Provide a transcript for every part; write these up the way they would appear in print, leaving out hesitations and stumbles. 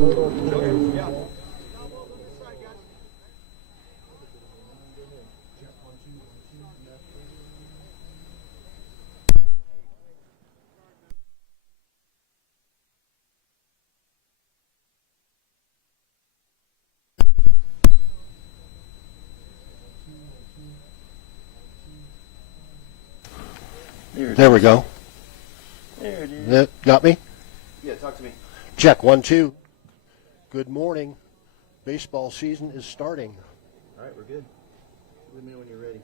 There we go. There it is. Got me? Yeah, talk to me. Check, 1, 2. Good morning. Baseball season is starting. All right, we're good. Let me know when you're ready.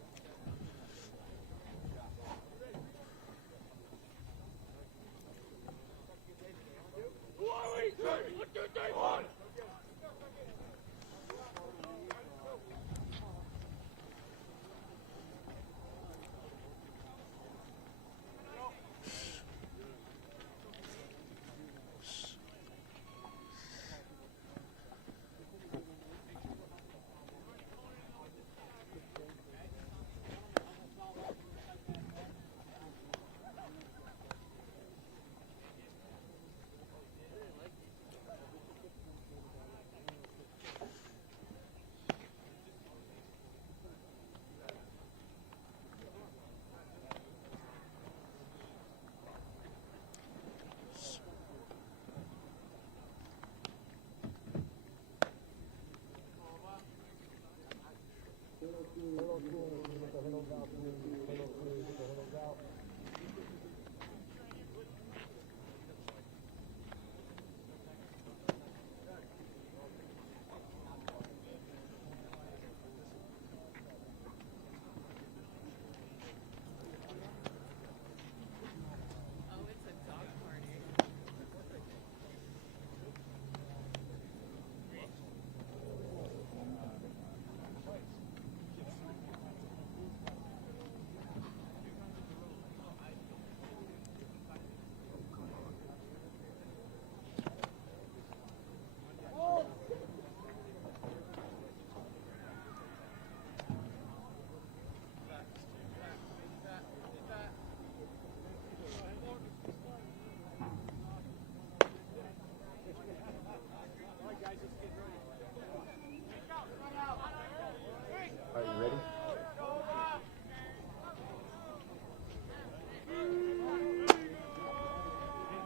Are you ready?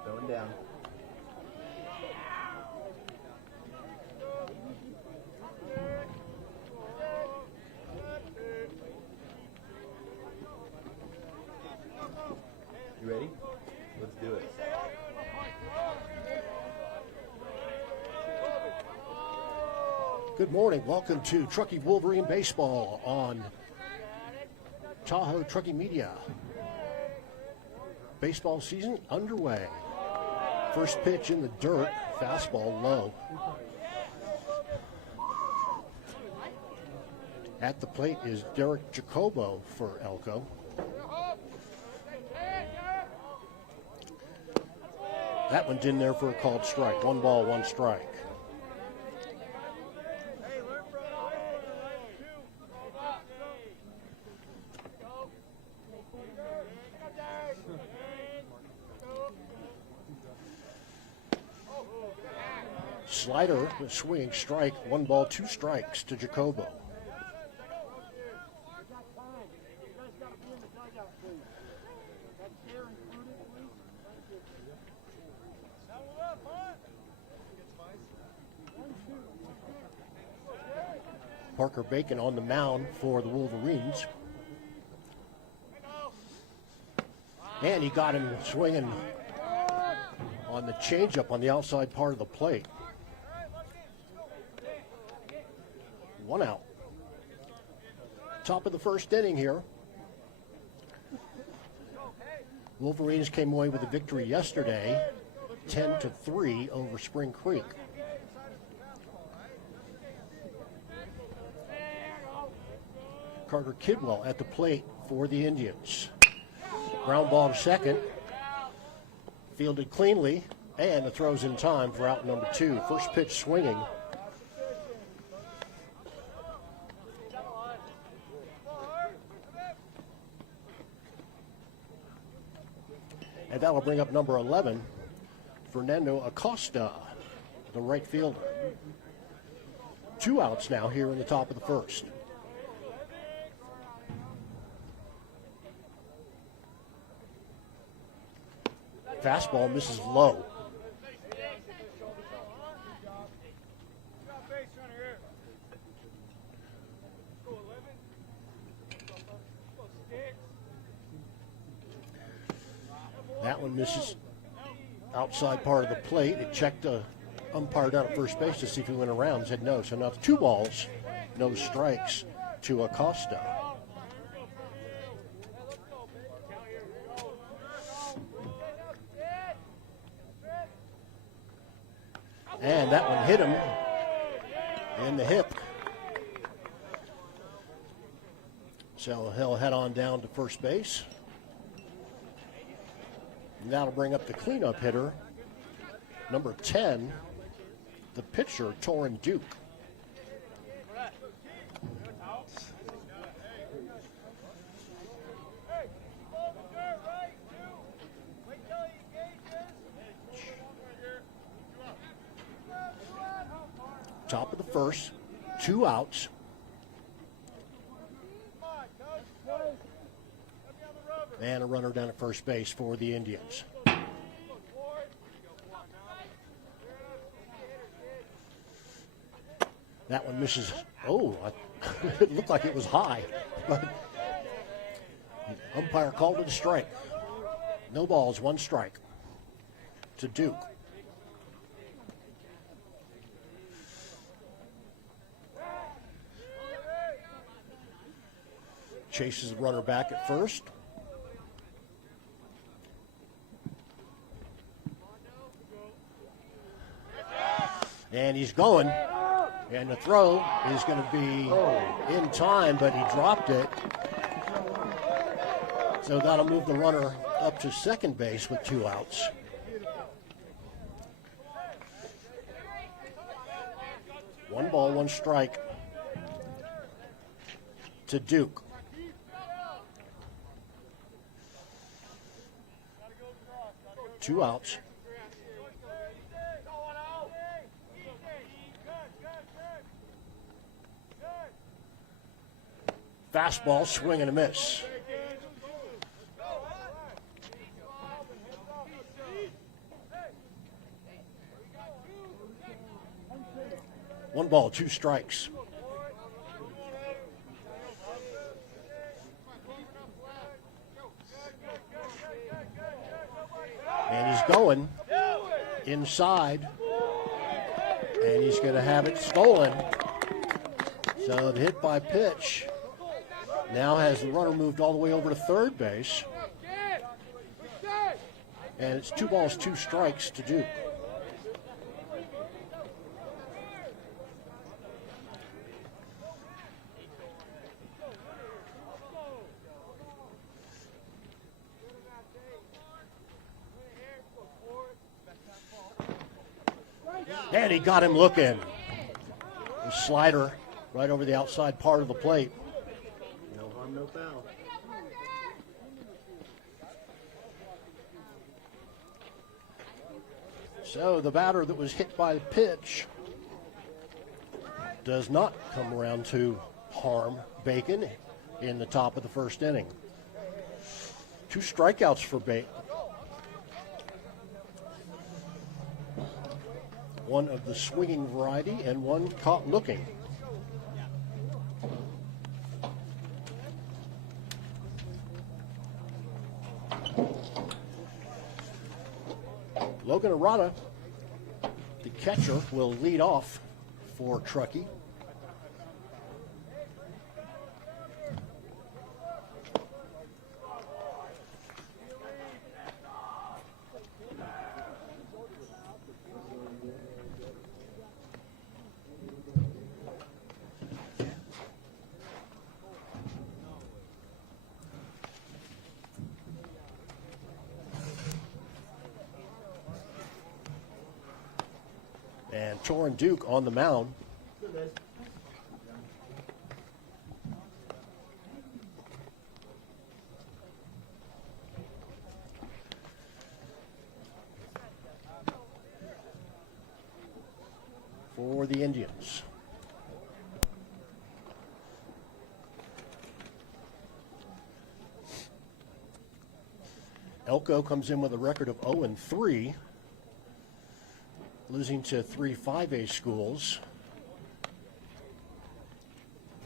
Going down. You ready? Let's do it. Good morning. Welcome to Truckee Wolverine Baseball on Tahoe Truckee Media. Baseball season underway. First pitch in the dirt, fastball low. At the plate is Derek Jacobo for Elko. That one's in there for a called strike. 1 ball, 1 strike. Slider, the swinging strike, 1 ball, 2 strikes to Jacobo. Parker Bacon on the mound for the Wolverines. And he got him swinging on the changeup on the outside part of the plate. 1 out. Top of the first inning here. Wolverines came away with a victory yesterday, 10-3 over Spring Creek. Carter Kidwell at the plate for the Indians. Ground ball to second. Fielded cleanly, and the throw's in time for out number 2. First pitch swinging. And that'll bring up number 11, Fernando Acosta. the right fielder. 2 outs now here in the top of the first. Fastball misses low. That one misses outside part of the plate. It checked the umpire down at first base to see if he went around. Said no. So now it's 2 balls, no strikes to Acosta. And that one hit him in the hip. So he'll head on down to first base. And that'll bring up the cleanup hitter, number 10, the pitcher, Torin Duke. Top of the first, 2 outs. And a runner down at first base for the Indians. That one misses. Oh, it looked like it was high, but the umpire called it a strike. No balls, 1 strike to Duke. Chases the runner back at first. And he's going. And the throw is going to be in time, but he dropped it. So that'll move the runner up to second base with 2 outs. One ball, 1 strike to Duke. Two outs. Fastball, swing and a miss. One ball, 2 strikes. And he's going inside, and he's going to have it stolen. So the hit by pitch now has the runner moved all the way over to third base. And it's 2 balls, 2 strikes to Duke. And he got him looking. The slider right over the outside part of the plate. No harm, no foul. So the batter that was hit by the pitch does not come around to harm Bacon in the top of the first inning. 2 strikeouts for Bacon. One of the swinging variety and one caught looking. Logan Arata, the catcher, will lead off for Truckee. And Torin Duke on the mound. for the Indians. Elko comes in with a record of 0-3, losing to 3 5A schools,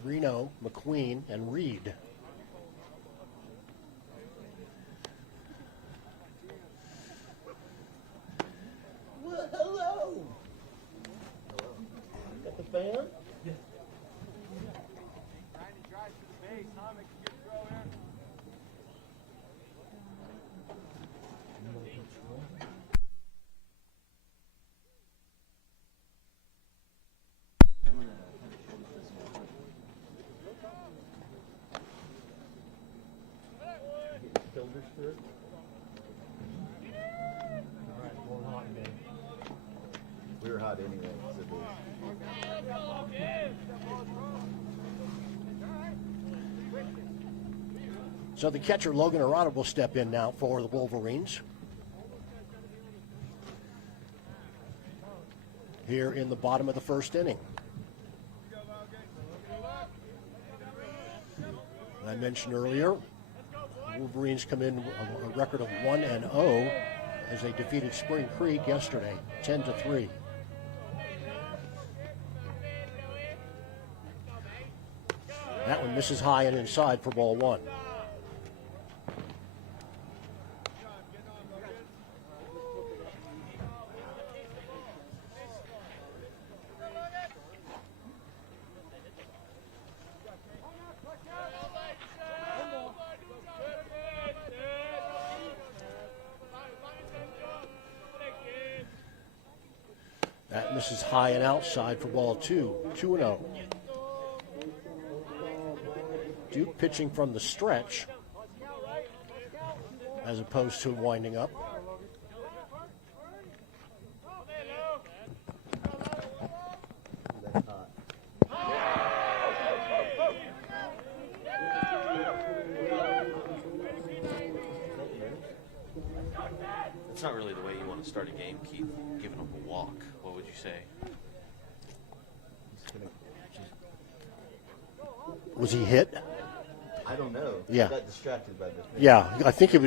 Reno, McQueen, and Reed. Well, hello. Got the fan? Filters through it. All right, going hot again. We were hot anyway. So the catcher, Logan Arata, will step in now for the Wolverines. Here in the bottom of the first inning. I mentioned earlier, Wolverines come in a record of 1-0 as they defeated Spring Creek yesterday, 10-3. That one misses high and inside for ball one. That misses high and outside for ball two, 2-0. Duke pitching from the stretch as opposed to winding up. That's hot. That's not really the way you want to start a game, Keith. Giving up a walk. What would you say? Was he hit? I don't know. Yeah. I got distracted by this. Yeah, I think it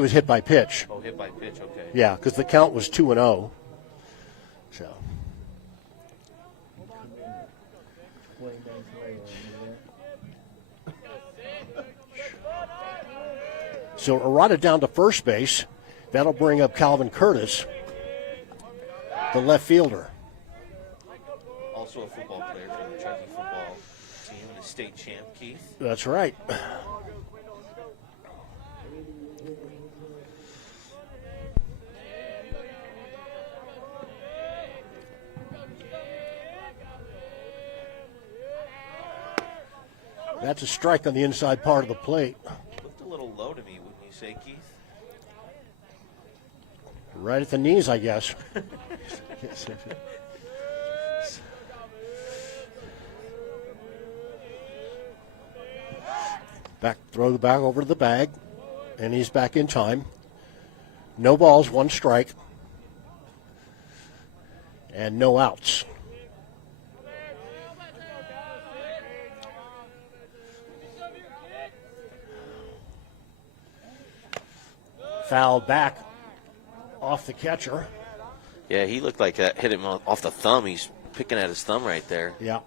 was hit by pitch. Oh, hit by pitch. Okay. Yeah, because the count was 2-0. So So Arata down to first base. That'll bring up Calvin Curtis, the left fielder. Also a football player for the Truckee football team and a state champ, Keith. That's right. That's a strike on the inside part of the plate. Looked a little low to me, wouldn't you say, Keith? Right at the knees, I guess. Throw the back over to the bag, and he's back in time. No balls, one strike, and no outs. Foul back off the catcher. Yeah, he looked like that hit him off the thumb. He's picking at his thumb right there. Yeah.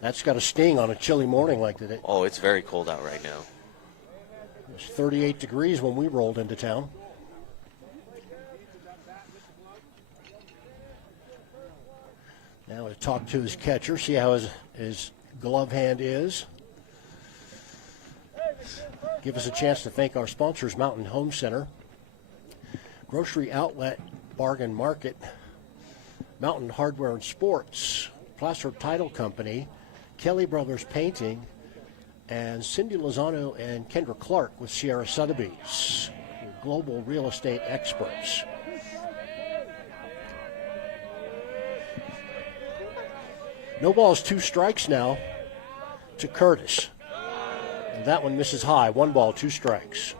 That's got a sting on a chilly morning like today. Oh, it's very cold out right now. It was 38 degrees when we rolled into town. Now we'll talk to his catcher, see how his glove hand is. Give us a chance to thank our sponsors, Mountain Home Center, Grocery Outlet, Bargain Market, Mountain Hardware and Sports, Placer Title Company, Kelly Brothers Painting, and Cindy Lozano and Kendra Clark with Sierra Sotheby's, global real estate experts. No balls, two strikes now to Curtis. And that one misses high. 1 ball, 2 strikes.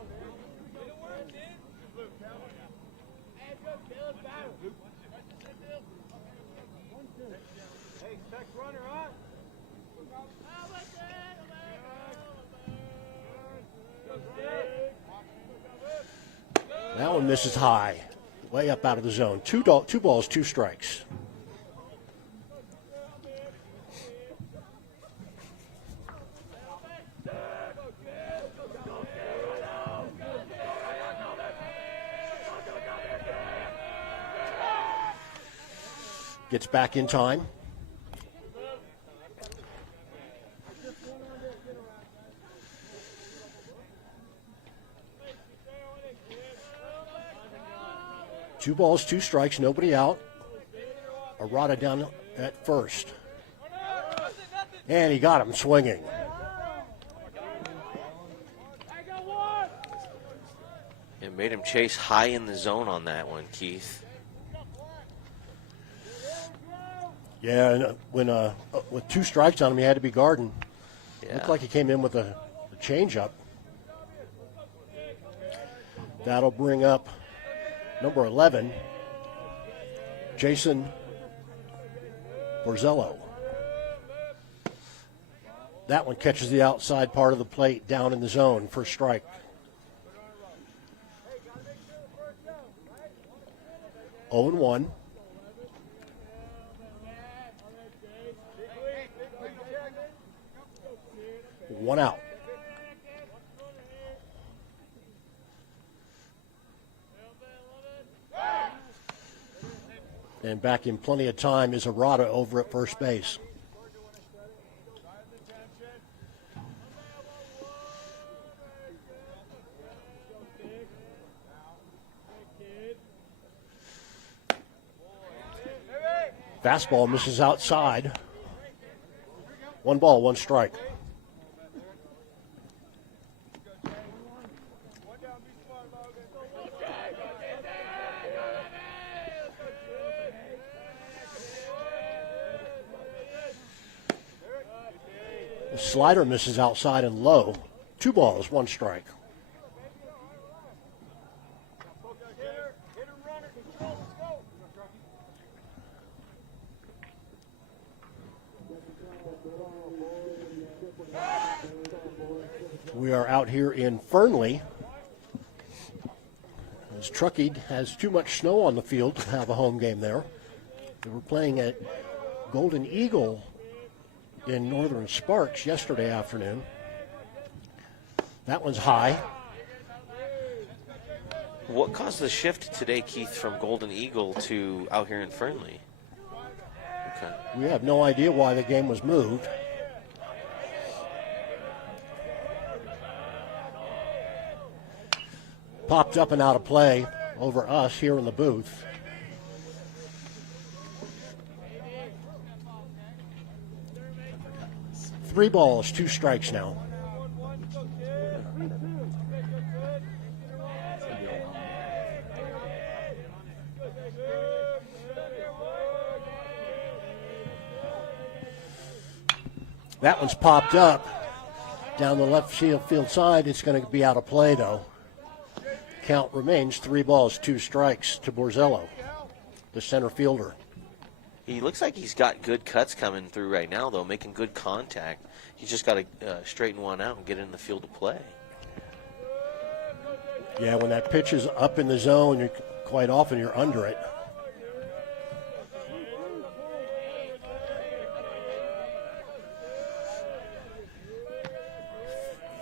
That one misses high, way up out of the zone. Two balls, 2 strikes. Gets back in time. Two balls, 2 strikes, nobody out. Arata down at first. And he got him swinging. It made him chase high in the zone on that one, Keith. Yeah, and with 2 strikes on him, he had to be guarding. Yeah. Looked like he came in with a changeup. That'll bring up number 11, Jason Borzello. That one catches the outside part of the plate down in the zone for a strike. Oh and 1. One out. And back in plenty of time is Arata over at first base. Fastball misses outside. 1 ball, 1 strike. The slider misses outside and low. 2 balls, 1 strike. We are out here in Fernley, as Truckee has too much snow on the field to have a home game there. They were playing at Golden Eagle in Northern Sparks yesterday afternoon. That one's high. What caused the shift today, Keith, from Golden Eagle to out here in Fernley? Okay. We have no idea why the game was moved. Popped up and out of play over us here in the booth. Three balls, 2 strikes now. That one's popped up down the left field side. It's going to be out of play, though. Count remains 3 balls, 2 strikes to Borzello, the center fielder. He looks like he's got good cuts coming through right now, though, making good contact. He's just got to straighten one out and get in the field of play. Yeah, when that pitch is up in the zone, quite often you're under it.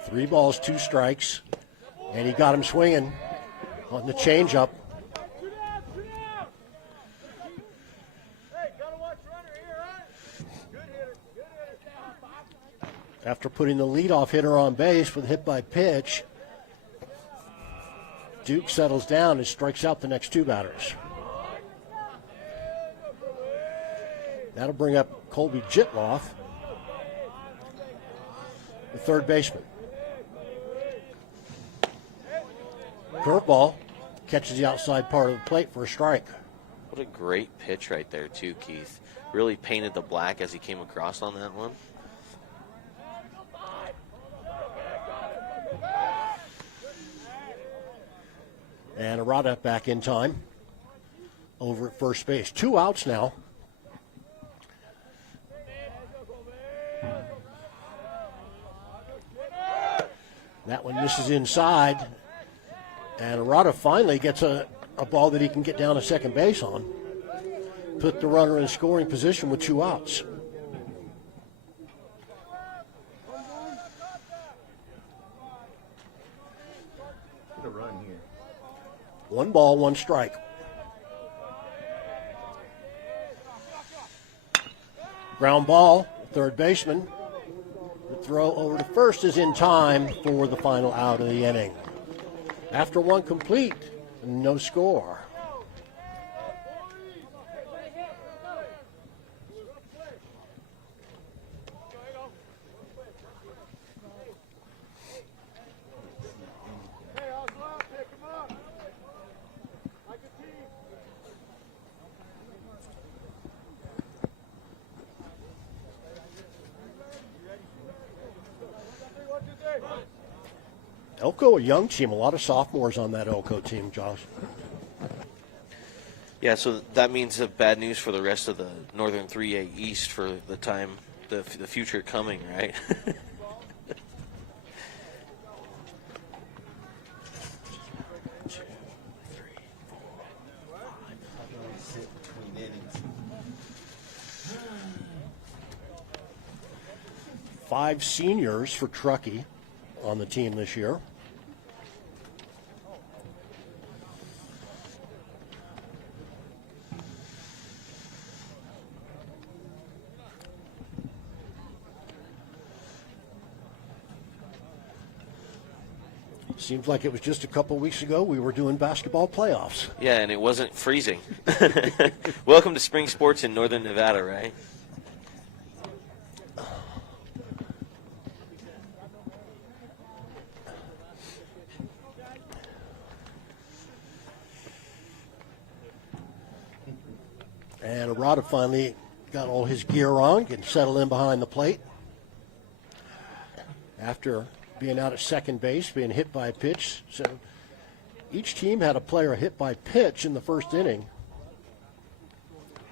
Three balls, 2 strikes, and he got him swinging on the changeup. After putting the leadoff hitter on base with a hit by pitch, Duke settles down and strikes out the next 2 batters. That'll bring up Colby Jitloff, the third baseman. Curveball catches the outside part of the plate for a strike. What a great pitch right there, too, Keith. Really painted the black as he came across on that one. And Arata back in time over at first base. 2 outs now. That one misses inside. And Arata finally gets a ball that he can get down to second base on. Put the runner in scoring position with 2 outs. Get a run here. 1 ball, 1 strike. Ground ball, third baseman. The throw over to first is in time for the final out of the inning. After 1 complete, no score. Elko, a young team, a lot of sophomores on that Elko team, Josh. Yeah, so that means bad news for the rest of the Northern 3A East for the time, the future coming, right? Five seniors for Truckee on the team this year. Seems like it was just a couple weeks ago we were doing basketball playoffs. Yeah, and it wasn't freezing. Welcome to spring sports in Northern Nevada, right? And Arata finally got all his gear on and settled in behind the plate. After being out at second base, being hit by a pitch. So each team had a player hit by pitch in the first inning.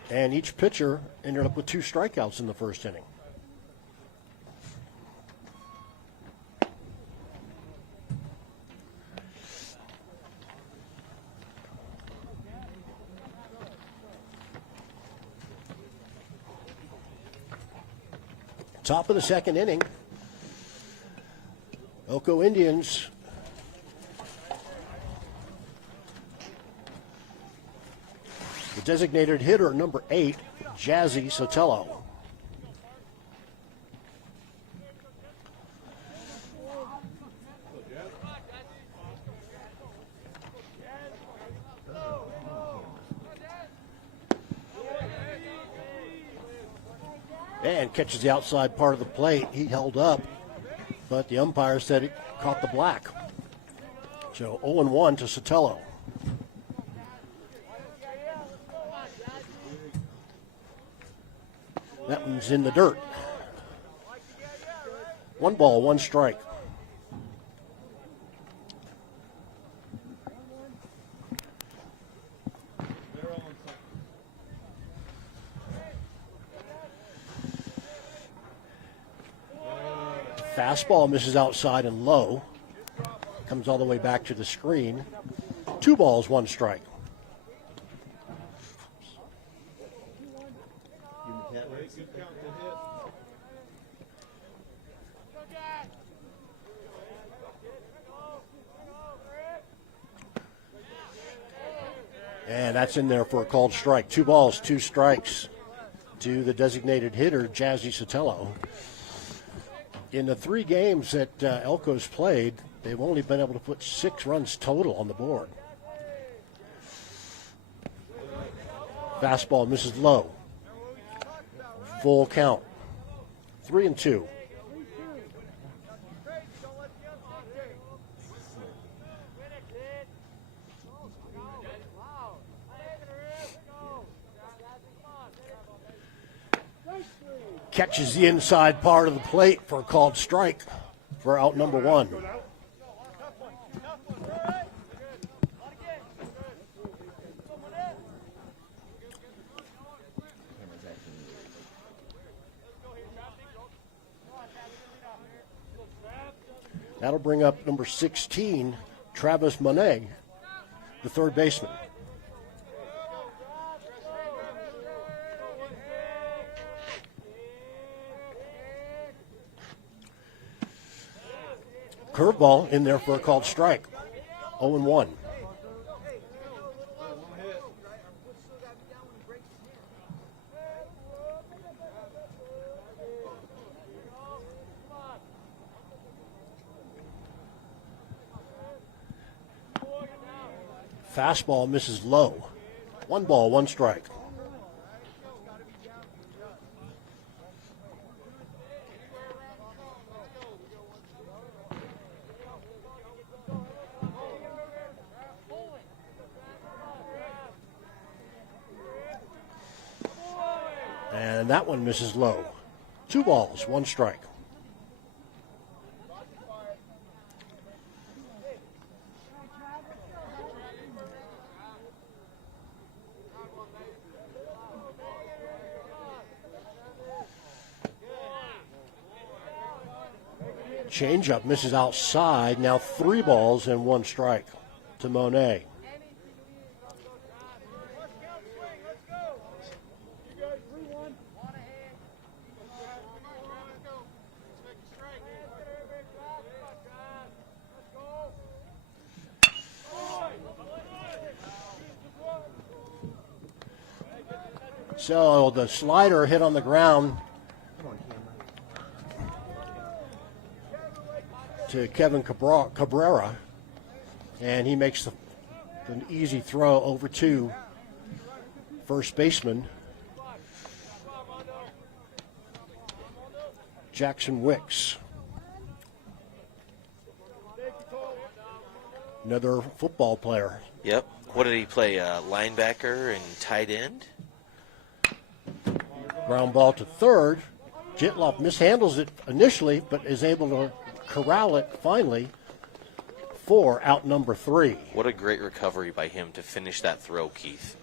And each pitcher ended up with 2 strikeouts in the first inning. Top of the second inning. Elko Indians the designated hitter, number 8, Jazzy Sotelo. And catches the outside part of the plate. He held up, but the umpire said it caught the black. So 0-1 to Sotelo. That one's in the dirt. 1 ball, 1 strike. Fastball misses outside and low. Comes all the way back to the screen. 2 balls, 1 strike. And that's in there for a called strike. 2 balls, 2 strikes to the designated hitter, Jazzy Sotelo. In the 3 games that Elko's played, they've only been able to put 6 runs total on the board. Fastball misses low. Full count. 3-2. Catches the inside part of the plate for a called strike for out number 1. That'll bring up number 16, Travis Monet, the third baseman. Curveball in there for a called strike. 0-1. Fastball misses low. 1 ball, 1 strike. And that one misses low. 2 balls, 1 strike. Changeup misses outside. Now 3 balls and 1 strike to Monet. So the slider hit on the ground to Kevin Cabrera, and he makes an easy throw over to first baseman Jackson Wicks. Another football player. Yep. What did he play? Linebacker and tight end? Ground ball to third. Jitloff mishandles it initially, but is able to corral it finally for out number 3. What a great recovery by him to finish that throw, Keith.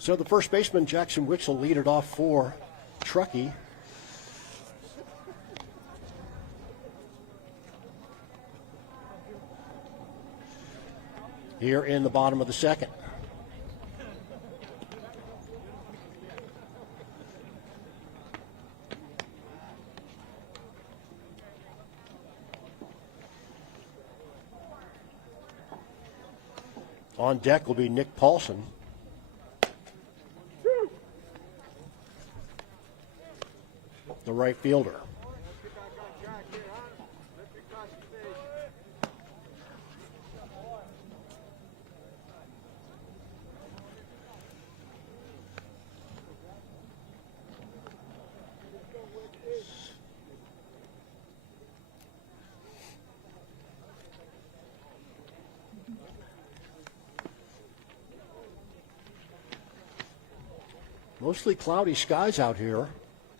So the first baseman, Jackson Wicks, will lead it off for Truckee. Here in the bottom of the second. On deck will be Nick Paulson. The right fielder. Mostly cloudy skies out here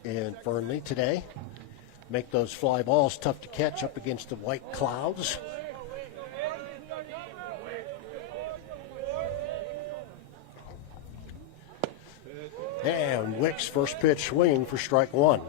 in Fernley today. Make those fly balls tough to catch up against the white clouds. And Wicks first pitch swinging for strike 1.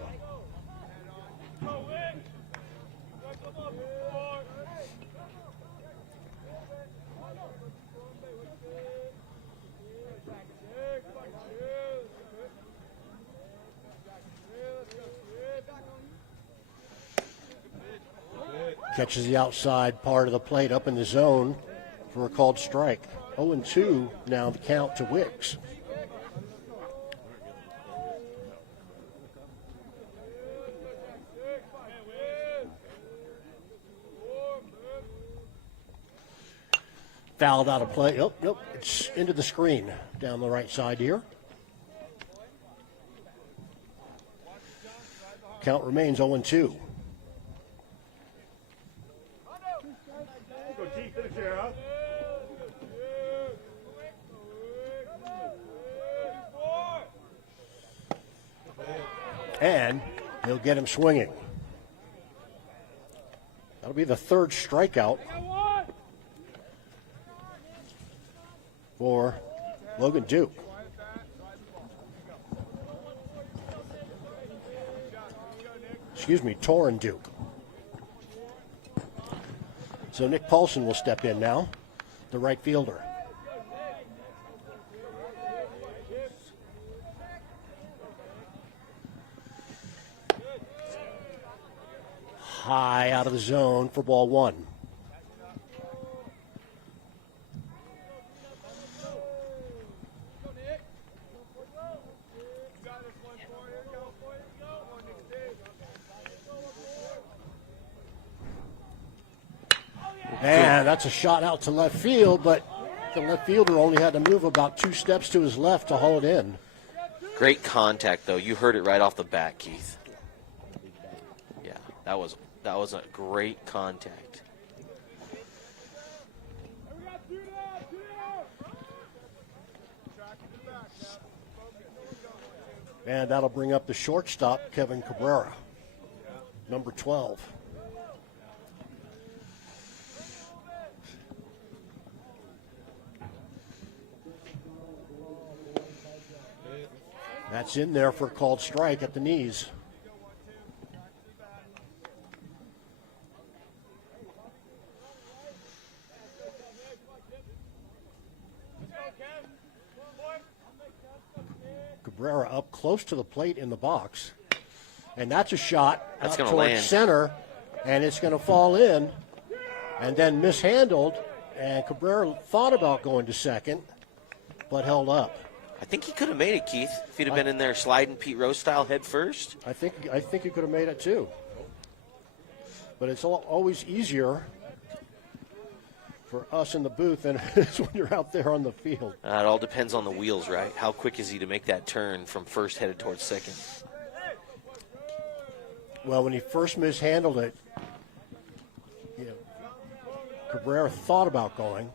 Catches the outside part of the plate up in the zone for a called strike. 0-2 now the count to Wicks. Fouled out of play. Oh, nope. It's into the screen down the right side here. Count remains 0-2. Go T, finish here, huh? And he'll get him swinging. That'll be the third strikeout for Logan Duke. Excuse me, Torrin Duke. So Nick Paulson will step in now, the right fielder. High out of the zone for ball one. And that's a shot out to left field, but the left fielder only had to move about 2 steps to his left to haul it in. Great contact, though. You heard it right off the bat, Keith. Yeah, that was a great contact. And that'll bring up the shortstop, Kevin Cabrera, number 12. That's in there for a called strike at the knees. Cabrera up close to the plate in the box. And that's a shot That's out gonna towards land. center, and it's going to fall in and then mishandled. And Cabrera thought about going to second, but held up. I think he could have made it, Keith, if he'd have been in there sliding Pete Rose style head first. I think he could have made it too. But it's always easier for us in the booth than it is when you're out there on the field. It all depends on the wheels, right? How quick is he to make that turn from first headed towards second? Well, when he first mishandled it, Cabrera thought about going.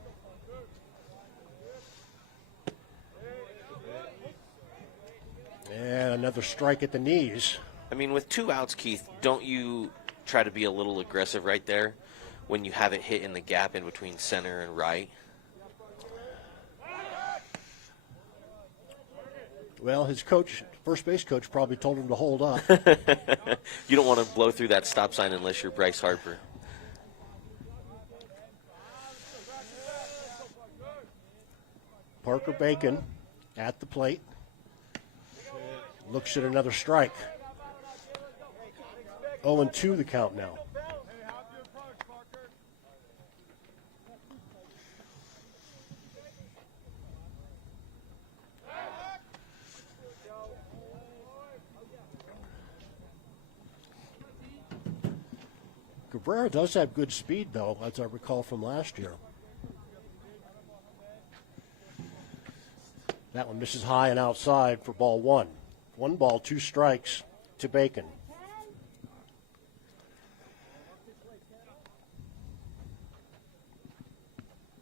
And another strike at the knees. I mean, with 2 outs, Keith, don't you try to be a little aggressive right there when you have it hit in the gap in between center and right? Well, his coach, first base coach, probably told him to hold up. You don't want to blow through that stop sign unless you're Bryce Harper. Parker Bacon at the plate. Looks at another strike. 0-2 the count now. Cabrera does have good speed, though, as I recall from last year. That one misses high and outside for ball one. 1 ball, 2 strikes to Bacon.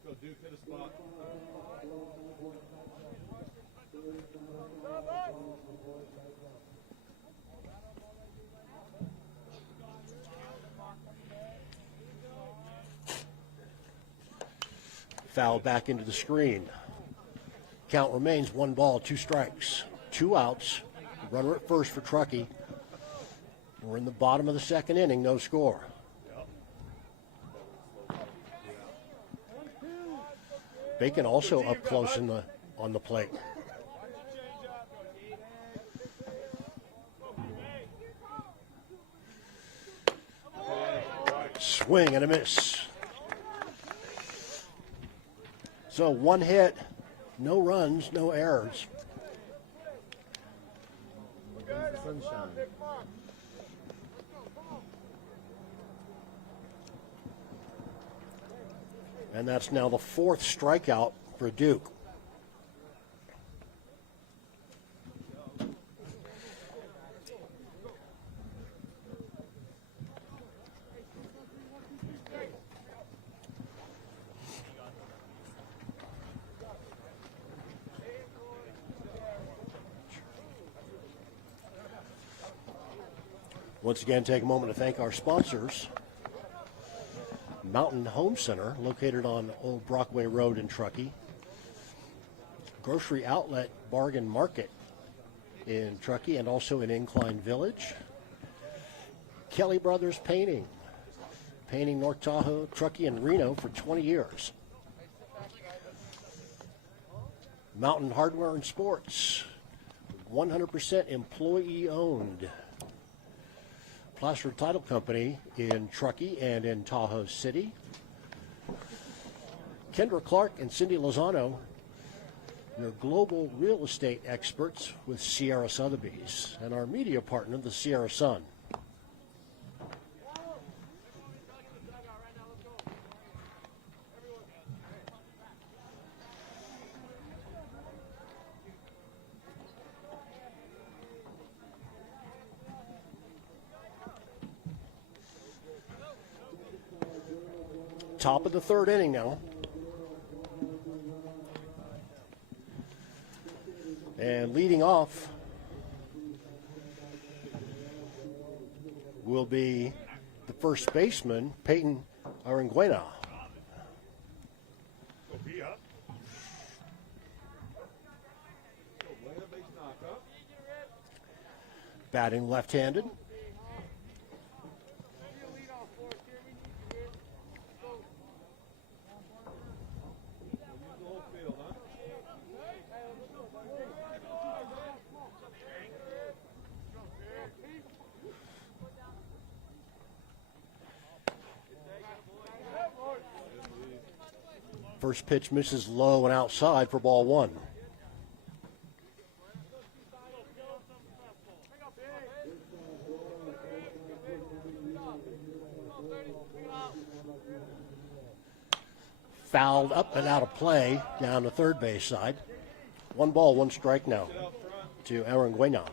Go Duke, hit a spot. Foul back into the screen. Count remains 1 ball, 2 strikes. 2 outs. Runner at first for Truckee. We're in the bottom of the second inning, no score. Bacon also up close on the plate. Swing and a miss. So 1 hit, no runs, no errors. Sunshine. And that's now the 4th strikeout for Duke. Once again, take a moment to thank our sponsors. Mountain Home Center, located on Old Brockway Road in Truckee. Grocery Outlet Bargain Market in Truckee and also in Incline Village. Kelly Brothers Painting, painting North Tahoe, Truckee, and Reno for 20 years. Mountain Hardware and Sports, 100% employee owned. Placer Title Company in Truckee and in Tahoe City. Kendra Clark and Cindy Lozano, your global real estate experts with Sierra Sotheby's, and our media partner, the Sierra Sun. Top of the 3rd inning now. And leading off will be the first baseman, Peyton Aranguena. Batting left-handed. First pitch misses low and outside for ball 1. Fouled up and out of play down the third base side. 1 ball, 1 strike now to Aranguena.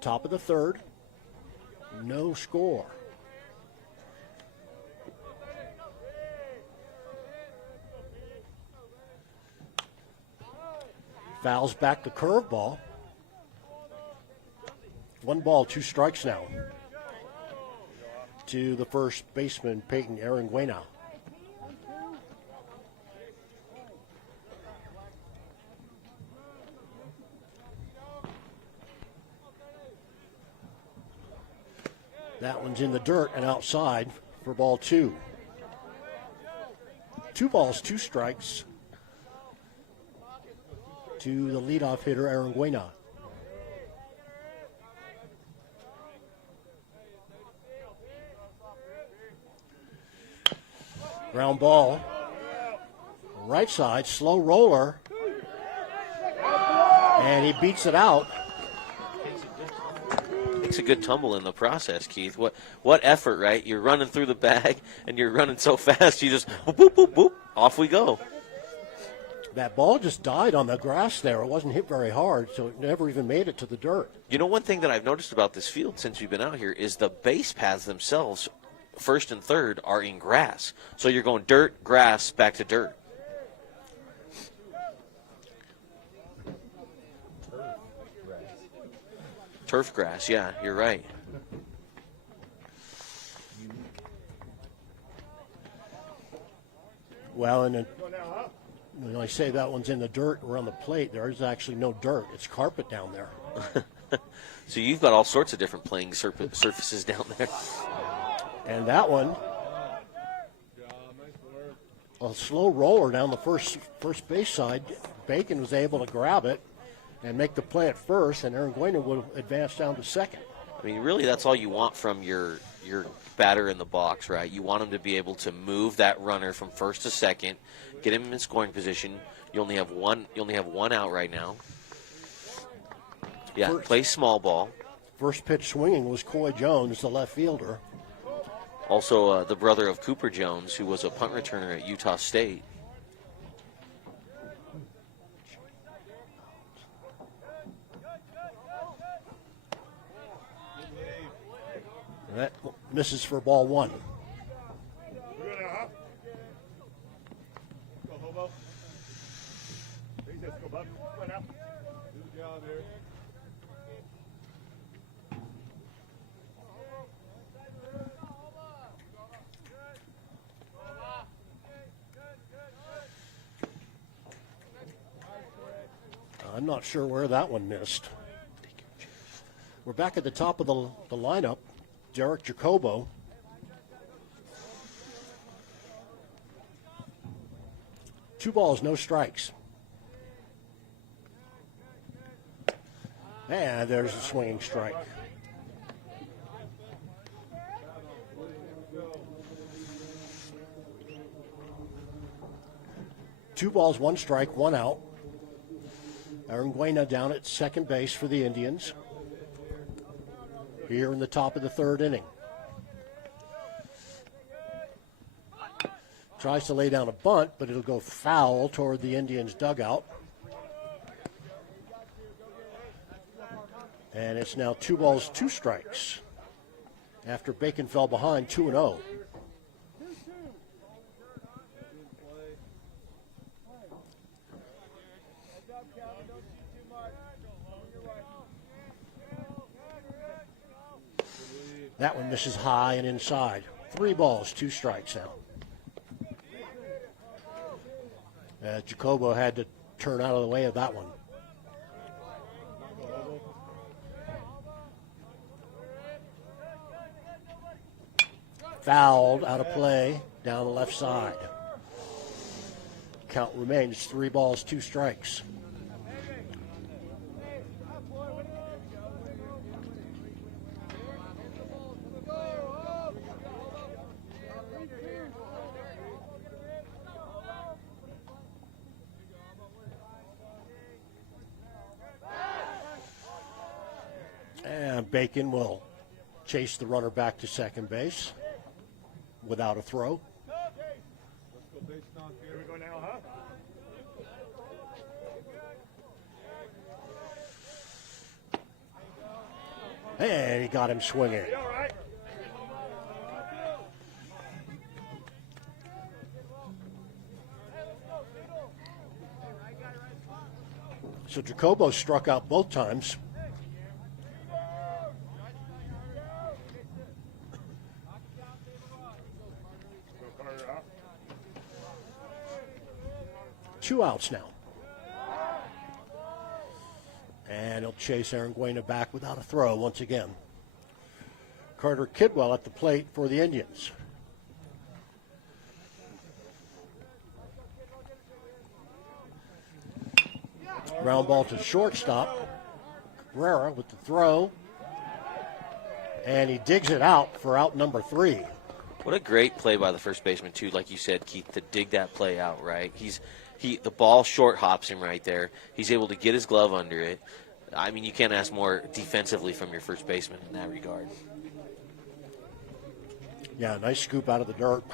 Top of the 3rd, no score. Fouls back the curveball. 1 ball, 2 strikes now to the first baseman, Peyton Aranguena. That one's in the dirt and outside for ball 2. 2 balls, 2 strikes to the leadoff hitter, Aranguena. Ground ball, right side, slow roller, and he beats it out. Makes a good tumble in the process, Keith. What effort, right? You're running through the bag, and you're running so fast, you just boop, boop, boop, boop, off we go. That ball just died on the grass there. It wasn't hit very hard, so it never even made it to the dirt. You know, one thing that I've noticed about this field since we've been out here is the base paths themselves, 1st and 3rd, are in grass. So you're going dirt, grass, back to dirt. Turf grass, yeah, you're right. Well, and when I say that one's in the dirt or on the plate, there is actually no dirt. It's carpet down there. So you've got all sorts of different playing surfaces down there. And that one, a slow roller down the first base side. Bacon was able to grab it and make the play at first, and Aranguena would advance down to second. I mean, really, that's all you want from your batter in the box, right? You want him to be able to move that runner from first to second, get him in scoring position. You only have one out right now. Yeah, play small ball. First pitch swinging was Coy Jones, the left fielder. Also, the brother of Cooper Jones, who was a punt returner at Utah State. That misses for ball one. We're good now, huh? Go, Hobo. Let's go, bud. Come on now. Good job here. I'm not sure where that one missed. We're back at the top of the lineup. Derek Jacobo. Two balls, no strikes. And there's a swinging strike. Two balls, one strike, one out. Aranguena down at second base for the Indians here in the top of the third inning. Tries to lay down a bunt, but it'll go foul toward the Indians' dugout. And it's now 2 balls, 2 strikes after Bacon fell behind 2-0. That one misses high and inside. 3 balls, 2 strikes now. Jacobo had to turn out of the way of that one. Fouled, out of play, down the left side. Count remains 3 balls, 2 strikes. And Bacon will chase the runner back to second base without a throw. Let's go base knock here. Here we go now, huh? And he got him swinging. You all right? So Jacobo struck out both times. Go, Carter, huh? 2 outs now. And he'll chase Aranguena back without a throw once again. Carter Kidwell at the plate for the Indians. Ground ball to shortstop. Cabrera with the throw. And he digs it out for out number 3. What a great play by the first baseman, too, like you said, Keith, to dig that play out, right? The ball short hops him right there. He's able to get his glove under it. I mean, you can't ask more defensively from your first baseman in that regard. Yeah, nice scoop out of the dirt.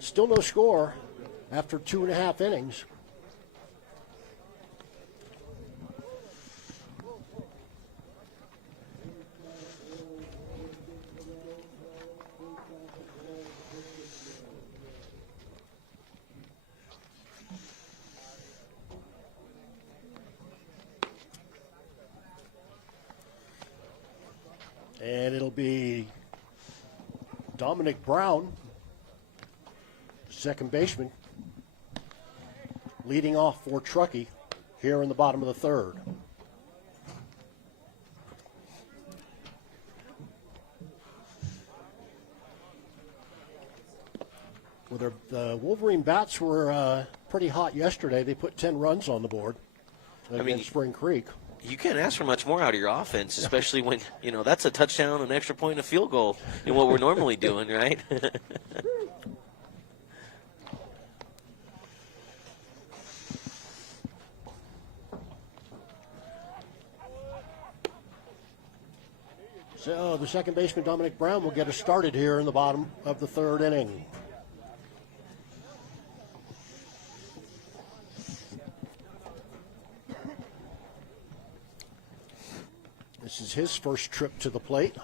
Still no score after 2.5 innings. And it'll be Dominic Brown, second baseman, leading off for Truckee here in the bottom of the third. Well, the Wolverine Bats were pretty hot yesterday. They put 10 runs on the board against Spring Creek. You can't ask for much more out of your offense, especially when, that's a touchdown, an extra point, a field goal in what we're normally doing, right? So the second baseman, Dominic Brown, will get us started here in the bottom of the third inning. This is his first trip to the plate.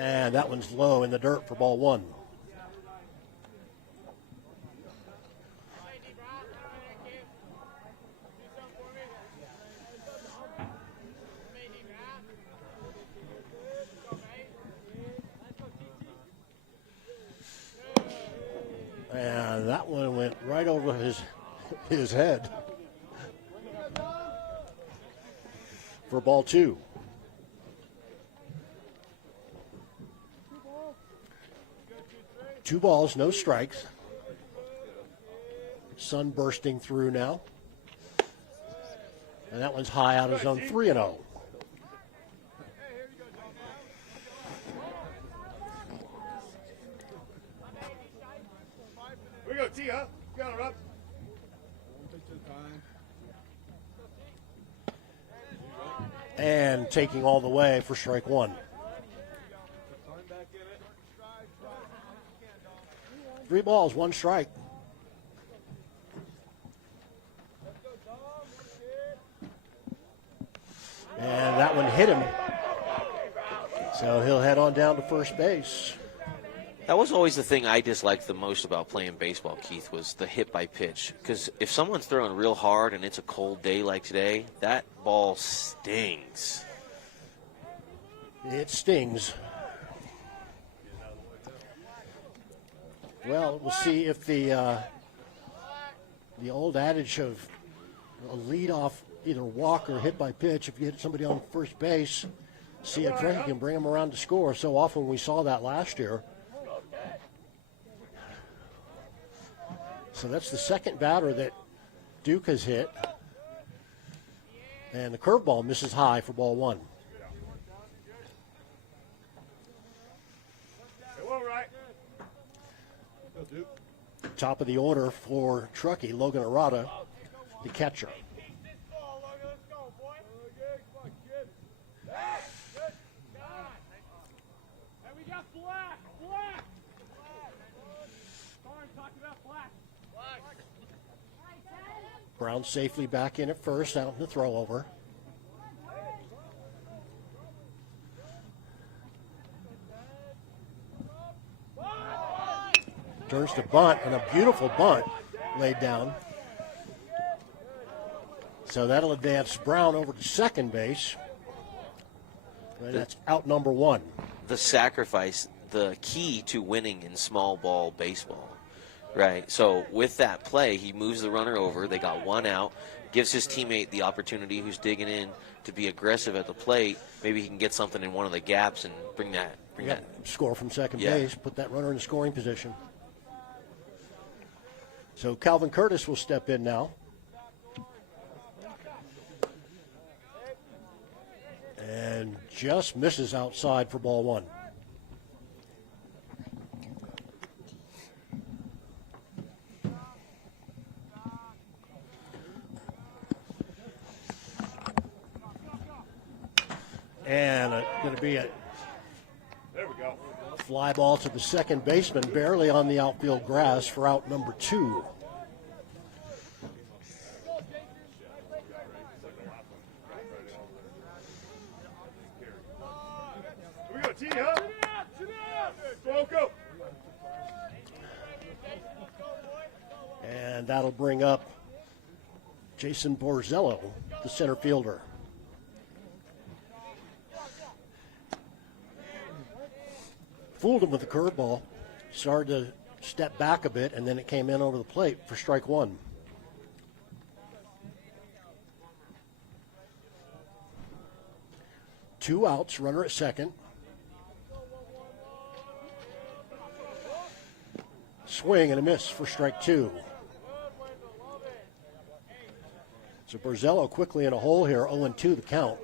And that one's low in the dirt for ball one. And that one went right over his head for ball two. Two balls, no strikes. Sun bursting through now. And that one's high out of zone 3-0. We go, T, huh? Got her up. And taking all the way for strike one. 3 balls, 1 strike. And that one hit him. So he'll head on down to first base. That was always the thing I disliked the most about playing baseball, Keith, was the hit by pitch. Because if someone's throwing real hard and it's a cold day like today, that ball stings. It stings. Well, we'll see if the old adage of a leadoff, either walk or hit by pitch, if you hit somebody on first base, see if you can bring them around to score. So often we saw that last year. So that's the second batter that Duke has hit. And the curveball misses high for ball one. Top of the order for Truckee, Logan Arata, the catcher. Brown safely back in at first, out in the throw over. Turns to bunt, and a beautiful bunt laid down. So that'll advance Brown over to second base. And that's out number one. The sacrifice, the key to winning in small ball baseball, right? So with that play, he moves the runner over. They got one out, gives his teammate the opportunity who's digging in to be aggressive at the plate. Maybe he can get something in one of the gaps and bring that. Score from second base, put that runner in scoring position. So Calvin Curtis will step in now. And just misses outside for ball one. And going to be a fly ball to the second baseman, barely on the outfield grass for out number two. We go, T, huh? Go. And that'll bring up Jason Borzello, the center fielder. Fooled him with the curveball. Started to step back a bit, and then it came in over the plate for strike one. Two outs, runner at second. Swing and a miss for strike two. So Borzello quickly in a hole here, 0-2 the count.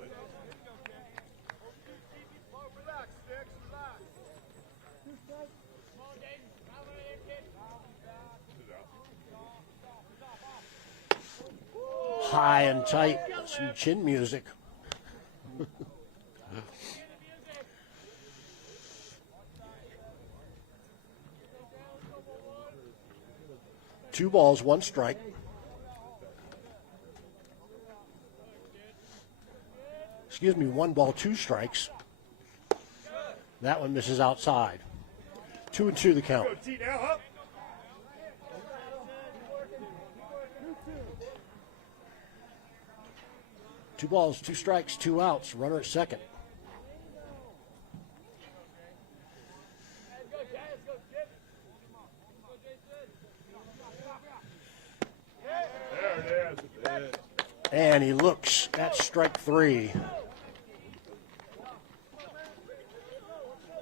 high and tight, some chin music. Two balls, one strike. Excuse me, one ball, two strikes. That one misses outside. 2-2 the count. Go, T now, huh? Two balls, two strikes, two outs. Runner at second. There it is. And he looks at strike three.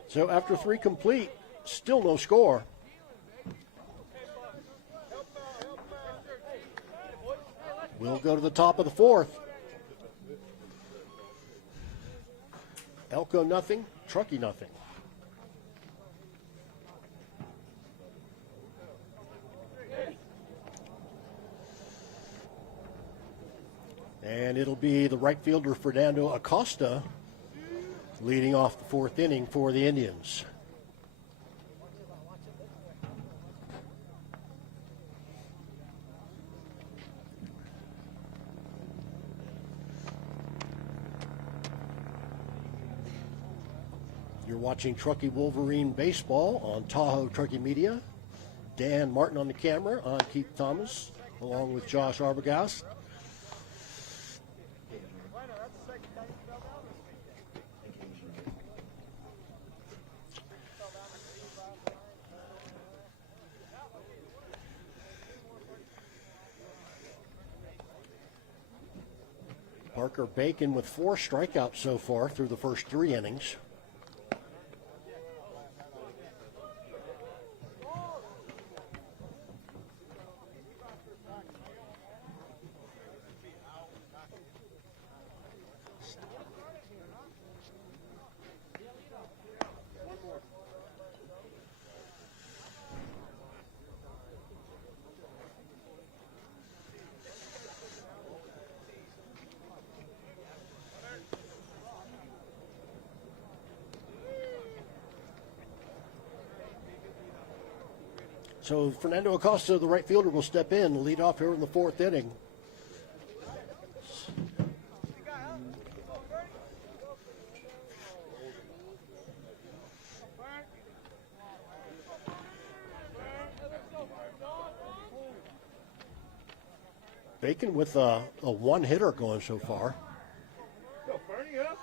So after three complete, still no score. We'll go to the top of the fourth. Elko nothing, Truckee nothing. And it'll be the right fielder Fernando Acosta leading off the fourth inning for the Indians. You're watching Truckee Wolverine Baseball on Tahoe Truckee Media. Dan Martin on the camera. I'm Keith Thomas, along with Josh Arbogast. Parker Bacon with 4 strikeouts so far through the first 3 innings. So Fernando Acosta, the right fielder, will step in and lead off here in the 4th inning. Bacon with a one-hitter going so far. Go, Fernie, huh?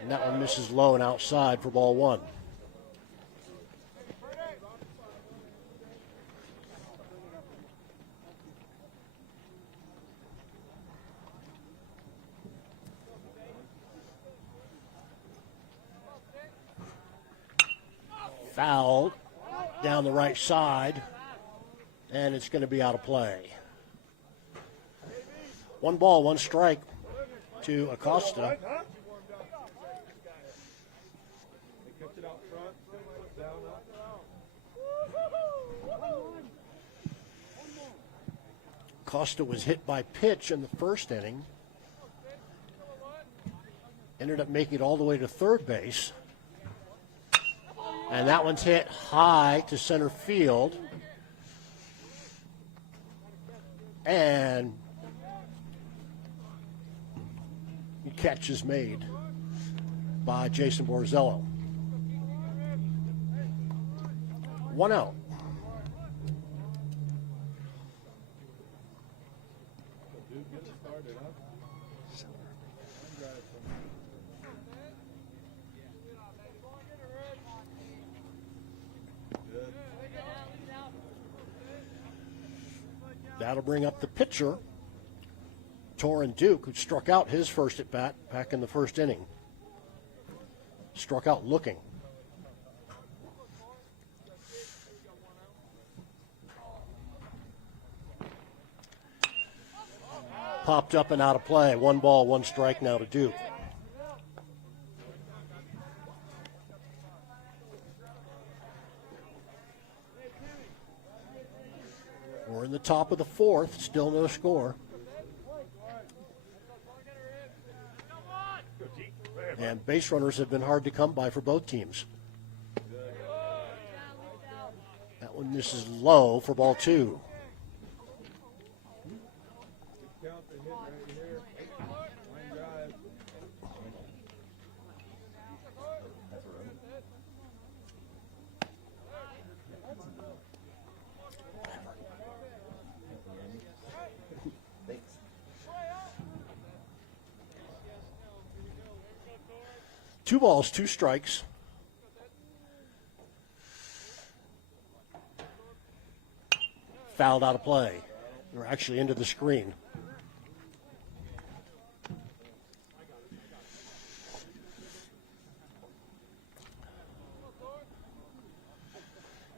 And that one misses low and outside for ball 1. Foul down the right side, and it's going to be out of play. 1 ball, 1 strike to Acosta. Right, huh? They kept it out front, down up. Acosta was hit by pitch in the first inning. Ended up making it all the way to third base. And that one's hit high to center field. And catch is made by Jason Borzello. 1 out. Dude, get it started, huh? That'll bring up the pitcher, Torrin Duke, who struck out his first at bat back in the first inning. Struck out looking. Popped up and out of play. 1 ball, 1 strike now to Duke. We're in the top of the fourth, still no score. And base runners have been hard to come by for both teams. That one misses low for ball 2. Two balls, two strikes. Fouled out of play. Or actually into the screen.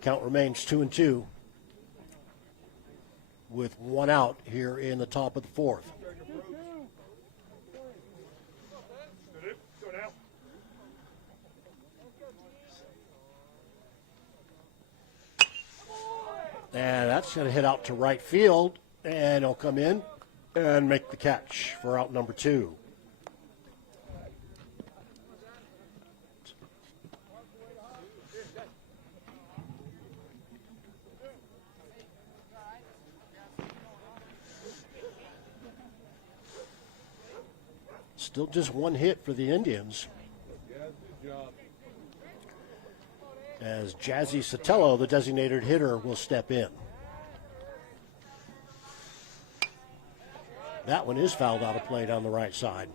Count remains 2-2 with one out here in the top of the fourth. And that's going to hit out to right field, and he'll come in and make the catch for out number 2. Still just one hit for the Indians, as Jazzy Sotelo, the designated hitter, will step in. That one is fouled out of play down the right side.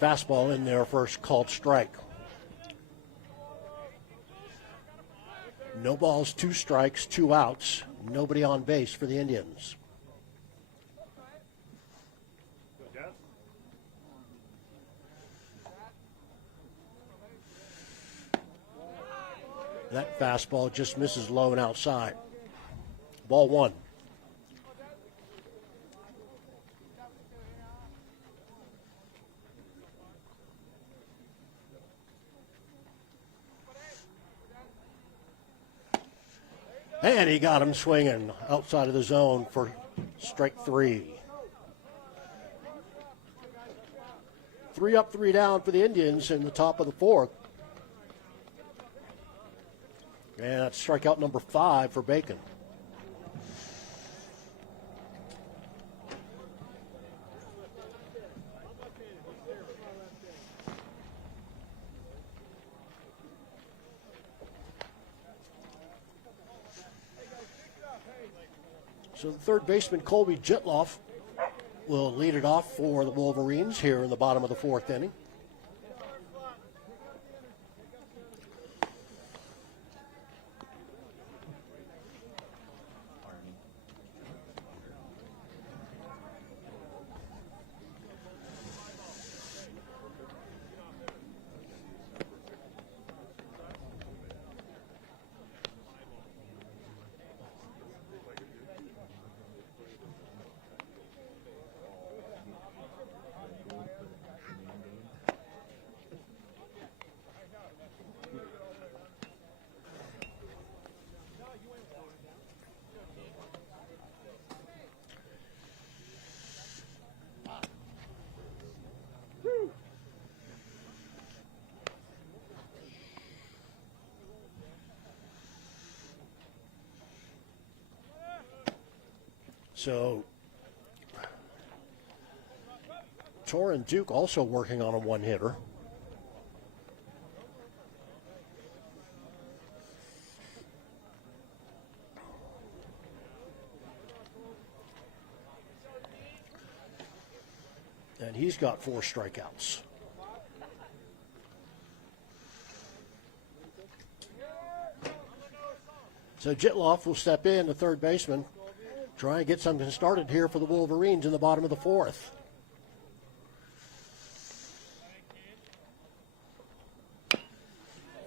Fastball in there, first called strike. No balls, two strikes, two outs. Nobody on base for the Indians. That fastball just misses low and outside. Ball 1. And he got him swinging outside of the zone for strike 3. 3 up, 3 down for the Indians in the top of the fourth. And that's strikeout number 5 for Bacon. So the third baseman, Colby Jitloff, will lead it off for the Wolverines here in the bottom of the fourth inning. So, Torrin Duke also working on a one-hitter. And he's got 4 strikeouts. So Jitloff will step in, the third baseman. Try and get something started here for the Wolverines in the bottom of the fourth.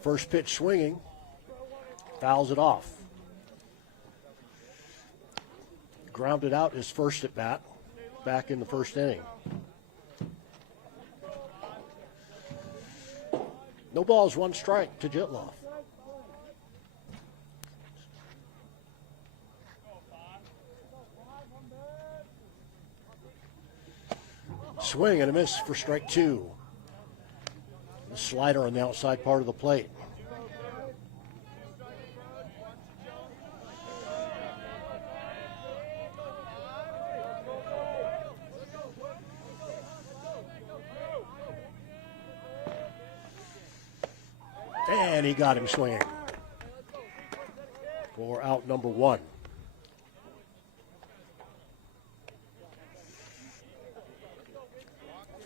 First pitch swinging, fouls it off. Grounded out his first at bat back in the first inning. No balls, one strike to Jitloff. Swing and a miss for strike two. The slider on the outside part of the plate. And he got him swinging for out number one.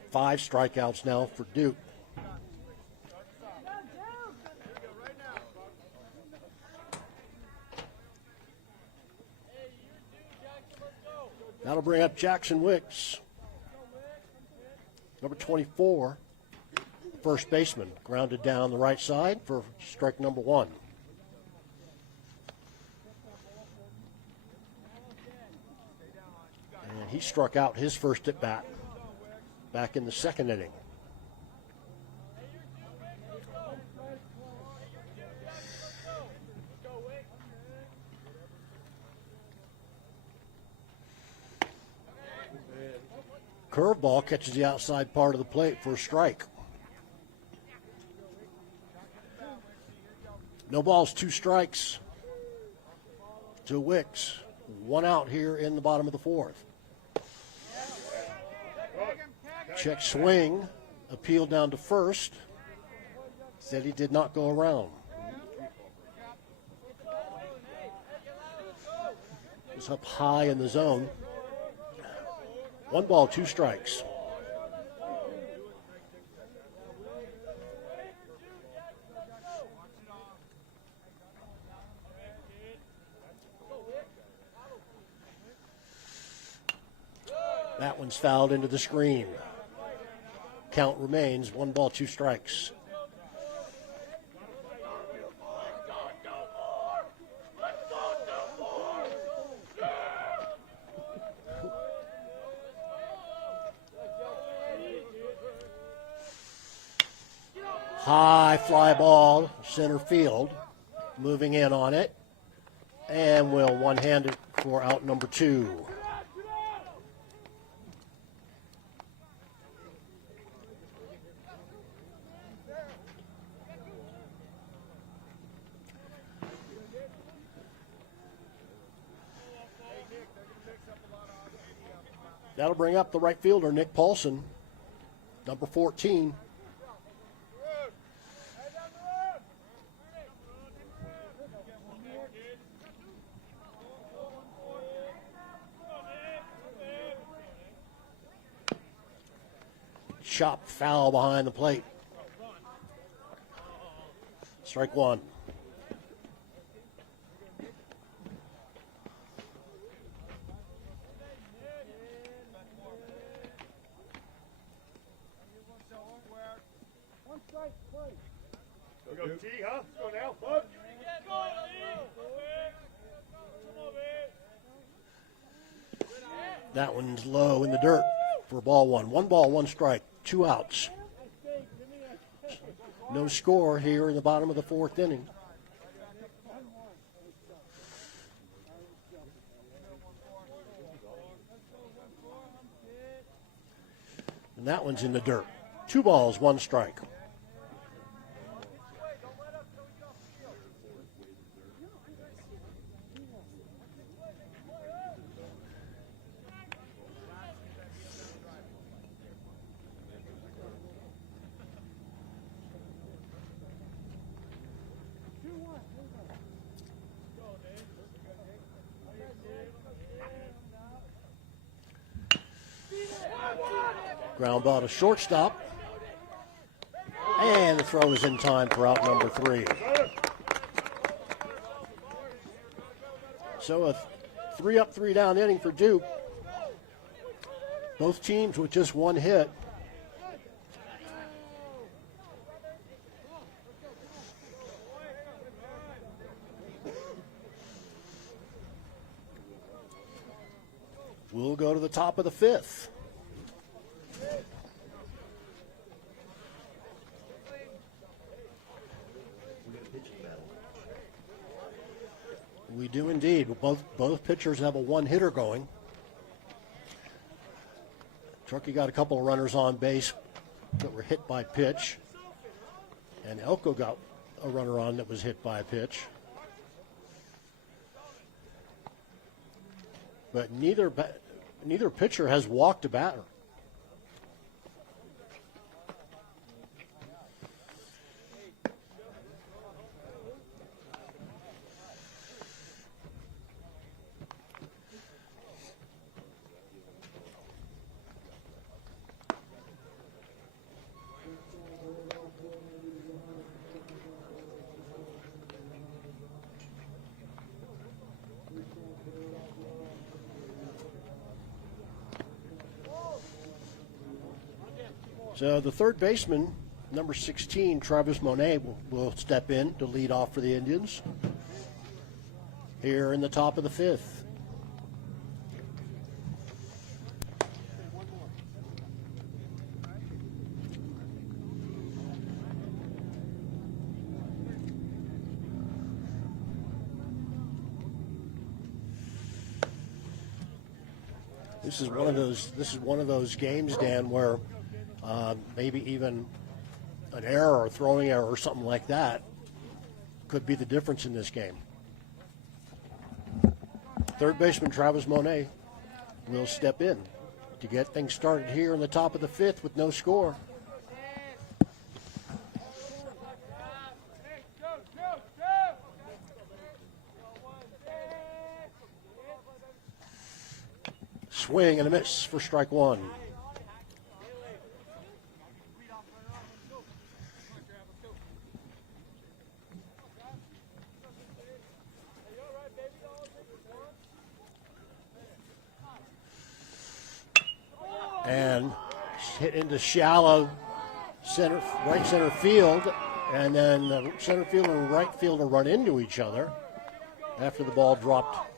Five strikeouts now for Duke. That'll bring up Jackson Wicks, number 24, first baseman, grounded down the right side for strike number one. And he struck out his first at bat back in the second inning. Curveball catches the outside part of the plate for a strike. No balls, two strikes to Wicks. One out here in the bottom of the fourth. Check swing, appealed down to first. Said he did not go around. It was up high in the zone. One ball, two strikes. That one's fouled into the screen. Count remains one ball, two strikes. High fly ball, center field, moving in on it, and will one-hand it for out number two. That'll bring up the right fielder, Nick Paulson, number 14. Chop foul behind the plate. Strike one. Go T, huh? Let's go now, bud. That one's low in the dirt for ball one. One ball, one strike, two outs. No score here in the bottom of the fourth inning. And that one's in the dirt. Two balls, one strike. Ground ball to shortstop. And the throw is in time for out number three. So a 3-up, 3-down inning for Duke. Both teams with just one hit. We'll go to the top of the fifth. We do indeed. Both pitchers have a one-hitter going. Truckee got a couple of runners on base that were hit by pitch. And Elko got a runner on that was hit by a pitch. But neither pitcher has walked a batter. So the third baseman, number 16, Travis Monet, will step in to lead off for the Indians here in the top of the fifth. This is one of those games, Dan, where maybe even an error or throwing error or something like that could be the difference in this game. Third baseman Travis Monet will step in to get things started here in the top of the fifth with no score. Swing and a miss for strike one. And hit into shallow right center field, and then the center fielder and right fielder run into each other after the ball dropped.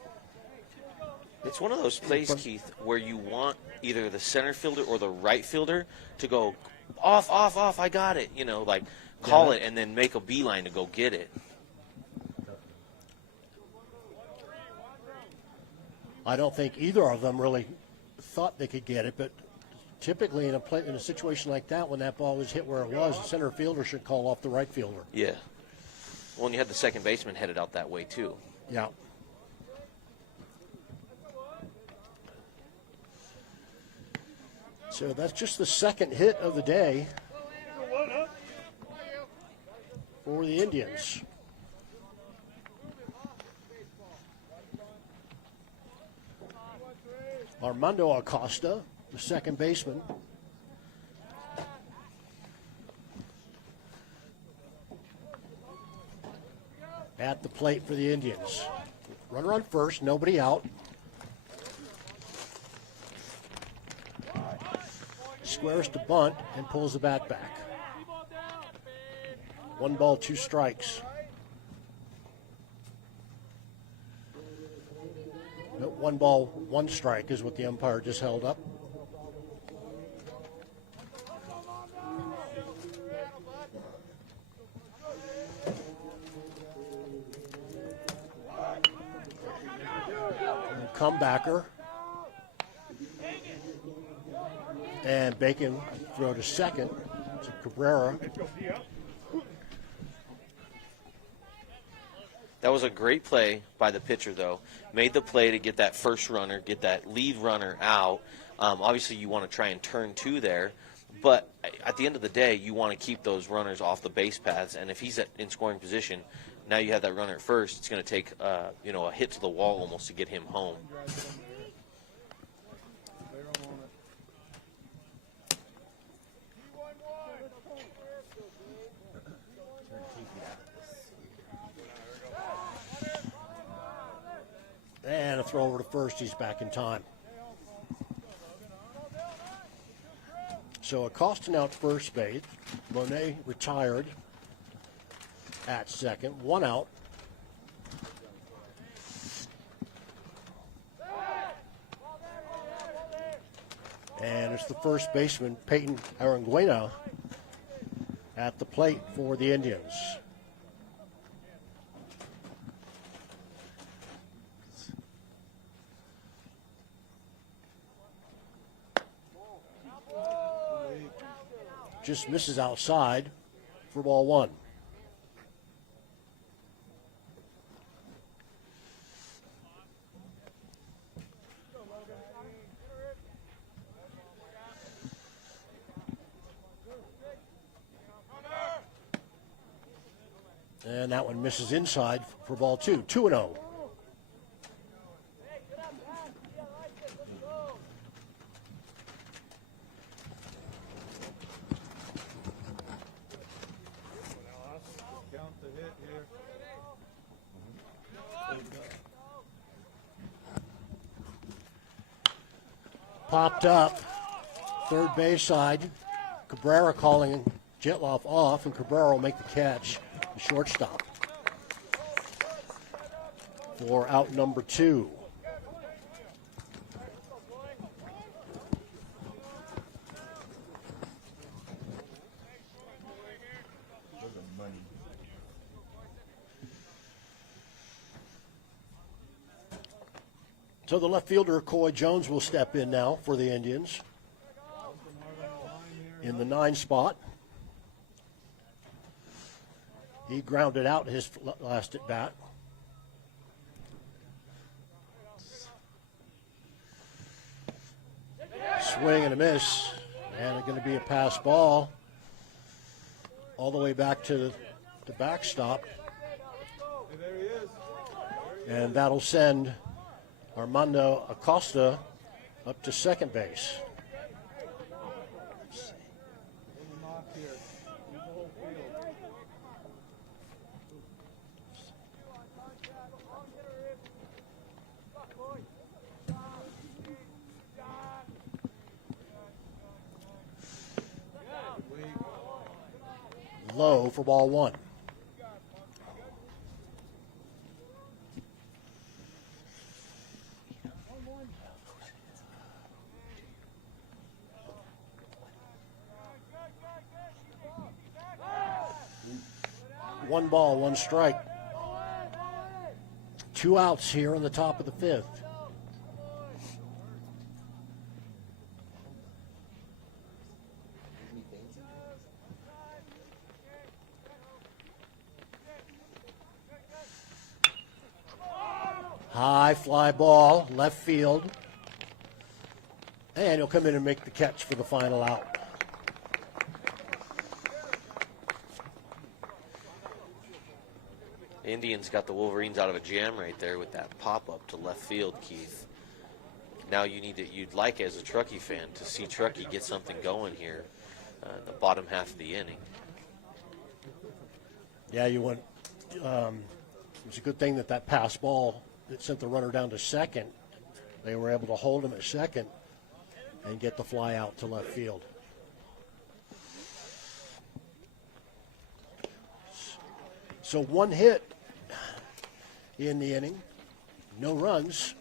It's one of those plays, Keith, where you want either the center fielder or the right fielder to go off, I got it, call it and then make a beeline to go get it. I don't think either of them really thought they could get it, but typically in a situation like that, when that ball was hit where it was, the center fielder should call off the right fielder. Yeah. Well, and you had the second baseman headed out that way, too. Yeah. So that's just the second hit of the day for the Indians. Armando Acosta, the second baseman. At the plate for the Indians. Runner on first, nobody out. Squares to bunt and pulls the bat back. 1 ball, 2 strikes. No, 1 ball, 1 strike is what the umpire just held up. Comebacker. And Bacon throw to second to Cabrera. That was a great play by the pitcher, though. Made the play to get that first runner, get that lead runner out. Obviously, you want to try and turn 2 there. But at the end of the day, you want to keep those runners off the base paths. And if he's in scoring position, now you have that runner at first. It's going to take a hit to the wall almost to get him home. And a throw over to first. He's back in time. So Acosta now at first base. Monet retired at second. 1 out. And it's the first baseman, Peyton Aranguena, at the plate for the Indians. Just misses outside for ball one. And that one misses inside for ball two. 2-0. Count the hit here. Popped up, third base side. Cabrera calling Jetloff off, and Cabrera will make the catch, the shortstop, for out number two. So the left fielder, Coy Jones, will step in now for the Indians in the 9 spot. He grounded out his last at bat. Swing and a miss, and it's going to be a pass ball all the way back to the backstop. There he is. And that'll send Armando Acosta up to second base. Knock here. Use the whole field. Low for ball one. One ball, one strike. 2 outs here in the top of the 5th. High fly ball, left field. And he'll come in and make the catch for the final out. Indians got the Wolverines out of a jam right there with that pop-up to left field, Keith. Now you'd like, as a Truckee fan, to see Truckee get something going here in the bottom half of the inning. Yeah, you want. It was a good thing that pass ball that sent the runner down to second. They were able to hold him at second and get the fly out to left field. So 1 hit in the inning, no runs.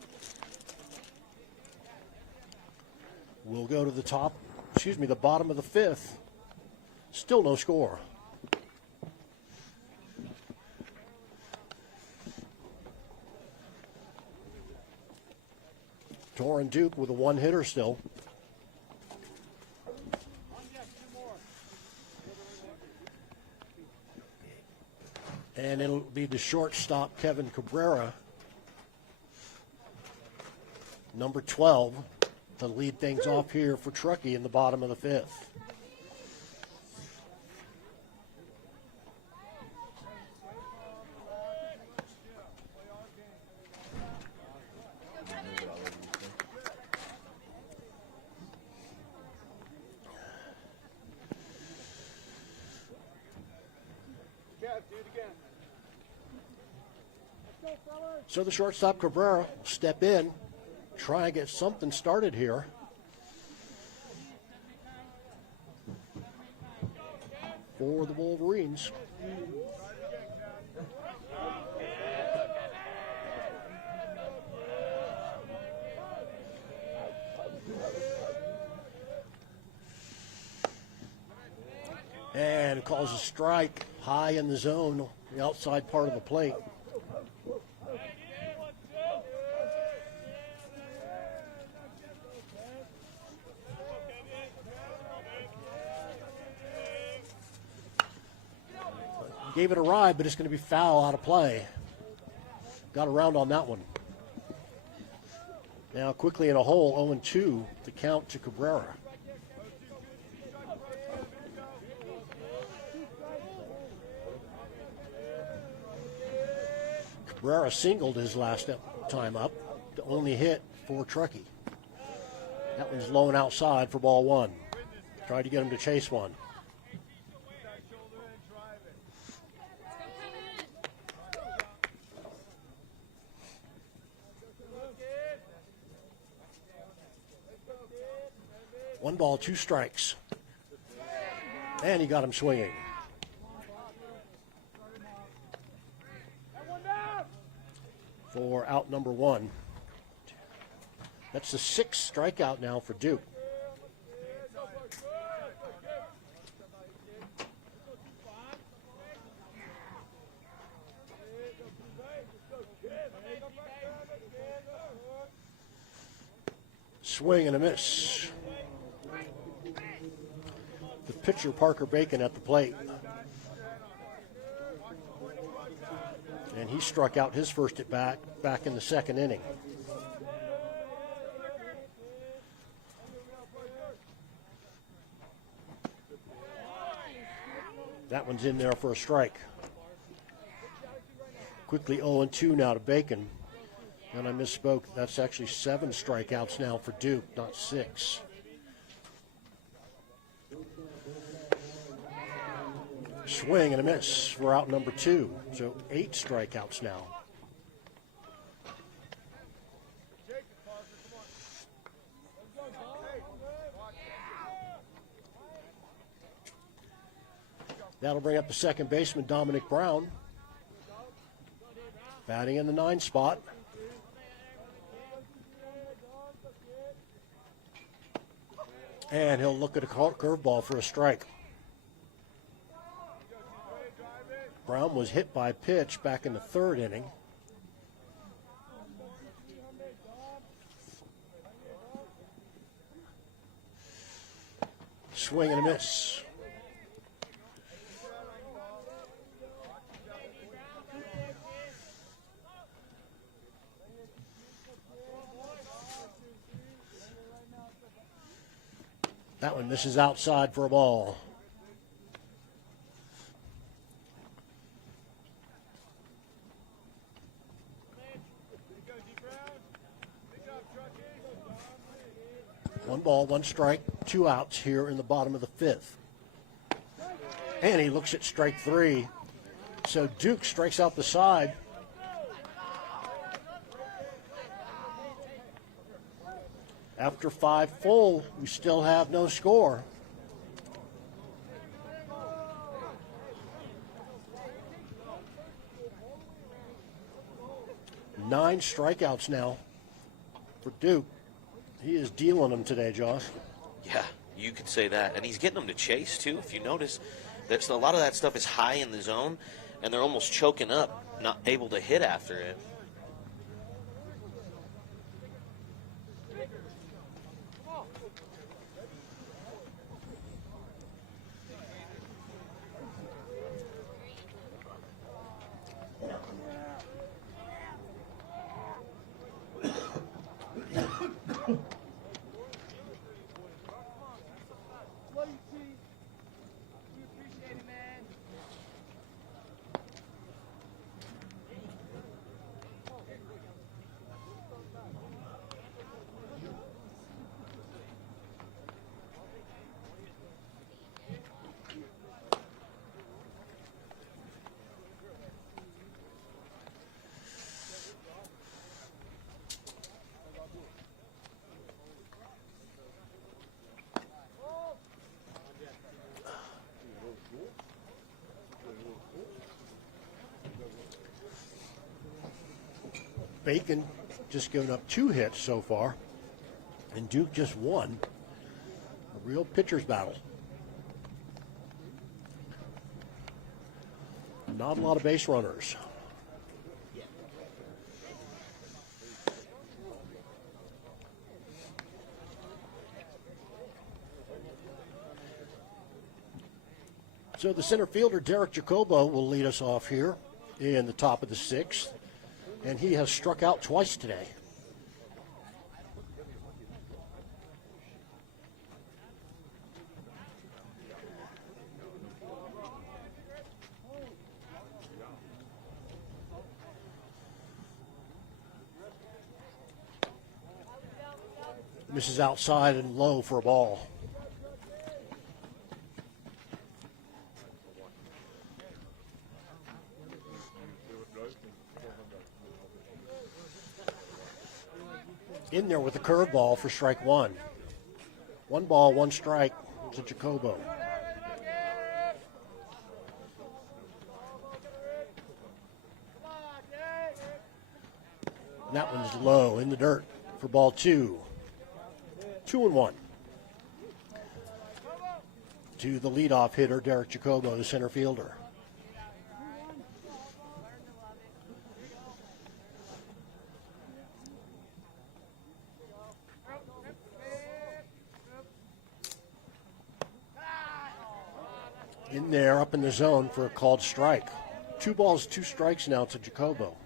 We'll go to the bottom of the 5th. Still no score. Torrin Duke with a 1-hitter still. And it'll be the shortstop, Kevin Cabrera, number 12, to lead things off here for Truckee in the bottom of the 5th. So the shortstop, Cabrera, will step in, try and get something started here. For the Wolverines. And calls a strike high in the zone, the outside part of the plate. Gave it a ride, but it's going to be foul out of play. Got around on that one. Now quickly in a hole, 0-2 to count to Cabrera. Cabrera singled his last time up to only hit for Truckee. That one's low and outside for ball one. Tried to get him to chase one. One ball, two strikes. And he got him swinging. For out number one. That's the sixth strikeout now for Duke. Swing and a miss. The pitcher, Parker Bacon, at the plate. And he struck out his first at bat back in the second inning. That one's in there for a strike. Quickly 0-2 now to Bacon. And I misspoke. That's actually 7 strikeouts now for Duke, not 6. Swing and a miss for out number 2. So 8 strikeouts now. That'll bring up the second baseman, Dominic Brown. Batting in the 9 spot. And he'll look at a curveball for a strike. Brown was hit by a pitch back in the 3rd inning. Swing and a miss. That one misses outside for a ball. One ball, one strike, 2 outs here in the bottom of the 5th. And he looks at strike 3. So Duke strikes out the side. After 5 full, we still have no score. Nine strikeouts now for Duke. He is dealing them today, Josh. Yeah, you could say that. And he's getting them to chase, too. If you notice, there's a lot of that stuff is high in the zone, and they're almost choking up, not able to hit after it. Bacon just given up 2 hits so far, and Duke just 1. A real pitcher's battle. Not a lot of base runners. So the center fielder, Derek Jacobo, will lead us off here in the top of the sixth. And he has struck out twice today. Misses outside and low for a ball. In there with the curveball for strike one. 1 ball, 1 strike to Jacobo. And that one's low in the dirt for ball 2. 2-1. To the leadoff hitter, Derek Jacobo, the center fielder. In there, up in the zone for a called strike. 2 balls, 2 strikes now to Jacobo.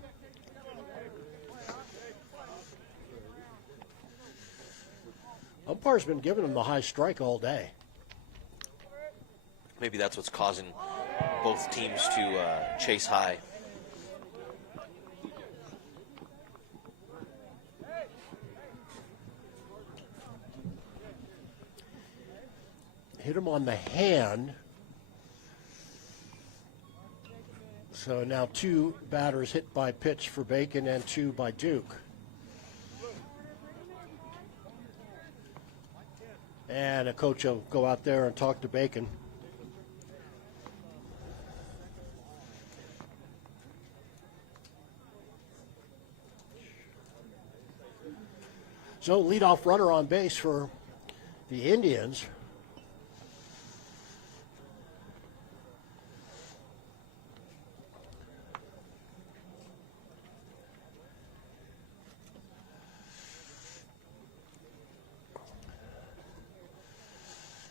Umpire's been giving him the high strike all day. Maybe that's what's causing both teams to chase high. Hit him on the hand. So now 2 batters hit by pitch for Bacon and 2 by Duke. And a coach will go out there and talk to Bacon. So leadoff runner on base for the Indians.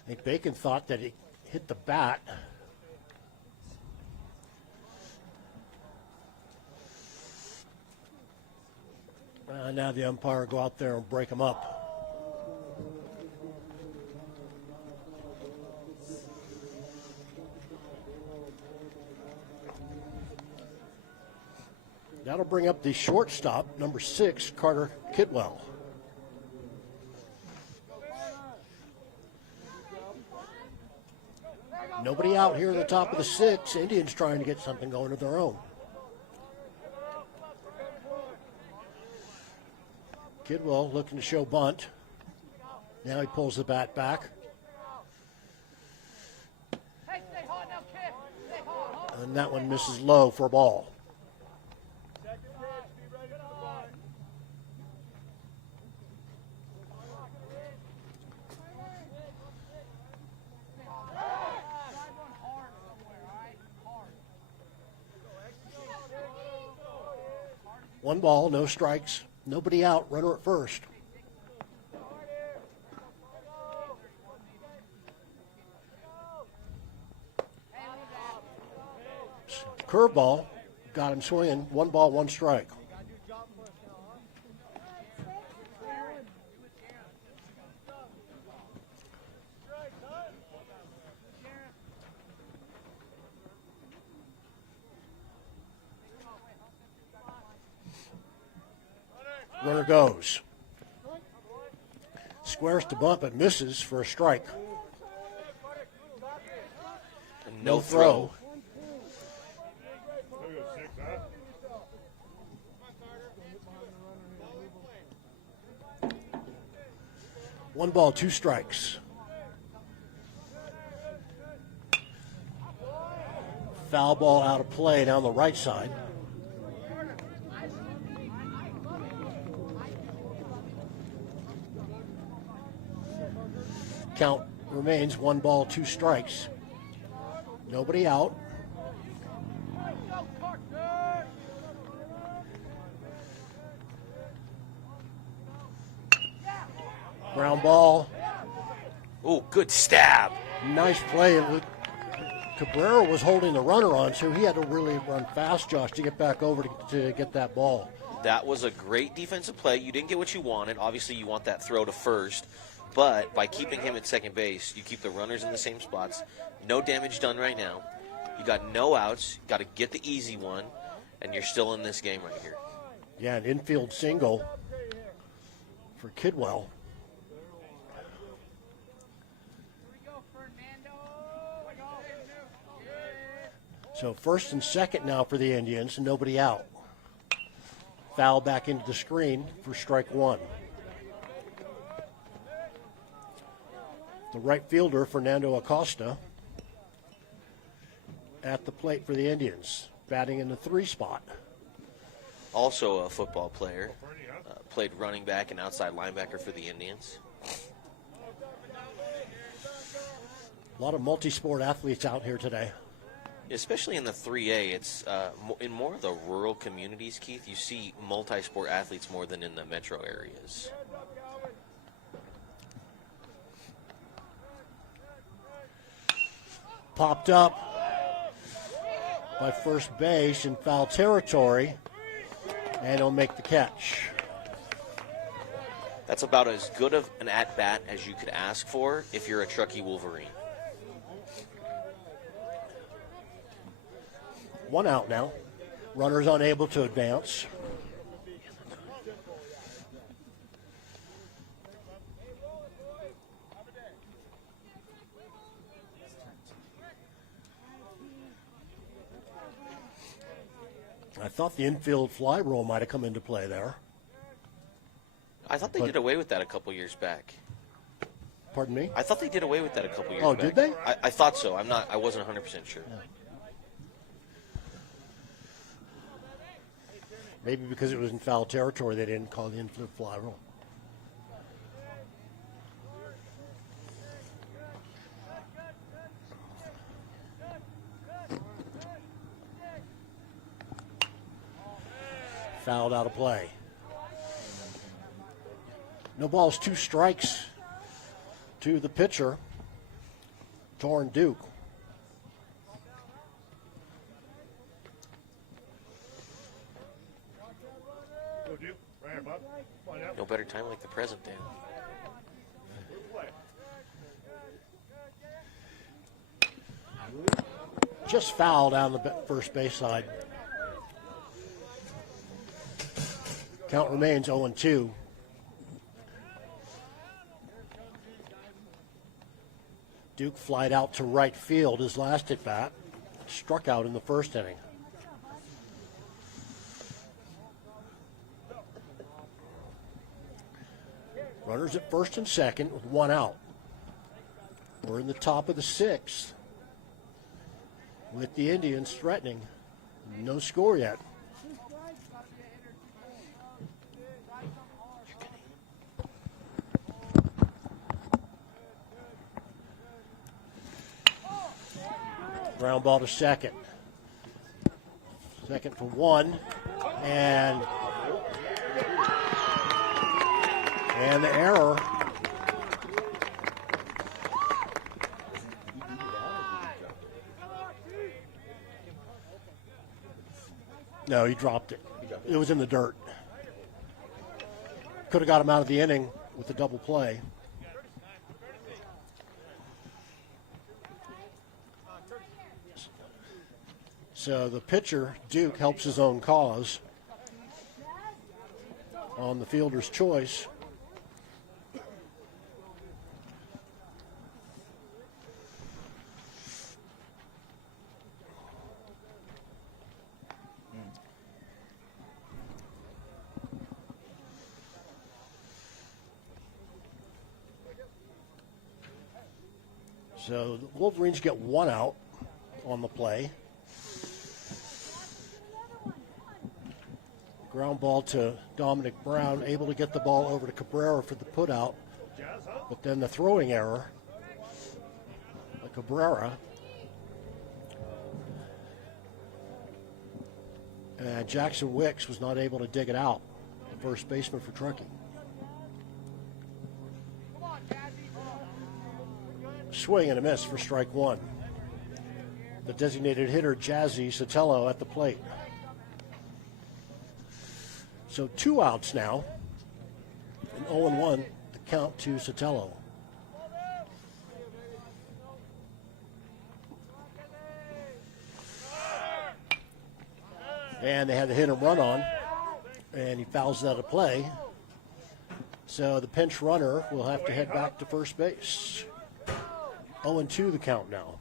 I think Bacon thought that he hit the bat. Now the umpire will go out there and break him up. That'll bring up the shortstop, number 6, Carter Kidwell. Nobody out here in the top of the 6th. Indians trying to get something going of their own. Kidwell looking to show bunt. Now he pulls the bat back. And that one misses low for a ball. One ball, no strikes, nobody out, runner at first. Curveball, got him swinging, 1 ball, 1 strike. Runner goes. Squares to bunt, but misses for a strike. No throw. One ball, 2 strikes. Foul ball out of play down the right side. Count remains 1 ball, 2 strikes. Nobody out. Ground ball. Oh, good stab. Nice play. Cabrera was holding the runner on, so he had to really run fast, Josh, to get back over to get that ball. That was a great defensive play. You didn't get what you wanted. Obviously, you want that throw to first. But by keeping him at second base, you keep the runners in the same spots. No damage done right now. You got no outs. You got to get the easy one, and you're still in this game right here. Yeah, an infield single for Kidwell. So first and second now for the Indians, and nobody out. Foul back into the screen for strike one. The right fielder, Fernando Acosta, at the plate for the Indians, batting in the 3 spot. Also a football player. Played running back and outside linebacker for the Indians. A lot of multi-sport athletes out here today. Especially in the 3A, it's in more of the rural communities, Keith, you see multi-sport athletes more than in the metro areas. Popped up by first base in foul territory, and he'll make the catch. That's about as good of an at-bat as you could ask for if you're a Truckee Wolverine. 1 out now. Runners unable to advance. I thought the infield fly roll might have come into play there. I thought they did away with that a couple years back. Pardon me? I thought they did away with that a couple years Oh, back. did they? I thought so. I wasn't 100% sure. Yeah. Maybe because it was in foul territory, they didn't call the infield fly roll. Fouled out of play. No balls, 2 strikes to the pitcher, Torn Duke. No better time like the present, Dan. Just fouled down the first base side. Count remains 0-2. Duke flied out to right field his last at bat. Struck out in the first inning. Runners at first and second with 1 out. We're in the top of the 6th with the Indians threatening. No score yet. Ground ball to second. Second for 1. And the error. No, he dropped it. It was in the dirt. Could have got him out of the inning with the double play. So the pitcher, Duke, helps his own cause on the fielder's choice. So the Wolverines get 1 out on the play. Ground ball to Dominic Brown, able to get the ball over to Cabrera for the putout, but then the throwing error by Cabrera. And Jackson Wicks was not able to dig it out, the first baseman for Truckee. Swing and a miss for strike one. The designated hitter, Jazzy Sotelo, at the plate. So 2 outs now. And 0-1, the count to Sotelo. And they had to hit him run on, and he fouls out of play. So the pinch runner will have to head back to first base. 0-2 the count now.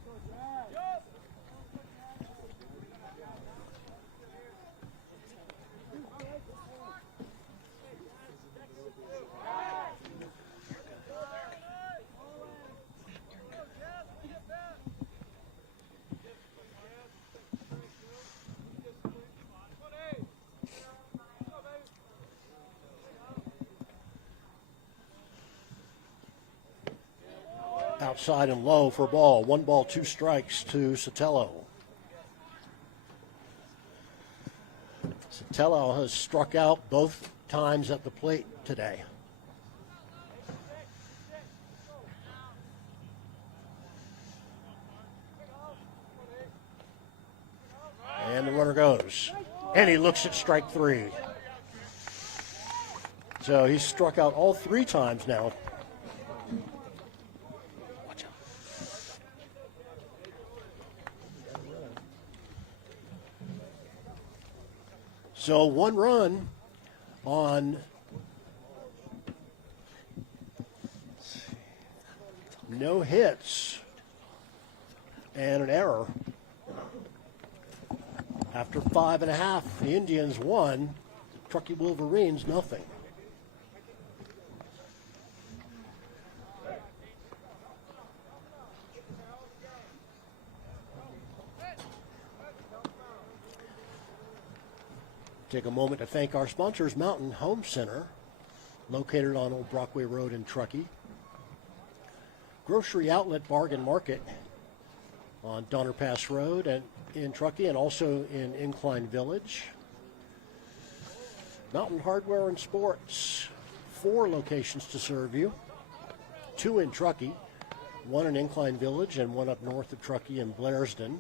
Outside and low for ball. 1 ball, 2 strikes to Sotelo. Sotelo has struck out both times at the plate today. And the runner goes. And he looks at strike 3. So he's struck out all 3 times now. So 1 run on no hits and an error. After 5.5, the Indians won. Truckee Wolverines nothing. Take a moment to thank our sponsors, Mountain Home Center, located on Old Brockway Road in Truckee. Grocery Outlet Bargain Market on Donner Pass Road and in Truckee, and also in Incline Village. Mountain Hardware and Sports, 4 locations to serve you. 2 in Truckee, 1 in Incline Village and 1 up north of Truckee in Blairsden.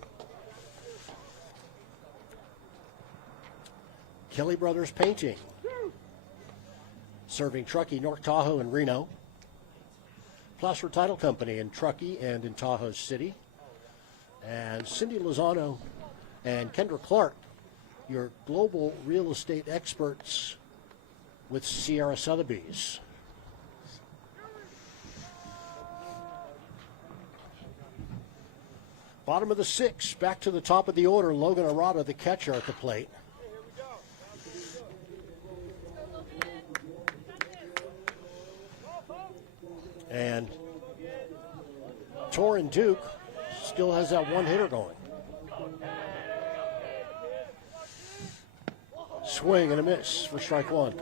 Kelly Brothers Painting, serving Truckee, North Tahoe, and Reno. Placer Title Company in Truckee and in Tahoe City. And Cindy Lozano and Kendra Clark, your global real estate experts with Sierra Sotheby's. Bottom of the 6th, back to the top of the order. Logan Arata, the catcher, at the plate. And Torrin Duke still has that 1 hitter going. Swing and a miss for strike 1.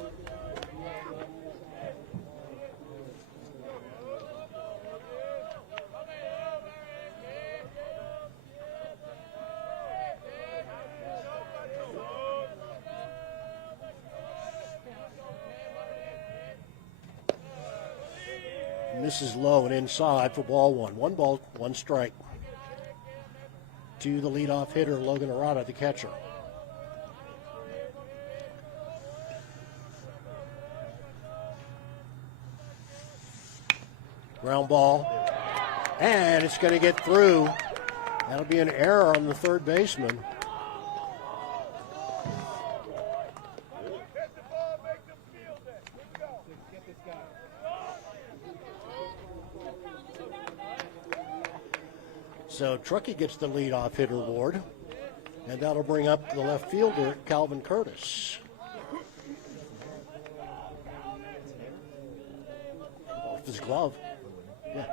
Misses low and inside for ball 1. 1 ball, 1 strike. To the leadoff hitter, Logan Arata, the catcher. Ground ball. And it's going to get through. That'll be an error on the third baseman. So Truckee gets the leadoff hitter award, and that'll bring up the left fielder, Calvin Curtis. Off his glove. Yeah.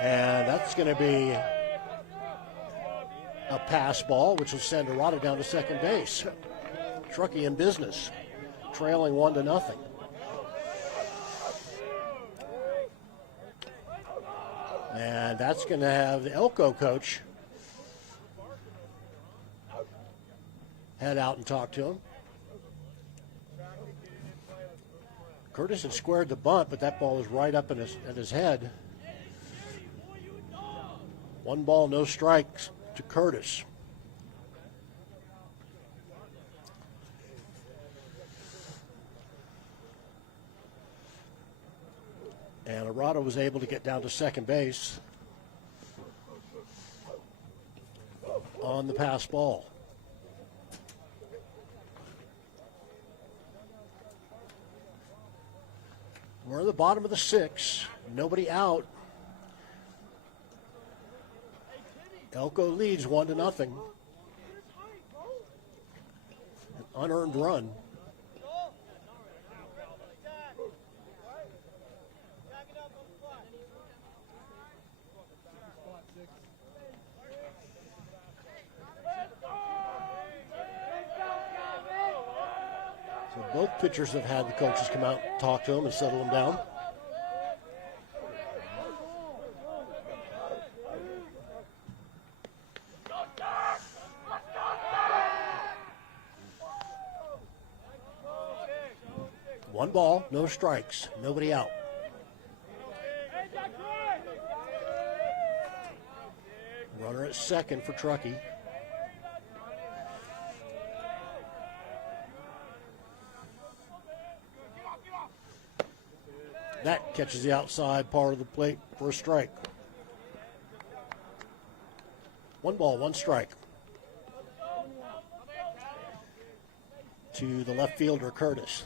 And that's going to be a pass ball, which will send Arata down to second base. Truckee in business, trailing 1-0. And that's going to have the Elko coach head out and talk to him. Curtis had squared the bunt, but that ball was right up in his head. 1 ball, no strikes to Curtis. And Arado was able to get down to second base on the pass ball. We're in the bottom of the 6th. Nobody out. Elko leads 1-0. An unearned run. So both pitchers have had the coaches come out, talk to them, and settle them down. One ball, no strikes, nobody out. Runner at second for Truckee. That catches the outside part of the plate for a strike. 1 ball, 1 strike. To the left fielder, Curtis.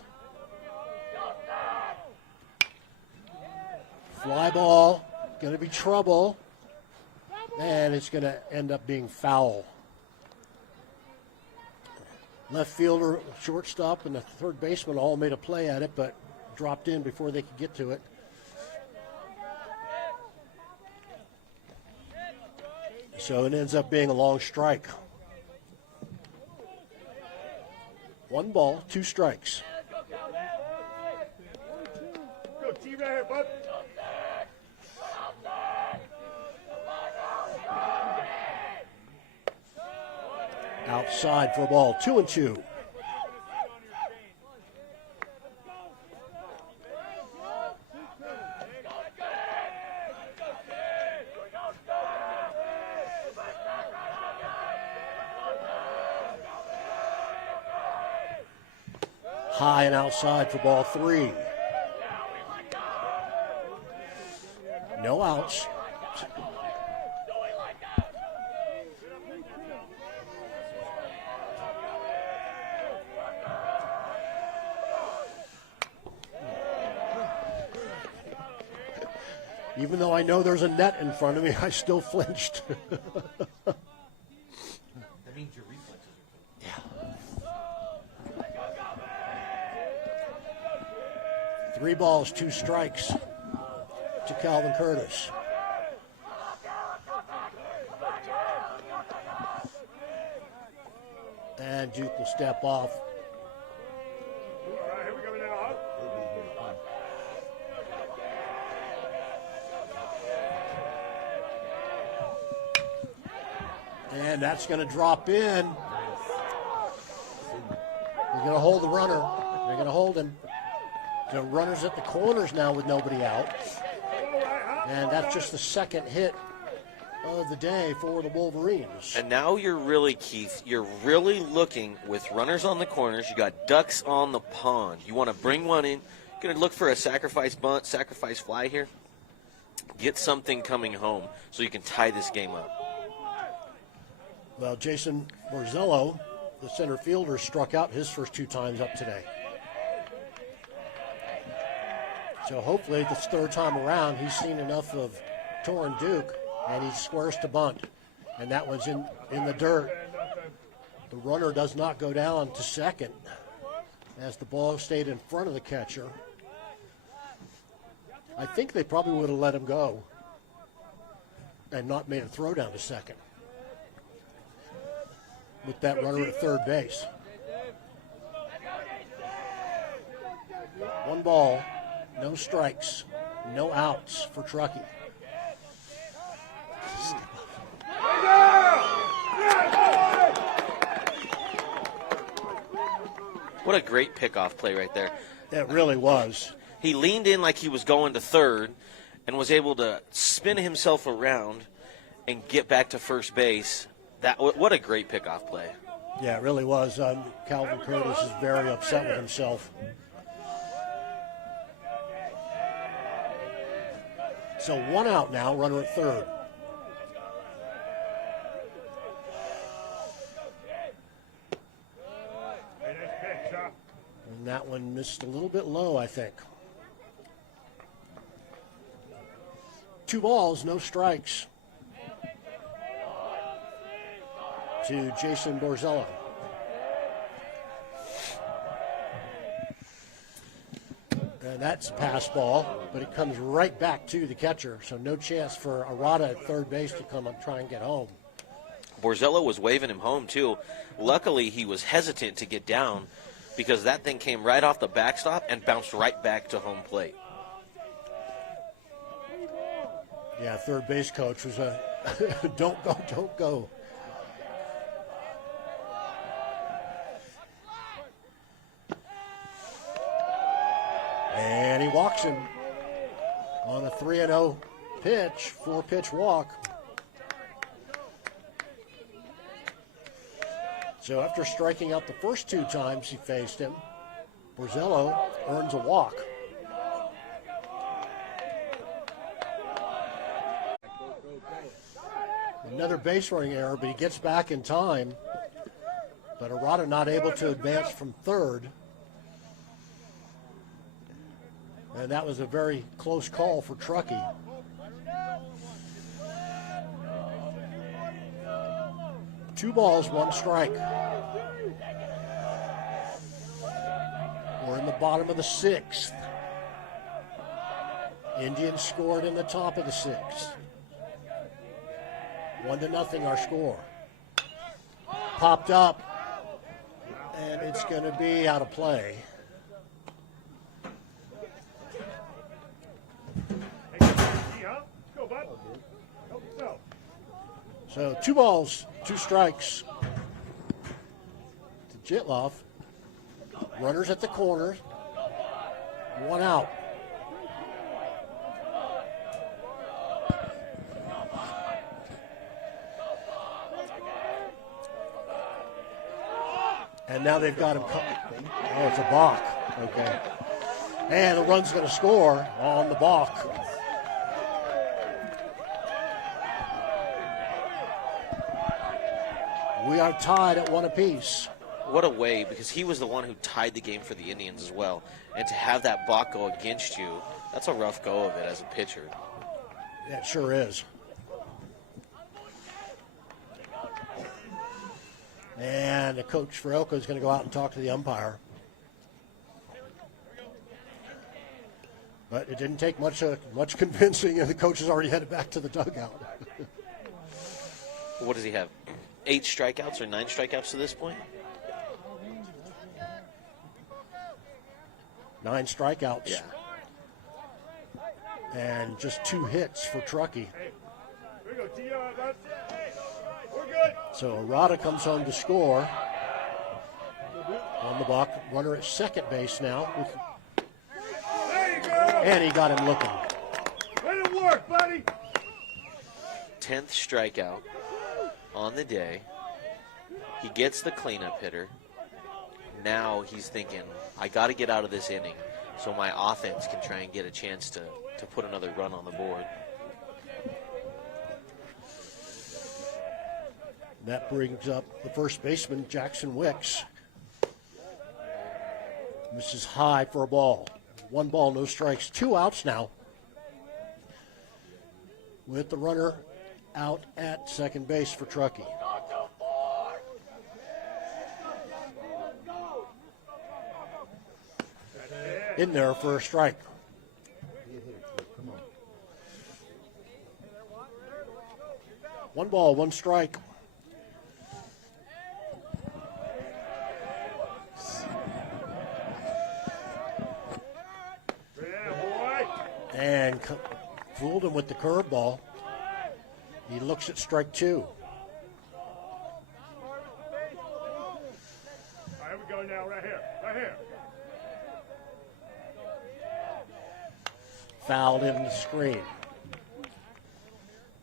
Fly ball, going to be trouble, and it's going to end up being foul. Left fielder, shortstop, and the third baseman all made a play at it, but dropped in before they could get to it. So it ends up being a long strike. 1 ball, 2 strikes. Go, T right here, bud. Outside for a ball, 2-2. High and outside for ball 3. No outs. Even though I know there's a net in front of me, I still flinched. That means your reflexes are good. Yeah. 3 balls, 2 strikes to Calvin Curtis. And Duke will step off. All right, here we go now, huh? And that's going to drop in. They're going to hold the runner. They're going to hold him. The runner's at the corners now with nobody out. And that's just the second hit of the day for the Wolverines. And now you're really, Keith, you're really looking with runners on the corners. You got ducks on the pond. You want to bring one in. You're going to look for a sacrifice bunt, sacrifice fly here. Get something coming home so you can tie this game up. Well, Jason Borzello, the center fielder, struck out his first 2 times up today. So hopefully this third time around, he's seen enough of Torrin Duke, and he squares to bunt. And that one's in the dirt. The runner does not go down to second as the ball stayed in front of the catcher. I think they probably would have let him go and not made a throw down to second with that runner at third base. 1 ball, no strikes, no outs for Truckee. What a great pickoff play right there. It really was. He leaned in like he was going to third and was able to spin himself around and get back to first base. What a great pickoff play. Yeah, it really was. Calvin Curtis is very upset with himself. So 1 out now, runner at third. And that one missed a little bit low, I think. 2 balls, no strikes to Jason Borzello. And that's a pass ball, but it comes right back to the catcher, so no chance for Arata at third base to come and try and get home. Borzello was waving him home, too. Luckily, he was hesitant to get down because that thing came right off the backstop and bounced right back to home plate. Yeah, third base coach was a don't go, don't go. And he walks him on a 3-0 pitch, 4-pitch walk. So after striking out the first 2 times he faced him, Borzello earns a walk. Another base running error, but he gets back in time. But Arata not able to advance from third. And that was a very close call for Truckee. Two balls, 1 strike. We're in the bottom of the 6th. Indians scored in the top of the 6th. 1-0 our score. Popped up, and it's going to be out of play. So 2 balls, 2 strikes to Jitloff. Runners at the corner. 1 out. And now they've got him. Oh, it's a balk. Okay. And the run's going to score on the balk. We are tied at 1 apiece. What a way, because he was the one who tied the game for the Indians as well. And to have that balk go against you, that's a rough go of it as a pitcher. It sure is. And the coach for Elko is going to go out and talk to the umpire. But it didn't take much convincing, and the coach has already headed back to the dugout. What does he have? 8 strikeouts or 9 strikeouts to this point? 9 strikeouts. Yeah. And just 2 hits for Truckee. So Arata comes home to score. On the block, runner at second base now. And he got him looking. Way to work, buddy. 10th strikeout on the day. He gets the cleanup hitter. Now he's thinking, I got to get out of this inning so my offense can try and get a chance to put another run on the board. That brings up the first baseman, Jackson Wicks. Misses high for a ball. 1 ball, no strikes. 2 outs now. With the runner out at second base for Truckee. In there for a strike. One ball, 1 strike. And fooled him with the curveball. He looks at strike 2. All right, here we go now, right here. fouled in the screen.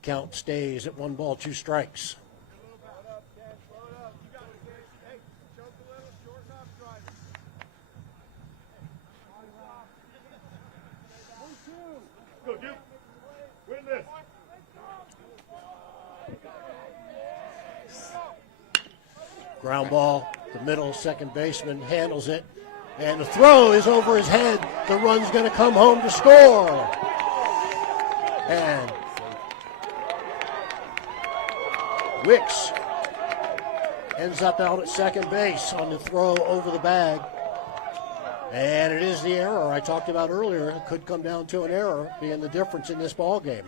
Count stays at 1 ball, 2 strikes. Go, Duke. Win this. Ground ball, the middle, second baseman handles it. And the throw is over his head. The run's going to come home to score. And Wicks ends up out at second base on the throw over the bag. And it is the error I talked about earlier. It could come down to an error being the difference in this ball game.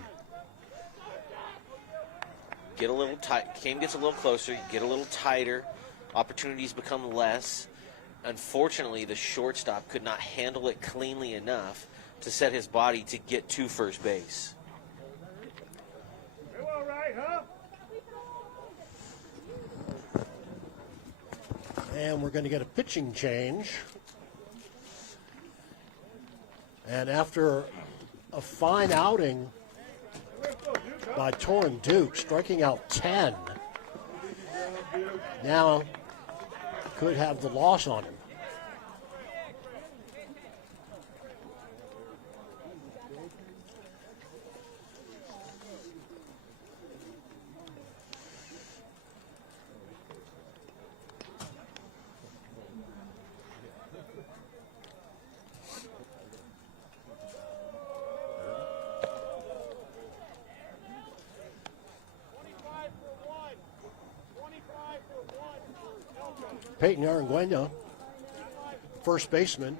Get a little tight. Game gets a little closer. You get a little tighter. Opportunities become less. Unfortunately, the shortstop could not handle it cleanly enough to set his body to get to first base. You all right, huh? And we're going to get a pitching change. And after a fine outing by Torrin Duke, striking out 10, now could have the loss on him. Peyton Arangüena, first baseman,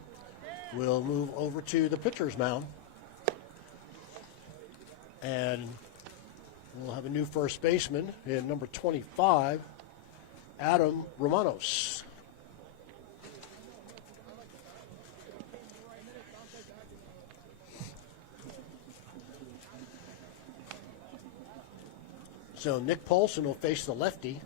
will move over to the pitcher's mound. And we'll have a new first baseman in number 25, Adam Romanos. So Nick Paulson will face the lefty.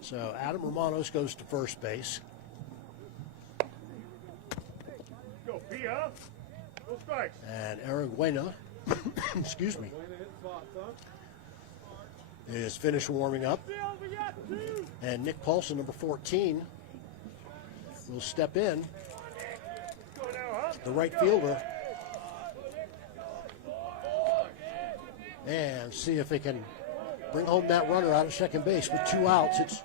So Adam Romanos goes to first base. Go, Pia. No strikes. And Arangüena, excuse me, is finished warming up. And Nick Paulson, number 14, will step in, the right fielder, and see if they can bring home that runner out of second base with 2 outs. It's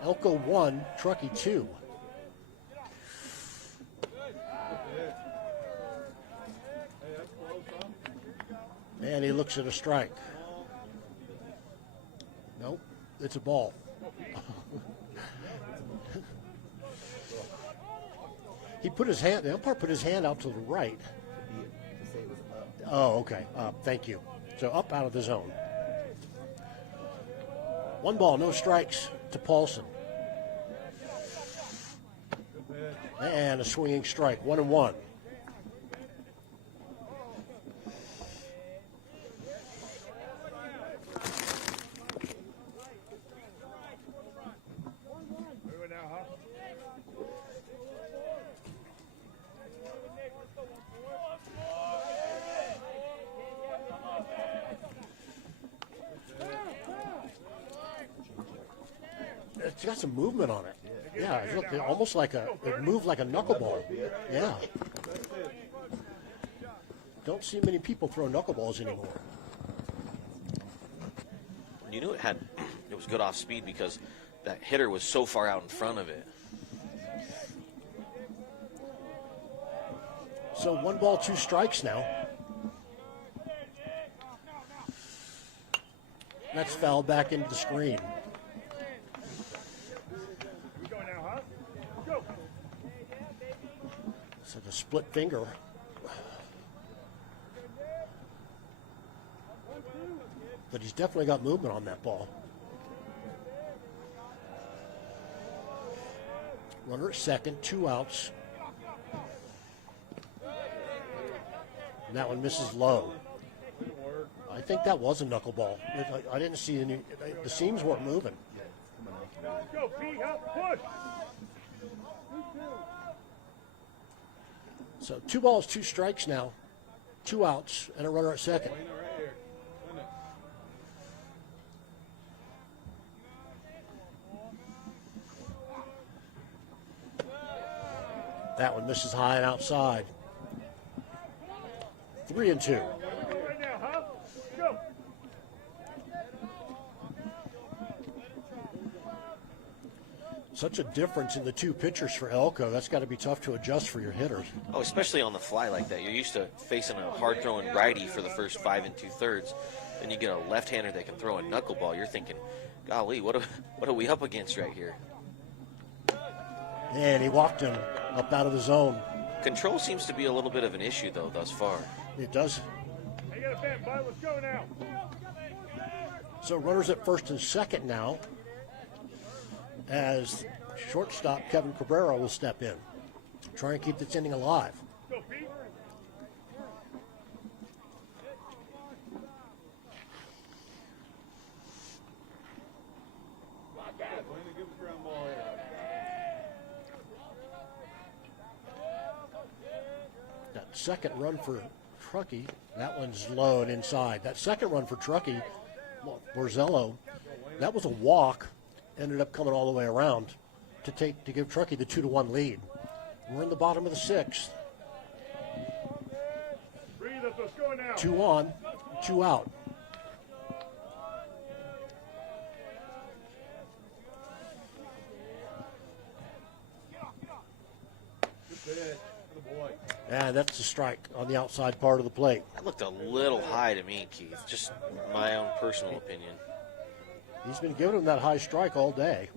Elko 1, Truckee 2. And he looks at a strike. Nope, it's a ball. He put his hand, the umpire put his hand out to the right. Oh, okay, thank you. So up out of the zone. 1 ball, no strikes to Paulson. And a swinging strike, 1-1. Moving now, huh? It's got some movement on it. Yeah, it looked almost like it moved like a knuckleball. Yeah. Don't see many people throw knuckleballs anymore. You knew it was good off speed because that hitter was so far out in front of it. So 1 ball, 2 strikes now. That's fouled back into the screen. We go now, huh? Go. So the split finger. But he's definitely got movement on that ball. Runner at second, 2 outs. And that one misses low. I think that was a knuckleball. I didn't see any. The seams weren't moving. Go, Pete, huh? Push. So 2 balls, 2 strikes now. 2 outs and a runner at second. That one misses high and outside. 3-2. Right now, huh? Go. Such a difference in the 2 pitchers for Elko. That's got to be tough to adjust for your hitters. Oh, especially on the fly like that. You're used to facing a hard-throwing righty for the first 5 2/3. Then you get a left-hander that can throw a knuckleball. You're thinking, golly, what are we up against right here? And he walked him up out of the zone. Control seems to be a little bit of an issue, though, thus far. It does. Hey, you got a bend, bud. Let's go now. So runners at first and second now, as shortstop Kevin Cabrera will step in. Try and keep this inning alive. Go, Pete. That second run for Truckee, that one's low and inside. That second run for Truckee, Borzello, that was a walk, ended up coming all the way around to give Truckee the 2-1 lead. We're in the bottom of the 6th. Breathe us. Let's go now. 2 on, 2 out. And that's a strike on the outside part of the plate. That looked a little high to me, Keith. Just my own personal opinion. He's been giving him that high strike all day.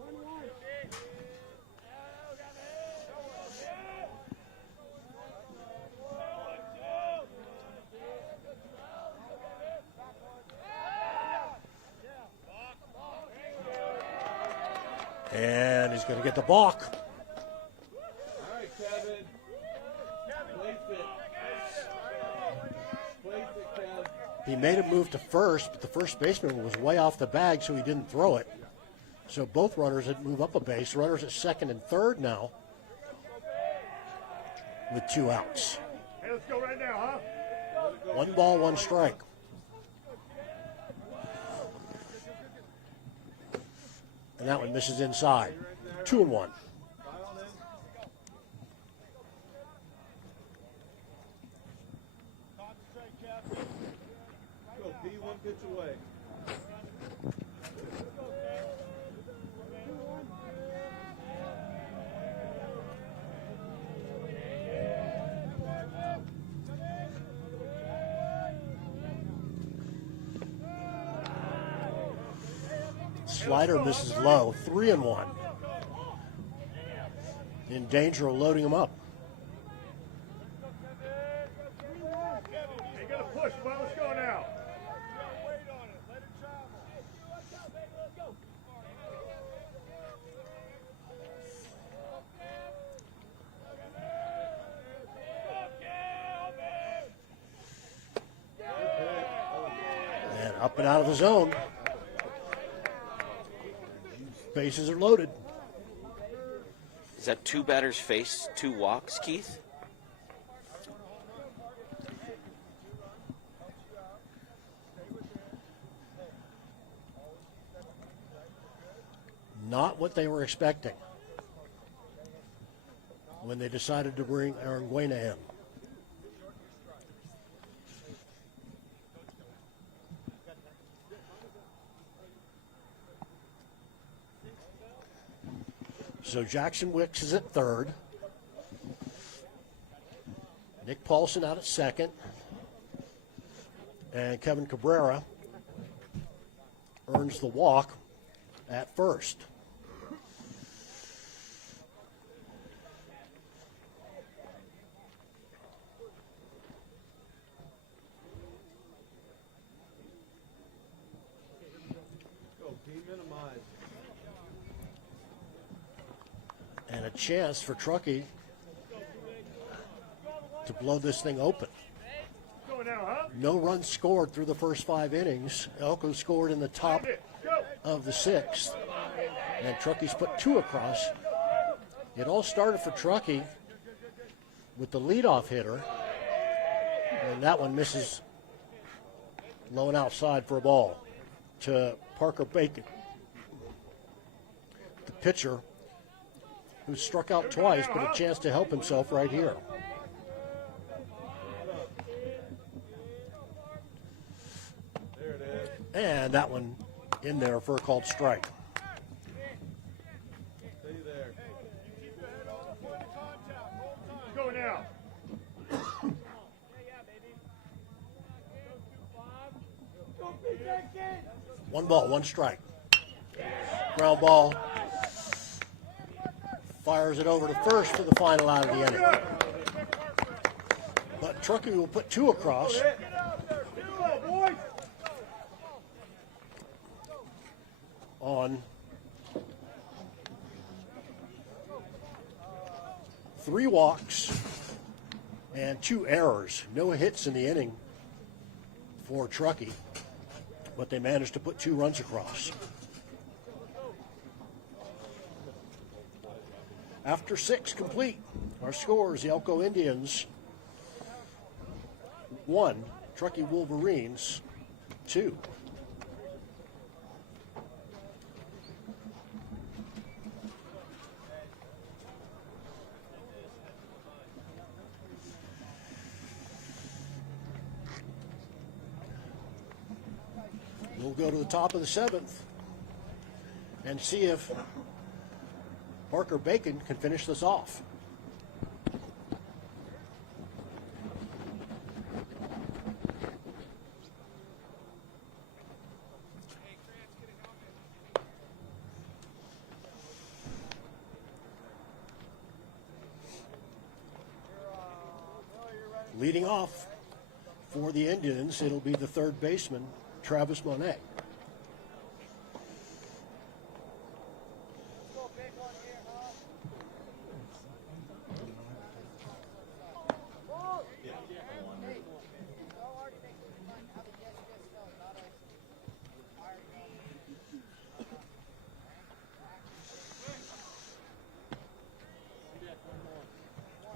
And he's going to get the balk. All right, Kevin. Place it. Place it, Kev. He made a move to first, but the first baseman was way off the bag, so he didn't throw it. So both runners had moved up a base. Runners at second and third now with 2 outs. Hey, let's go right now, huh? 1 ball, 1 strike. And that one misses inside. 2-1. Go, P, 1 pitch away. Slider misses low. 3-1. In danger of loading him up. Hey, you got to push, bud. Let's go now. And up and out of the zone. Bases are loaded. Is that 2 batters face, 2 walks, Keith? Not what they were expecting when they decided to bring Aranguena in. So Jackson Wicks is at third. Nick Paulson out at second. And Kevin Cabrera earns the walk at first. Go, team minimize. And a chance for Truckee to blow this thing open. No runs scored through the first 5 innings. Elko scored in the top of the 6th, and Truckee's put 2 across. It all started for Truckee with the leadoff hitter, and that one misses low and outside for a ball to Parker Bacon, the pitcher, who struck out twice, but a chance to help himself right here. There it is. And that one in there for a called strike. Stay there. Go now. 1 ball, 1 strike. Ground ball. Fires it over to first for the final out of the inning. But Truckee will put 2 across. On 3 walks and 2 errors. No hits in the inning for Truckee, but they managed to put 2 runs across. After 6 complete, our scores: the Elko Indians 1, Truckee Wolverines 2. We'll go to the top of the 7th and see if Parker Bacon can finish this off. Leading off for the Indians, it'll be the 3rd baseman, Travis Monet.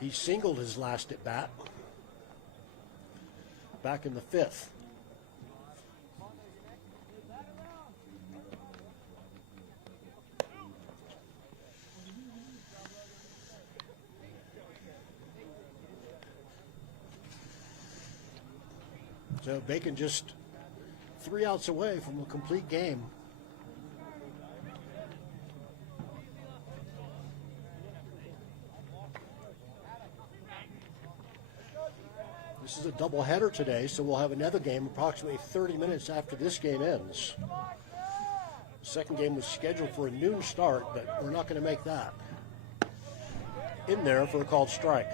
He singled his last at bat back in the 5th. So Bacon just 3 outs away from a complete game. This is a doubleheader today, so we'll have another game approximately 30 minutes after this game ends. The second game was scheduled for a noon start, but we're not going to make that. In there for a called strike.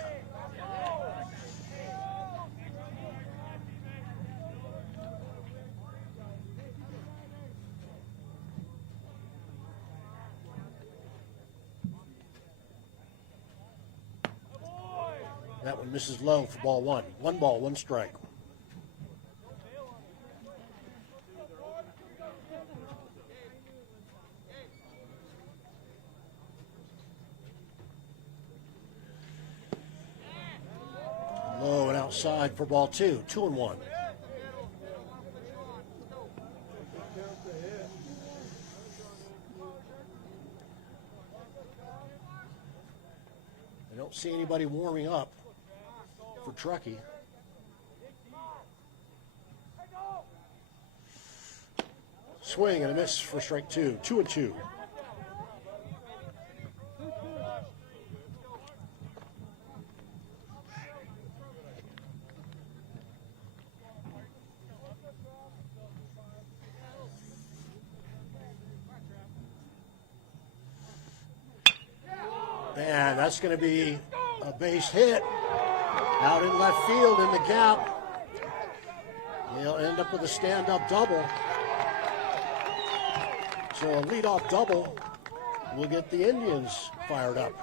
That one misses low for ball 1. 1 ball, 1 strike. Low and outside for ball 2. 2-1. I don't see anybody warming up for Truckee. Swing and a miss for strike 2. 2-2. And that's going to be a base hit out in left field in the gap. He'll end up with a stand-up double. So a leadoff double will get the Indians fired up.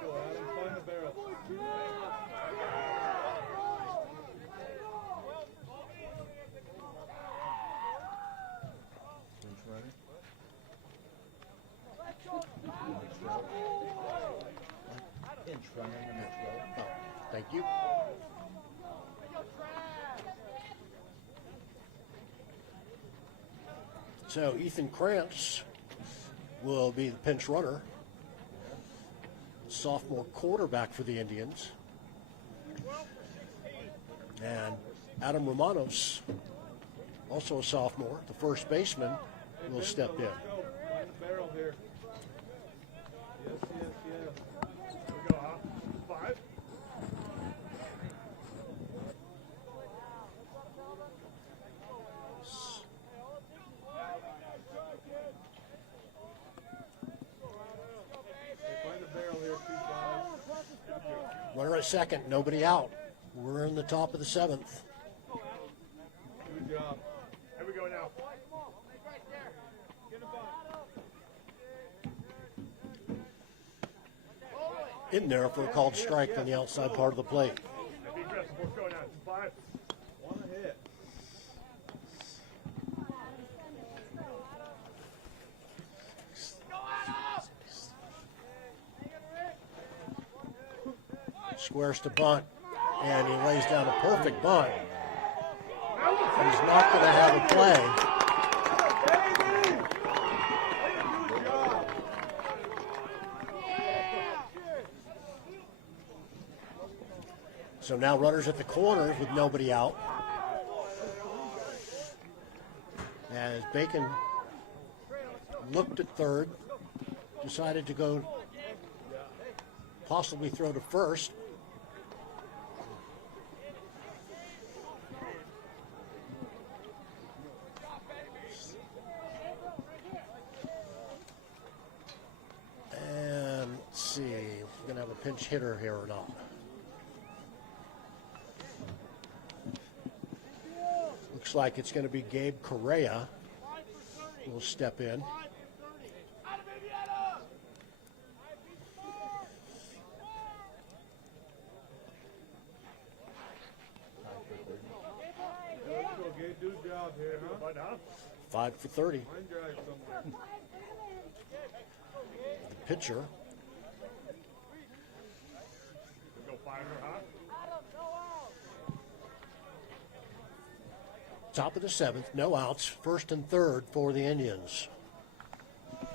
Go, Adam. Find the barrel. Oh, thank you. So Ethan Krantz will be the pinch runner. Sophomore quarterback for the Indians. And Adam Romanos, also a sophomore, the first baseman, will step in. Go. Find the barrel here. Yes, yes, yes. Here we go, huh? 5. Hey, find the barrel here, 2-5. Runner at second, nobody out. We're in the top of the seventh. Good job. Here we go now. In there for a called strike on the outside part of the plate. Be aggressive. Let's go now. 5. One hit. Squares to bunt, and he lays down a perfect bunt. And he's not going to have a play. So now runners at the corners with nobody out. As Bacon looked at third, decided to go possibly throw to first. And let's see, if we're going to have a pinch hitter here or not. Looks like it's going to be Gabe Correa who will step in. Let's go, Gabe. Do a job here, huh? But now, 5 for 30. Line drive somewhere. The pitcher, go 5 huh? top of the seventh, no outs, first and third for the Indians. Right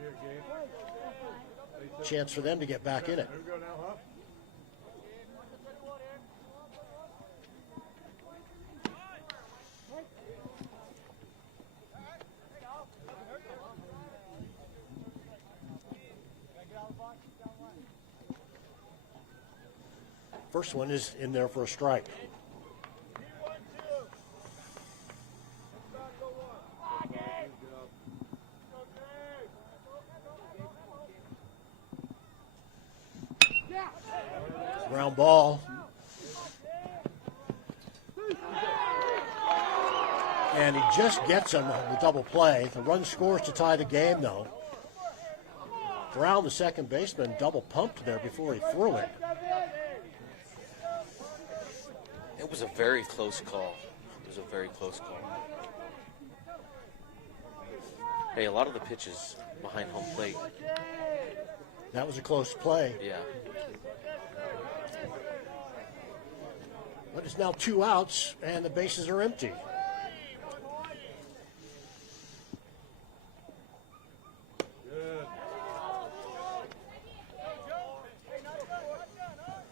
here, Gabe. Chance for them to get back in it. Here we go now, huh? First one is in there for a strike. Ground ball. And he just gets him on the double play. The run scores to tie the game, though. Brown, the second baseman, double pumped there before he threw it. It was a very close call. It was a very close call. Hey, a lot of the pitches behind home plate. That was a close play. Yeah. But it's now 2 outs, and the bases are empty. Good.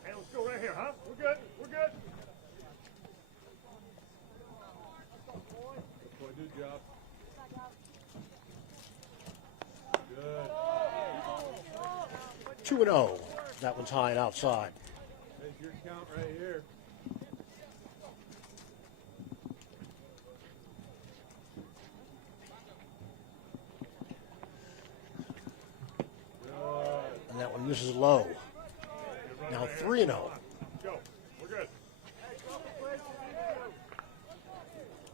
Hey, let's go right here, huh? We're good. We're good. Good boy. Do a job. Good. 2-0. That one's high and outside. There's your count right here. This is low. Now 3-0. Go. We're good.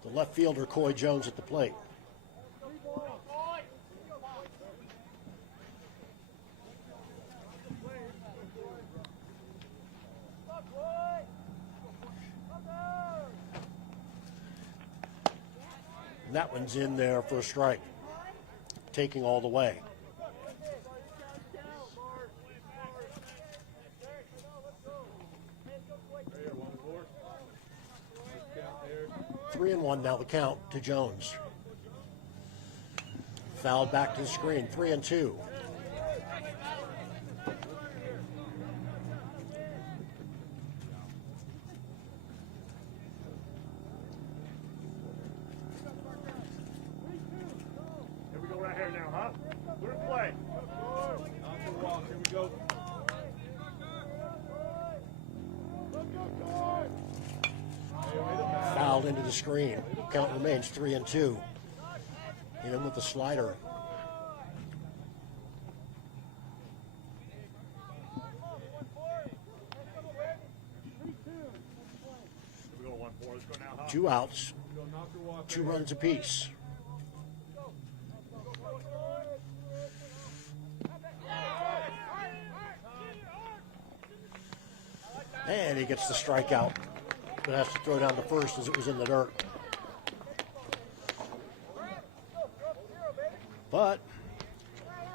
The left fielder, Coy Jones, at the plate. And that one's in there for a strike. Taking all the way. There, 1-4. Nice count there. 3-1 now the count to Jones. Fouled back to the screen. 3-2. Here we go right here now, huh? Put it in play. Off the walk. Here we go. Fouled into the screen. Count remains 3-2. In with the slider. Here we go 1-4. Let's go now, huh? 2 outs. Go knock the walk. 2 runs apiece. And he gets the strikeout. But has to throw down the first as it was in the dirt. But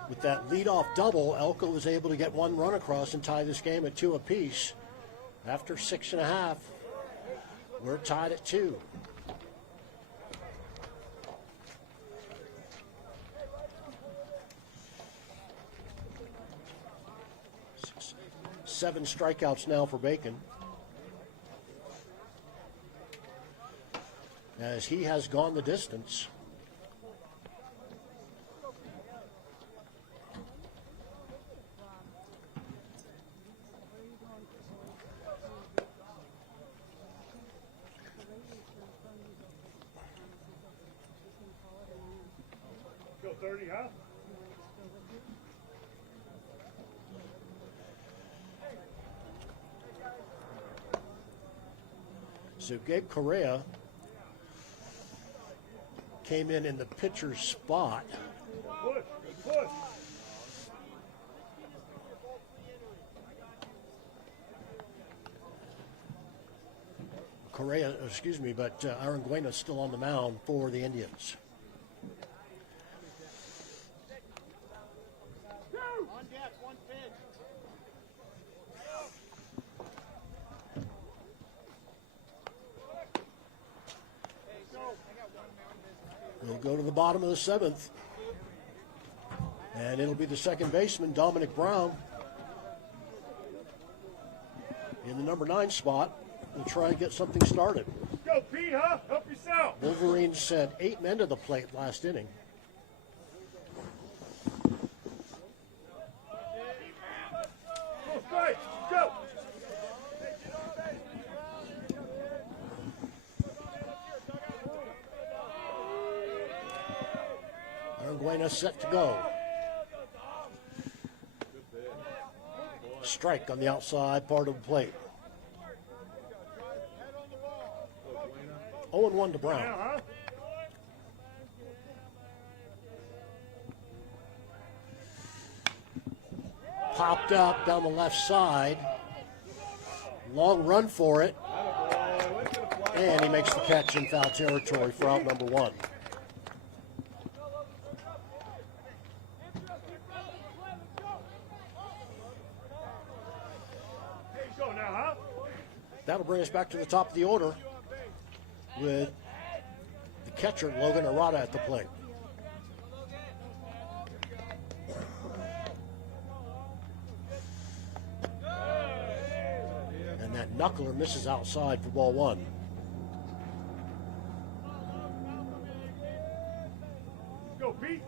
with that leadoff double, Elko was able to get 1 run across and tie this game at 2 apiece. After 6.5, we're tied at 2. Seven strikeouts now for Bacon, as he has gone the distance. Go 30, huh? So Gabe Correa came in the pitcher's spot. Push. Good push. Correa, excuse me, but Aranguena's still on the mound for the Indians. We'll go to the bottom of the 7th. And it'll be the second baseman, Dominic Brown, in the number 9 spot. We'll try and get something started. Go, Pete, huh? Help yourself. Wolverines sent 8 men to the plate last inning. Go, strike. Go. Aranguena set to go. Strike on the outside part of the plate. 0-1 to Brown. Now, huh? Popped up down the left side. Long run for it. And he makes the catch in foul territory for out number 1. Go now, huh? That'll bring us back to the top of the order with the catcher, Logan Arata, at the plate. And that knuckler misses outside for ball 1. Go, Pete.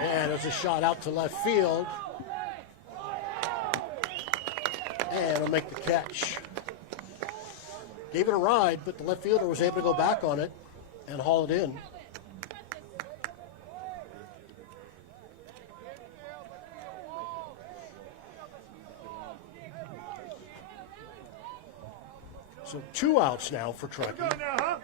And it's a shot out to left field. And he'll make the catch. Gave it a ride, but the left fielder was able to go back on it and haul it in. So 2 outs now for Go Truckee. now, huh?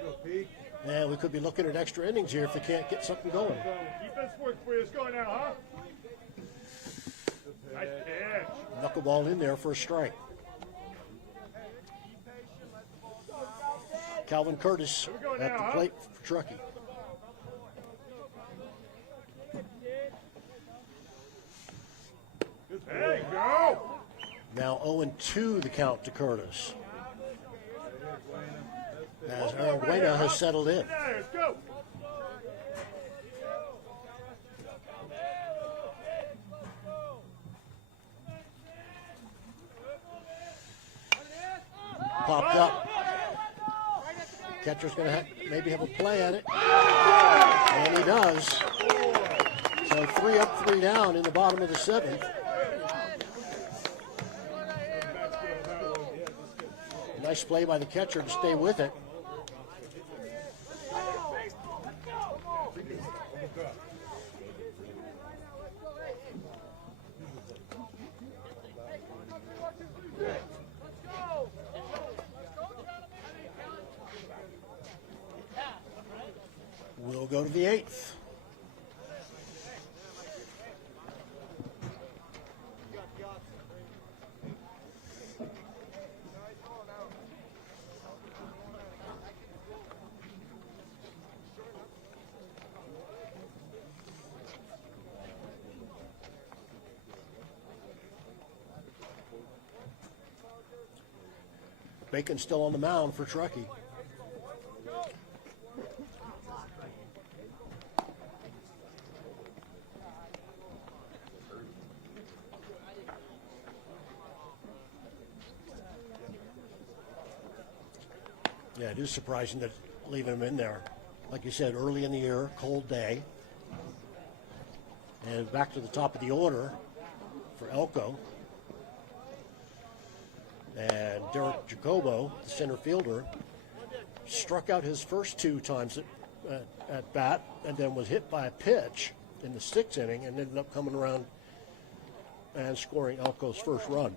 Go, Pete. And we could be looking at extra innings here if they can't get something going. Defense work for you. Let's go now, huh? Nice pitch. Knuckleball in there for a strike. Calvin Curtis at the plate for Truckee. There you go. Now 0-2 the count to Curtis. As Arguena has settled in. There, let's go. Popped up. Catcher's going to maybe have a play at it. And he does. So 3 up, 3 down in the bottom of the 7th. Nice play by the catcher to stay with it. We'll go to the 8th. Bacon still on the mound for Truckee. Yeah, it is surprising that leaving him in there. Like you said, early in the year, cold day. And back to the top of the order for Elko. And Derek Jacobo, the center fielder, struck out his first 2 times at bat and then was hit by a pitch in the 6th inning and ended up coming around and scoring Elko's first run.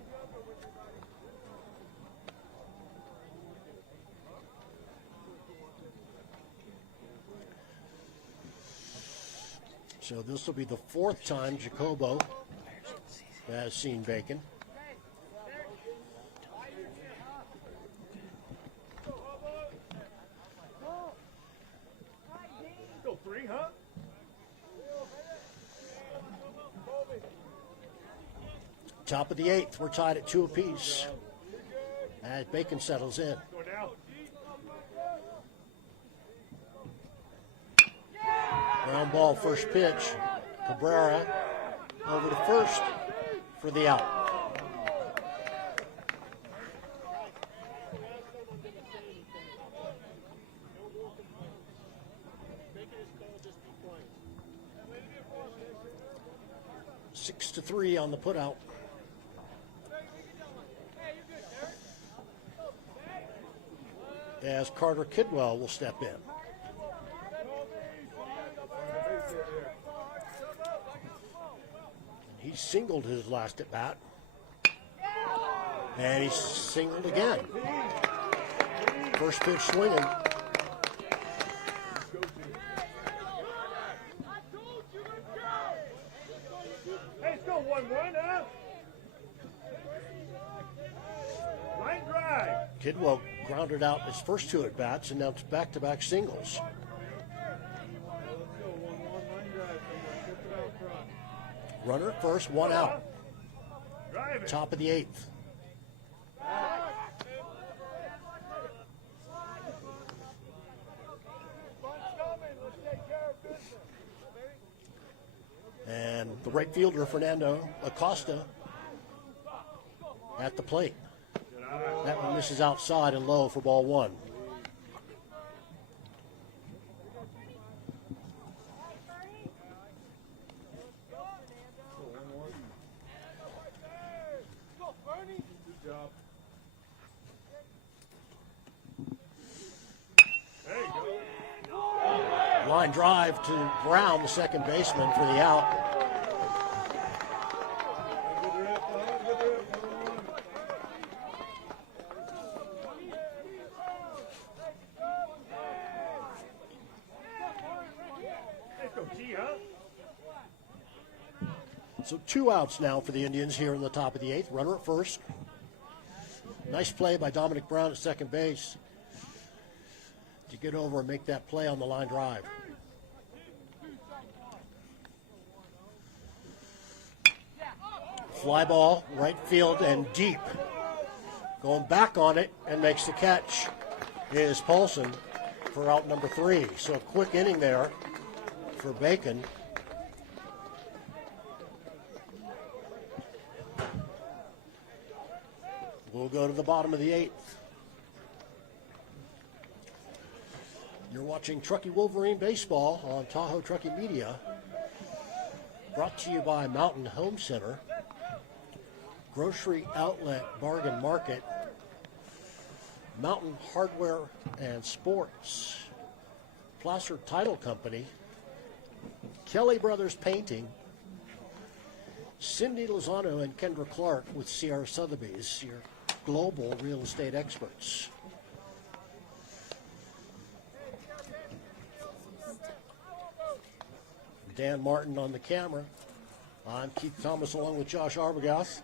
So this will be the 4th time Jacobo has seen Bacon. Go 3, huh? Top of the 8th, we're tied at 2 apiece as Bacon settles in. Go now. Ground ball, first pitch. Cabrera over to first for the out. Six to 3 on the putout. As Carter Kidwell will step in. He singled his last at bat. And he singled again. First pitch swinging. Hey, let's go 1-1, huh? Line drive. Kidwell grounded out his first 2 at bats and now it's back-to-back singles. Runner at first, 1 out. Drive it. Top of the 8th. And the right fielder, Fernando Acosta, at the plate. That one misses outside and low for ball 1. Line drive to Brown, the second baseman, for the out. So 2 outs now for the Indians here in the top of the 8th. Runner at first. Nice play by Dominic Brown at second base to get over and make that play on the line drive. Fly ball, right field and deep. Going back on it and makes the catch is Paulson for out number 3. So a quick inning there for Bacon. We'll go to the bottom of the 8th. You're watching Truckee Wolverine Baseball on Tahoe Truckee Media. Brought to you by Mountain Home Center, Grocery Outlet Bargain Market, Mountain Hardware and Sports, Placer Title Company, Kelly Brothers Painting, Cindy Lozano and Kendra Clark with C.R. Sotheby's, your global real estate experts. Dan Martin on the camera. I'm Keith Thomas along with Josh Arbogast.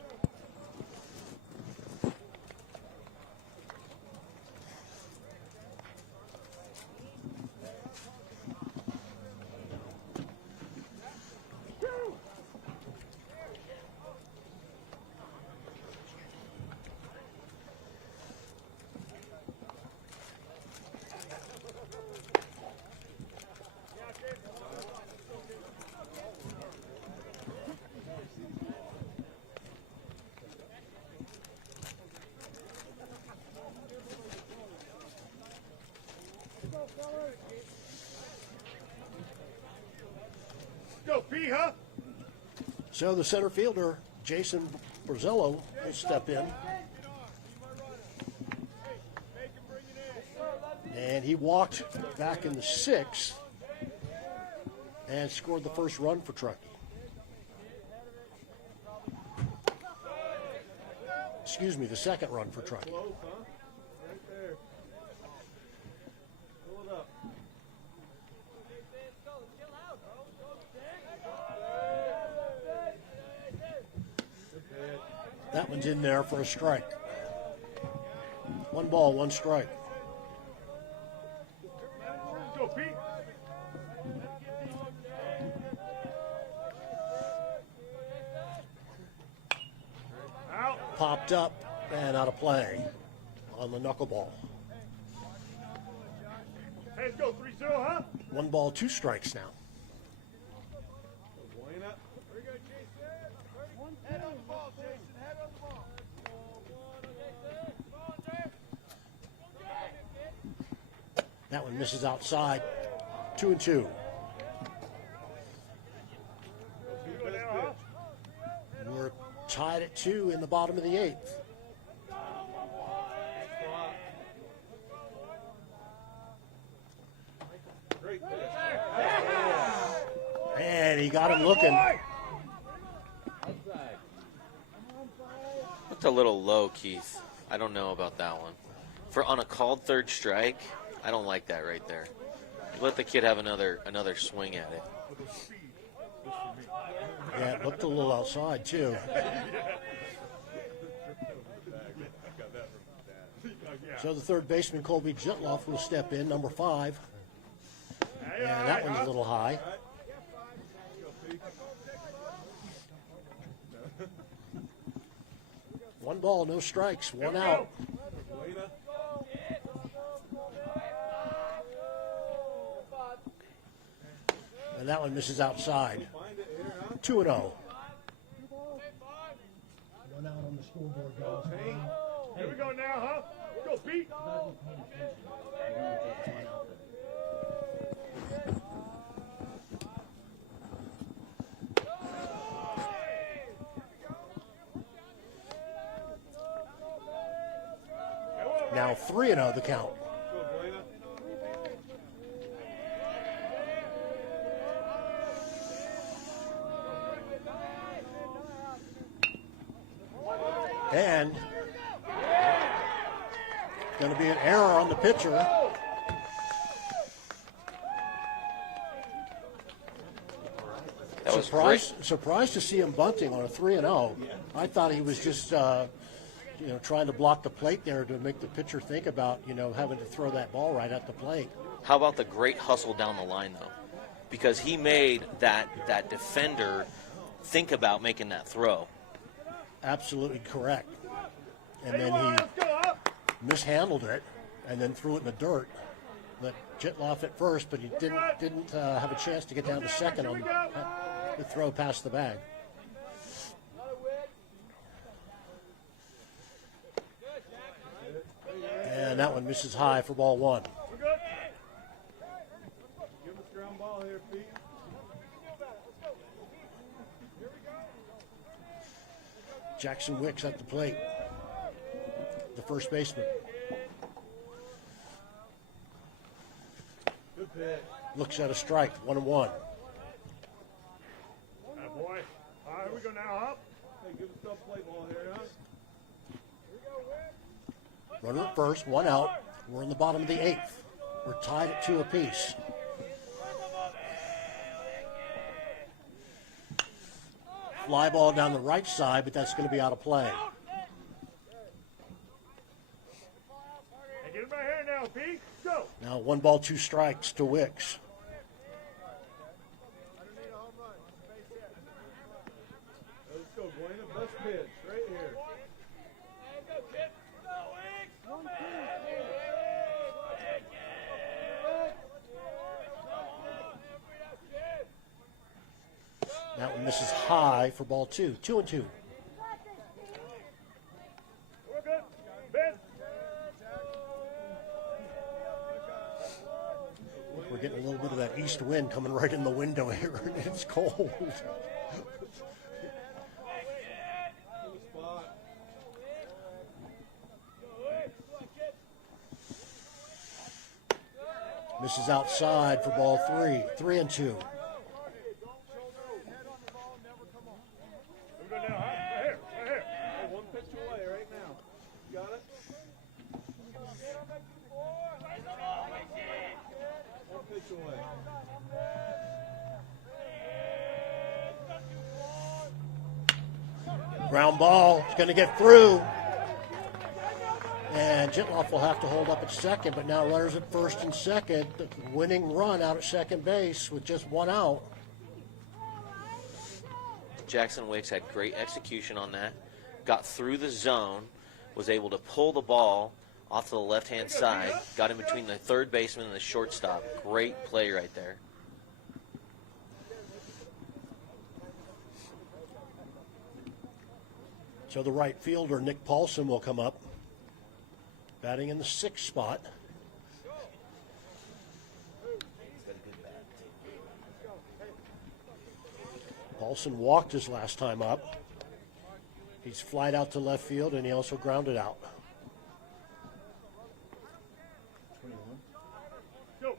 Go, P, huh? So the center fielder, Jason Borzello, will step in. And he walked back in the 6th and scored the first run for Truckee. Excuse me, the second run for Truckee. Close, huh? Right there. Pull it up. That one's in there for a strike. 1 ball, 1 strike. Go, P. Out. Popped up and out of play on the knuckleball. Let's go, 3-0, huh? 1 ball, 2 strikes now. Buena. Head on the ball, Jason. Head on the ball. That one misses outside. 2-2. You go now, huh? We're tied at 2 in the bottom of the 8th. Great pitch. And he got him looking. Looked a little low, Keith. I don't know about that one. For on a called third strike, I don't like that right there. Let the kid have another swing at it. Yeah, it looked a little outside, too. So the third baseman, Colby Jitloff, will step in, number 5. And that one's a little high. 1 ball, no strikes, 1 out. Buena. And that one misses outside. Find it here, huh? 2-0. 1 out on the scoreboard, guys. Here we go now, huh? Go, Pete. Now 3-0 the count. Go, Buena. And going to be an error on the pitcher. That was surprised to see him bunting on a 3-0. I thought he was just trying to block the plate there to make the pitcher think about having to throw that ball right at the plate. How about the great hustle down the line, though? Because he made that defender think about making that throw. Absolutely correct. And then he mishandled it and then threw it in the dirt. Let Jitloff at first, but he didn't have a chance to get down to second on the throw past the bag. And that one misses high for ball one. Give us ground ball here, Pete. Jackson Wicks at the plate, the first baseman. Good pitch. Looks at a strike, 1-1. Boy. All right, here we go now, huh? Hey, give us some play ball here, huh? Runner at first, one out. We're in the bottom of the eighth. We're tied at 2 apiece. Fly ball down the right side, but that's going to be out of play. Hey, get him right here now, Pete. Go. Now 1 ball, 2 strikes to Wicks. Let's go, Buena. Best pitch right here. That one misses high for ball 2. 2-2. We're good. Ben. We're getting a little bit of that east wind coming right in the window here, and it's cold. Spot. Misses outside for ball 3. 3-2. Here we go now, huh? Right here. Right here. Hey, 1 pitch away right now. Got it? 1 pitch away. Ground ball. It's going to get through. And Jitloff will have to hold up at second, but now runners at first and second. The winning run out at second base with just 1 out. Jackson Wicks had great execution on that. Got through the zone, was able to pull the ball off to the left-hand side, got in between the third baseman and the shortstop. Great play right there. So the right fielder, Nick Paulson, will come up, batting in the 6th spot. Paulson walked his last time up. He's flied out to left field, and he also grounded out. Go.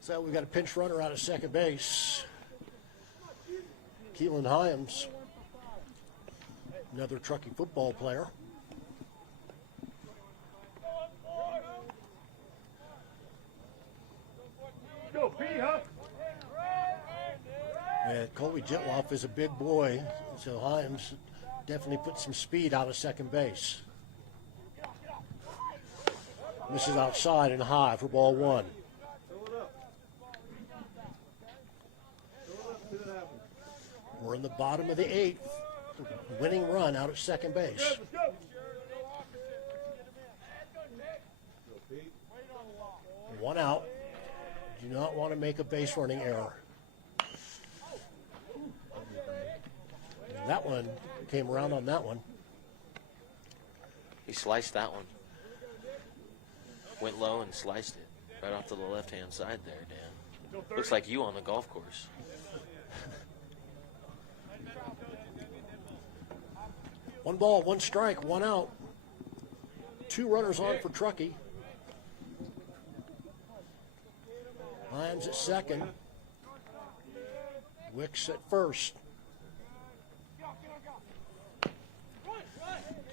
So we've got a pinch runner out at second base. Keelan Hyams, another Truckee football player. Go, Pete, huh? And Colby Jitloff is a big boy, so Hyams definitely put some speed out of second base. Misses outside and high for ball 1. We're in the bottom of the 8th. Winning run out at second base. Let's go. 1 out. Do not want to make a base running error. That one came around on that one. He sliced that one. Went low and sliced it right off to the left-hand side there, Dan. Looks like you on the golf course. 1 ball, 1 strike, 1 out. 2 runners on for Truckee. Hyams at second. Wicks at first.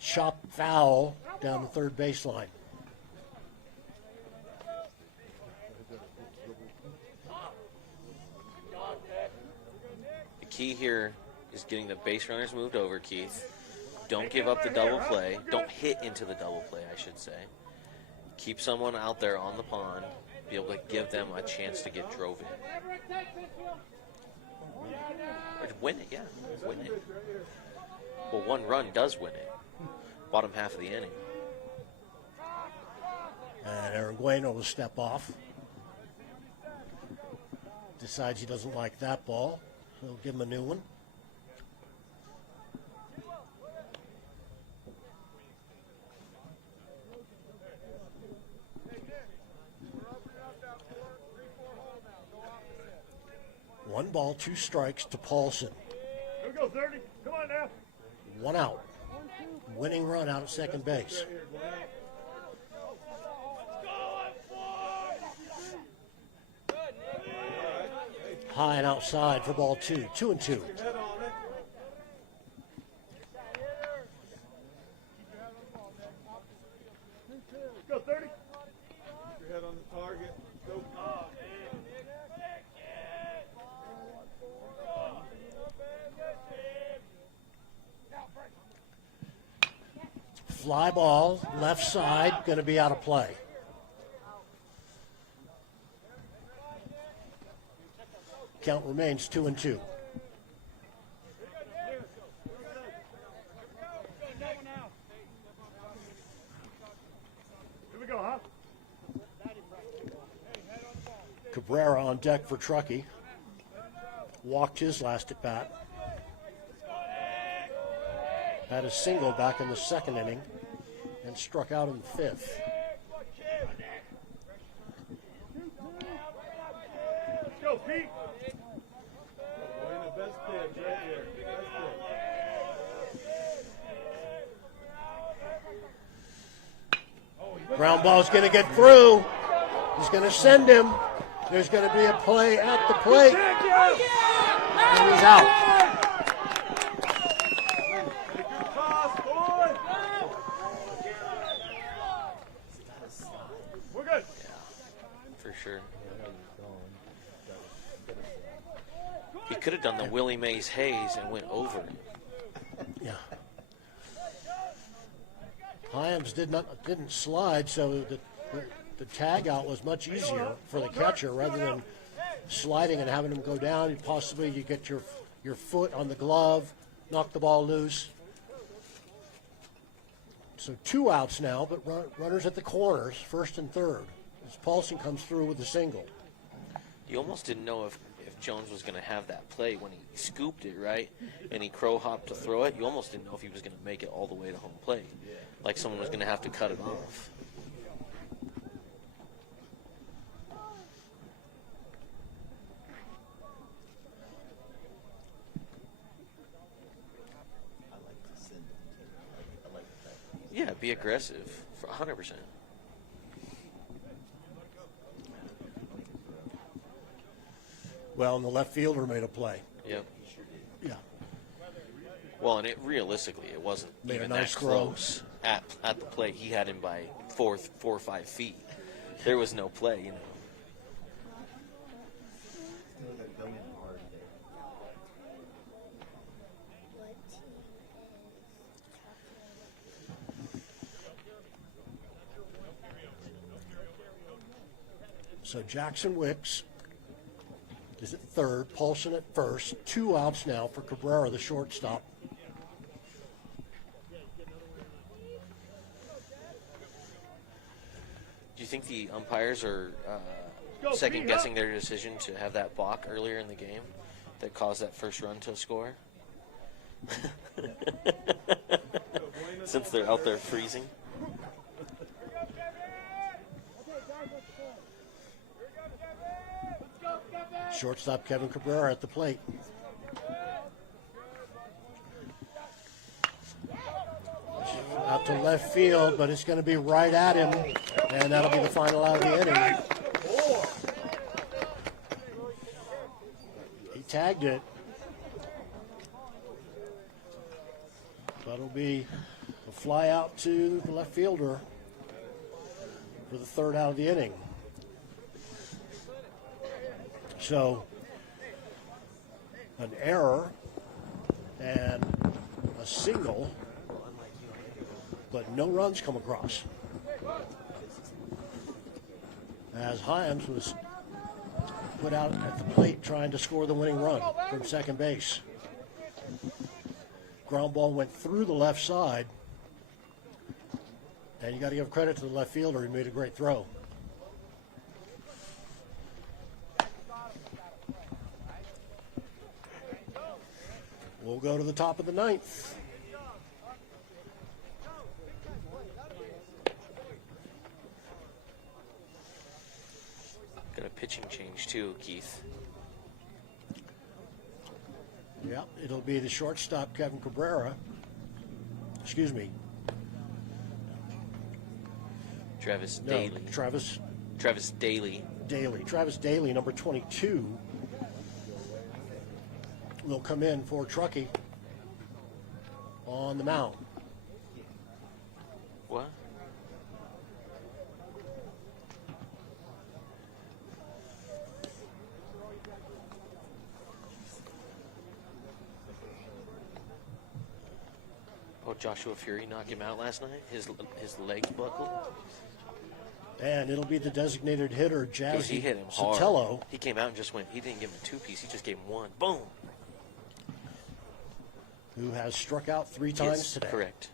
chop foul down the third baseline. The key here is getting the base runners moved over, Keith. Don't give up the double play. Don't hit into the double play, I should say. Keep someone out there on the pond, be able to give them a chance to get drove in. Or win it, yeah. Win it. Well, one run does win it. Bottom half of the inning. And Aragueno will step off. Decides he doesn't like that ball. So he'll give him a new one. One ball, 2 strikes to Paulson. Here we go, 30. Come on now. 1 out. Winning run out at second base. High and outside for ball 2. 2-2. Go, 30. Keep your head on the target. Go. Fly ball, left side, going to be out of play. Count remains 2-2. Here we go, huh? Cabrera on deck for Truckee. Walked his last at bat. Had a single back in the second inning and struck out in the fifth. Let's go, Pete. We're the best pitch right here. Best pitch. Ground ball's going to get through. He's going to send him. There's going to be a play at the plate. And he's out. We're good. For sure. He could have done the Willie Mays Hayes and went over. Yeah. Hyams didn't slide, so the tag out was much easier for the catcher rather than sliding and having him go down. Possibly you get your foot on the glove, knock the ball loose. So 2 outs now, but runners at the corners, first and third, as Paulson comes through with a single. You almost didn't know if Jones was going to have that play when he scooped it, right? And he crow hopped to throw it. You almost didn't know if he was going to make it all the way to home plate. Like someone was going to have to cut it off. Yeah, be aggressive for 100%. Well, and the left fielder made a play. Yep. Yeah. Well, and realistically, it wasn't Made a even nice that throw. close at the plate. He had him by 4 or 5 feet. There was no play, you know. So Jackson Wicks is at third, Paulson at first. 2 outs now for Cabrera, the shortstop. Do you think the umpires are second guessing their decision to have that balk earlier in the game that caused that first run to score? Since they're out there freezing. Shortstop Kevin Cabrera at the plate. Out to left field, but it's going to be right at him, and that'll be the final out of the inning. He tagged it. That'll be A fly out to the left fielder for the third out of the inning. So, an error and a single, but no runs come across. As Hyams was put out at the plate trying to score the winning run from second base. Ground ball went through the left side, and you got to give credit to the left fielder. He made a great throw. We'll go to the top of the ninth. Got a pitching change too, Keith. Yeah, it'll be the shortstop, Kevin Cabrera. Excuse me. Travis Daly. Travis Daly. Travis Daly, number 22, will come in for Truckee on the mound. What? Oh, Joshua Fury knocked him out last night. His legs buckled. And it'll be the designated hitter, Dude, Jazzy he hit him hard. Sotelo, He came out and just went. He didn't give him a two-piece. He just gave him one. Boom. who has struck out 3 times Yes, today. correct.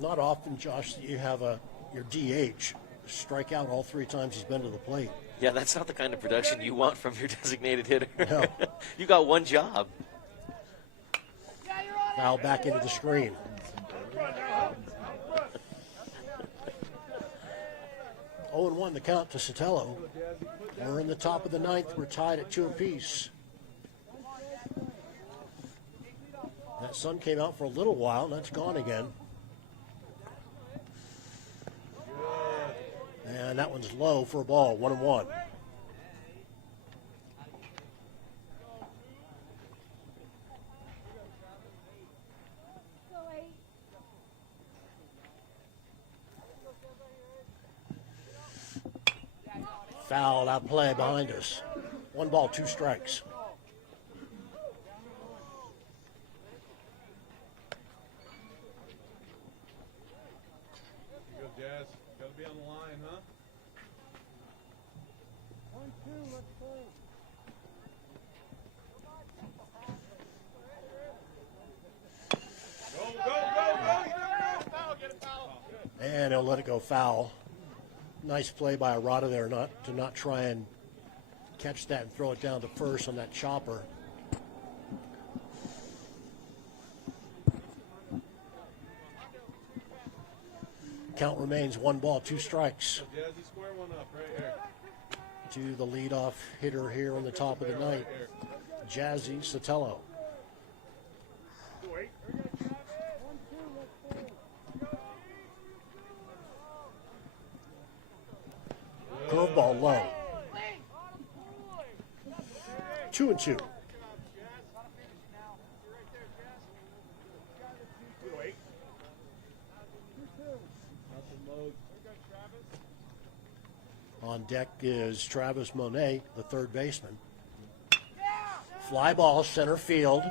Not often, Josh, that you have your DH strike out all 3 times he's been to the plate. Yeah, that's not the kind of production you want from your designated hitter. No. You got one job. Foul back into the screen. Oh, 0-1 the count to Sotelo. We're in the top of the 9th. We're tied at 2 apiece. That sun came out for a little while, and that's gone again. And that one's low for a ball, 1-1. Foul out play behind us. 1 ball, 2 strikes. Here you go, Jazz. Gotta be on the line, huh? 1-2, let's go. And he'll let it go foul. Nice play by Arata there to not try and catch that and throw it down to first on that chopper. Count remains 1 ball, 2 strikes Jazzy, square one up right here. to the leadoff hitter here on the top of the 9th, Jazzy Sotelo. Curveball low. 2-2. On deck is Travis Monet, the third baseman. Fly ball, center field.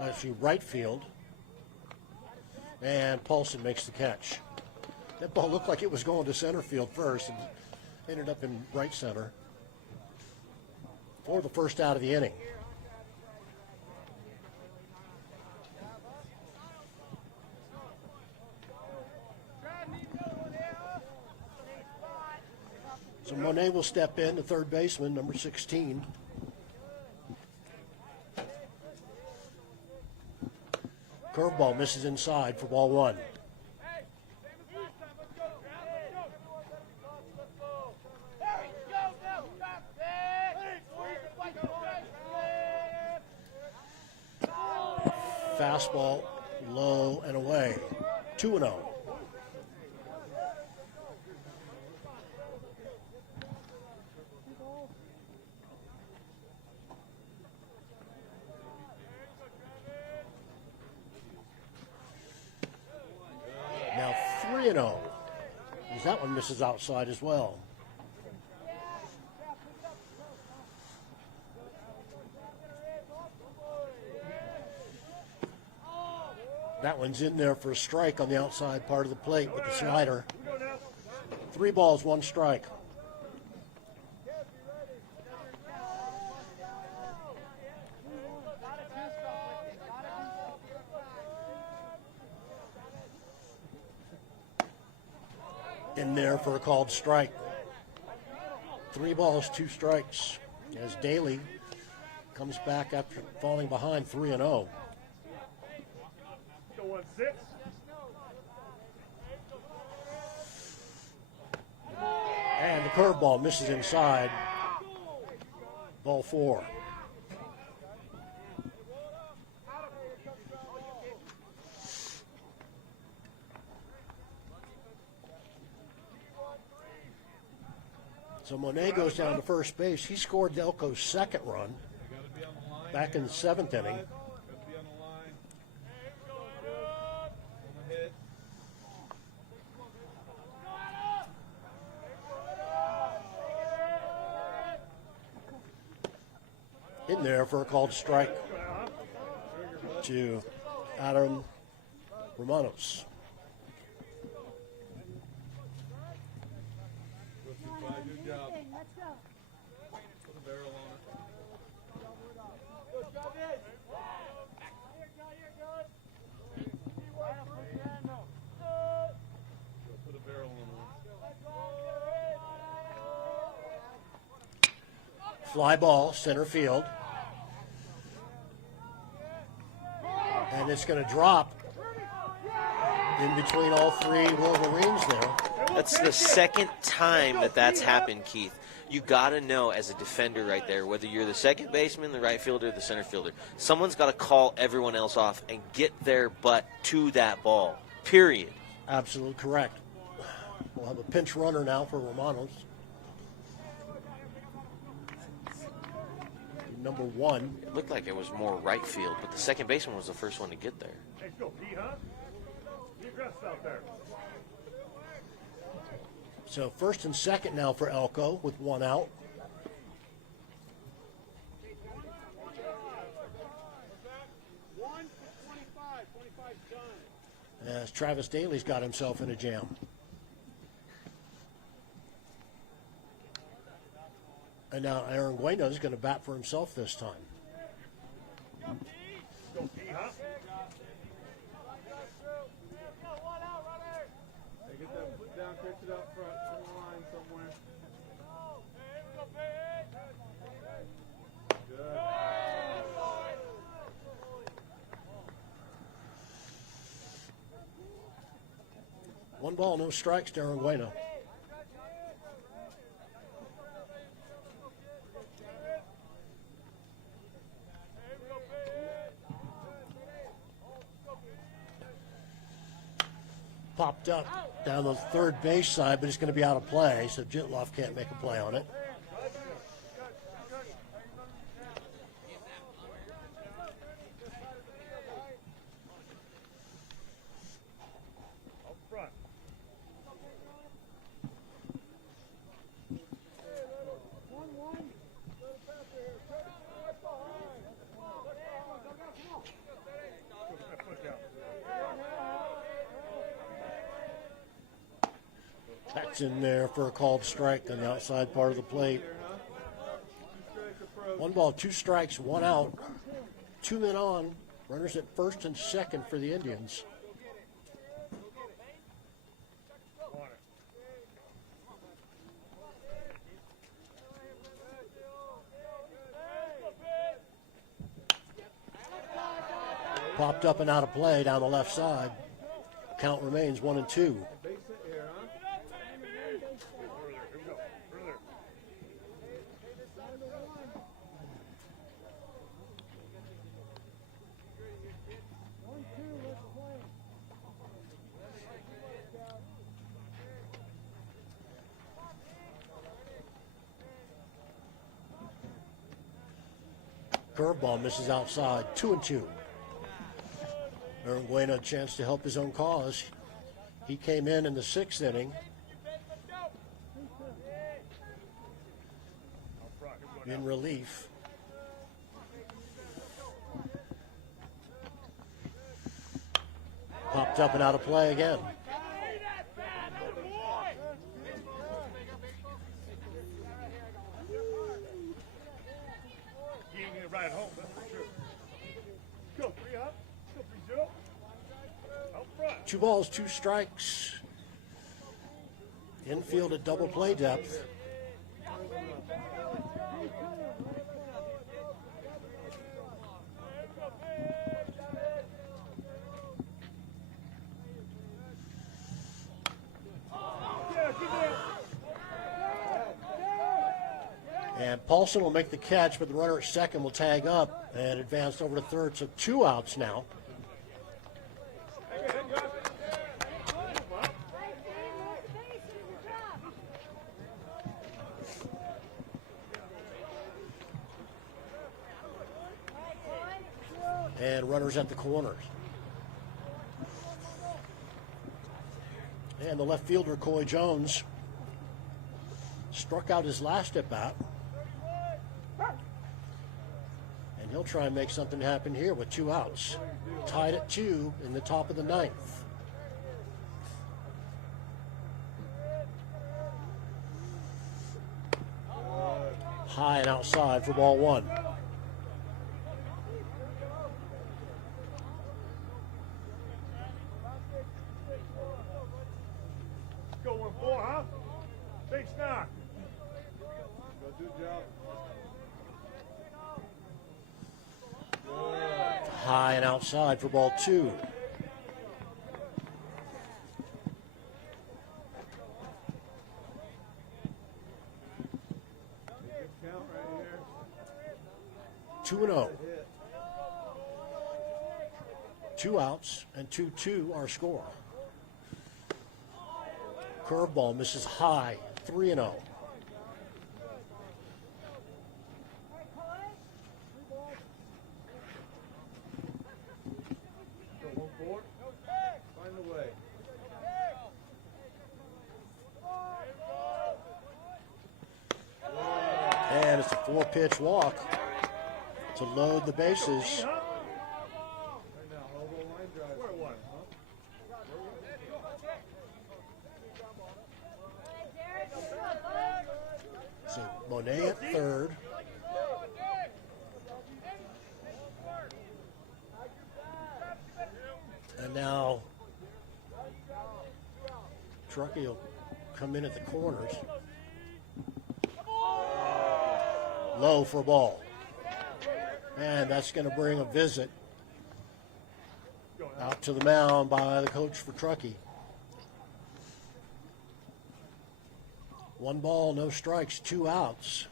Actually, right field. And Paulson makes the catch. That ball looked like it was going to center field first and ended up in right center for the first out of the inning. So Monet will step in, the third baseman, number 16. Curveball misses inside for ball one. Fastball low and away. 2-0. Now 3-0. As that one misses outside as well. That one's in there for a strike on the outside part of the plate with the slider. 3 balls, 1 strike. In there for a called strike. 3 balls, 2 strikes. As Daly comes back after falling behind 3-0. 1-6. And the curveball misses inside. Ball 4. So Monet goes down to first base. He scored Elko's second run back in the 7th inning. In there for a called strike to Adam Romanos. Good job. Put a barrel on it. Put a barrel on it. Fly ball, center field. And it's going to drop in between all 3 Wolverines there. That's the second time that's happened, Keith. You got to know as a defender right there, whether you're the second baseman, the right fielder, the center fielder, someone's got to call everyone else off and get their butt to that ball, period. Absolutely correct. We'll have a pinch runner now for Romanos. Number 1. It looked like it was more right field, but the second baseman was the first one to get there. Hey, go, P, huh? Be aggressive out there. So first and second now for Elko with 1 out. As Travis Daly's got himself in a jam. And now Aaron Gueno is going to bat for himself this time. Go, P, huh? Hey, get that foot down, catch it up front from the line somewhere. Good. One ball, no strikes to Aaron Gueno. Popped up down the third base side, but it's going to be out of play, so Jitloff can't make a play on it. Up front. That's in there for a called strike on the outside part of the plate. 1 ball, 2 strikes, 1 out. 2 men on. Runners at first and second for the Indians. Popped up and out of play down the left side. Count remains 1-2. Base it here, huh? Curveball misses outside, 2-2. Uruguayna a chance to help his own cause. He came in the 6th inning. In relief. Popped up and out of play again. You ain't gonna ride home, that's for sure. Go 3 up. Go 3-0. Out front. 2 balls, 2 strikes. Infield at double play depth. And Paulson will make the catch, but the runner at second will tag up and advance over to third. So 2 outs now. And runners at the corners. And the left fielder, Coy Jones, struck out his last at bat. And he'll try and make something happen here with 2 outs. Tied at 2 in the top of the 9th. High and outside for ball 1. Go 1-4, huh? Big knock. Go do job. High and outside for ball 2. Good count right here. 2-0. 2 outs and 2-2 our score. Curveball misses high, 3-0. Go 1-4. Find the way. And it's a 4-pitch walk to load the bases. Right now, elbow line drive. Where one? So Monet at third. And now Truckee will come in at the corners. Low for a ball. And that's going to bring a visit out to the mound by the coach for Truckee. 1 ball, no strikes, 2 outs.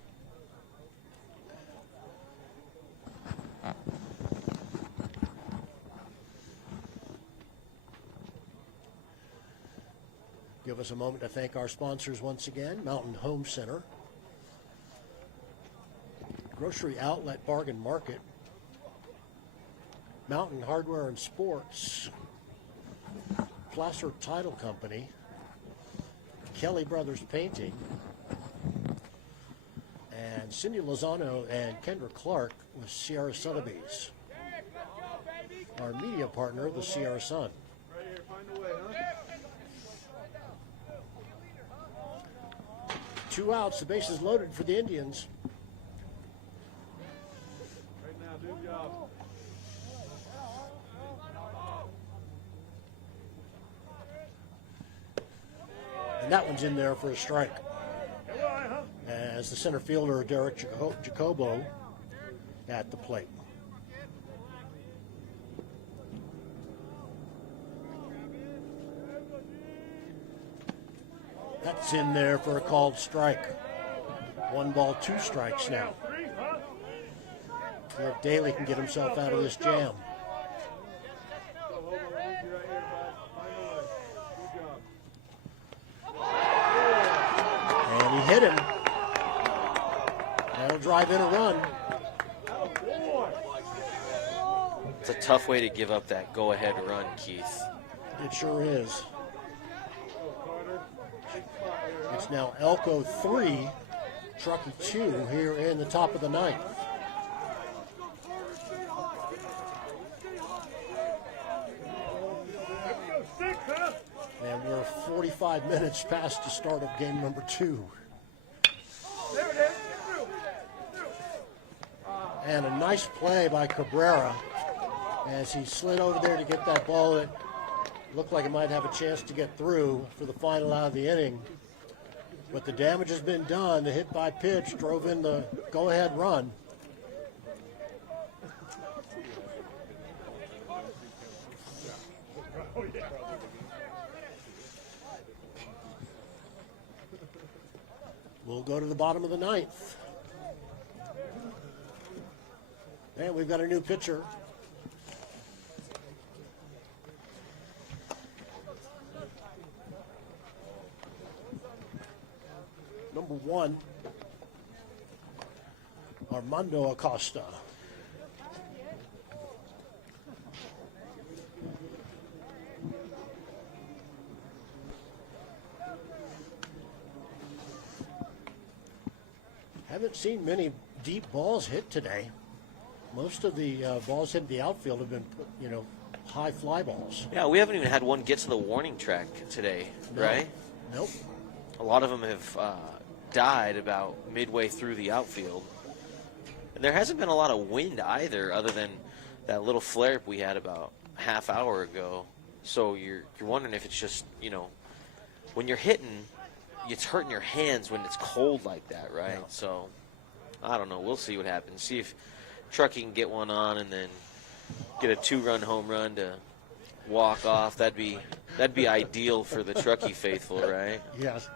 Give us a moment to thank our sponsors once again. Mountain Home Center, Grocery Outlet Bargain Market, Mountain Hardware and Sports, Placer Title Company, Kelly Brothers Painting, and Cindy Lozano and Kendra Clark with Sierra Sotheby's. Our media partner, the Sierra Sun. Right here, find the way, huh? 2 outs, the bases loaded for the Indians. Right now, do job. And that one's in there for a strike. As the center fielder, Derek Jacobo, at the plate. That's in there for a called strike. 1 ball, 2 strikes now. See if Daly can get himself out of this jam. Go, Homer, we need you right here, bud. Find a way. Good job. And he hit him. That'll drive in a run. It's a tough way to give up that go-ahead run, Keith. It sure is. Go, Carter. Big spot here, huh? It's now Elko 3, Truckee 2 here in the top of the ninth. Go 6, huh? And we're 45 minutes past the start of game number 2. There it is. Get through. And a nice play by Cabrera as he slid over there to get that ball that looked like it might have a chance to get through for the final out of the inning. But the damage has been done. The hit by pitch drove in the go-ahead run. Oh, yeah. We'll go to the bottom of the ninth. And we've got a new pitcher. Number 1, Armando Acosta. Haven't seen many deep balls hit today. Most of the balls hit in the outfield have been, high fly balls. Yeah, we haven't even had one get to the warning track today, No. right? Nope. A lot of them have died about midway through the outfield. And there hasn't been a lot of wind either, other than that little flare we had about a half hour ago. So you're wondering if it's just, when you're hitting, it's hurting your hands when it's cold like that, right? Yeah. So I don't know. We'll see what happens. See if Truckee can get one on and then get a 2-run home run to walk off. That'd be ideal for the Truckee faithful, right? Yes.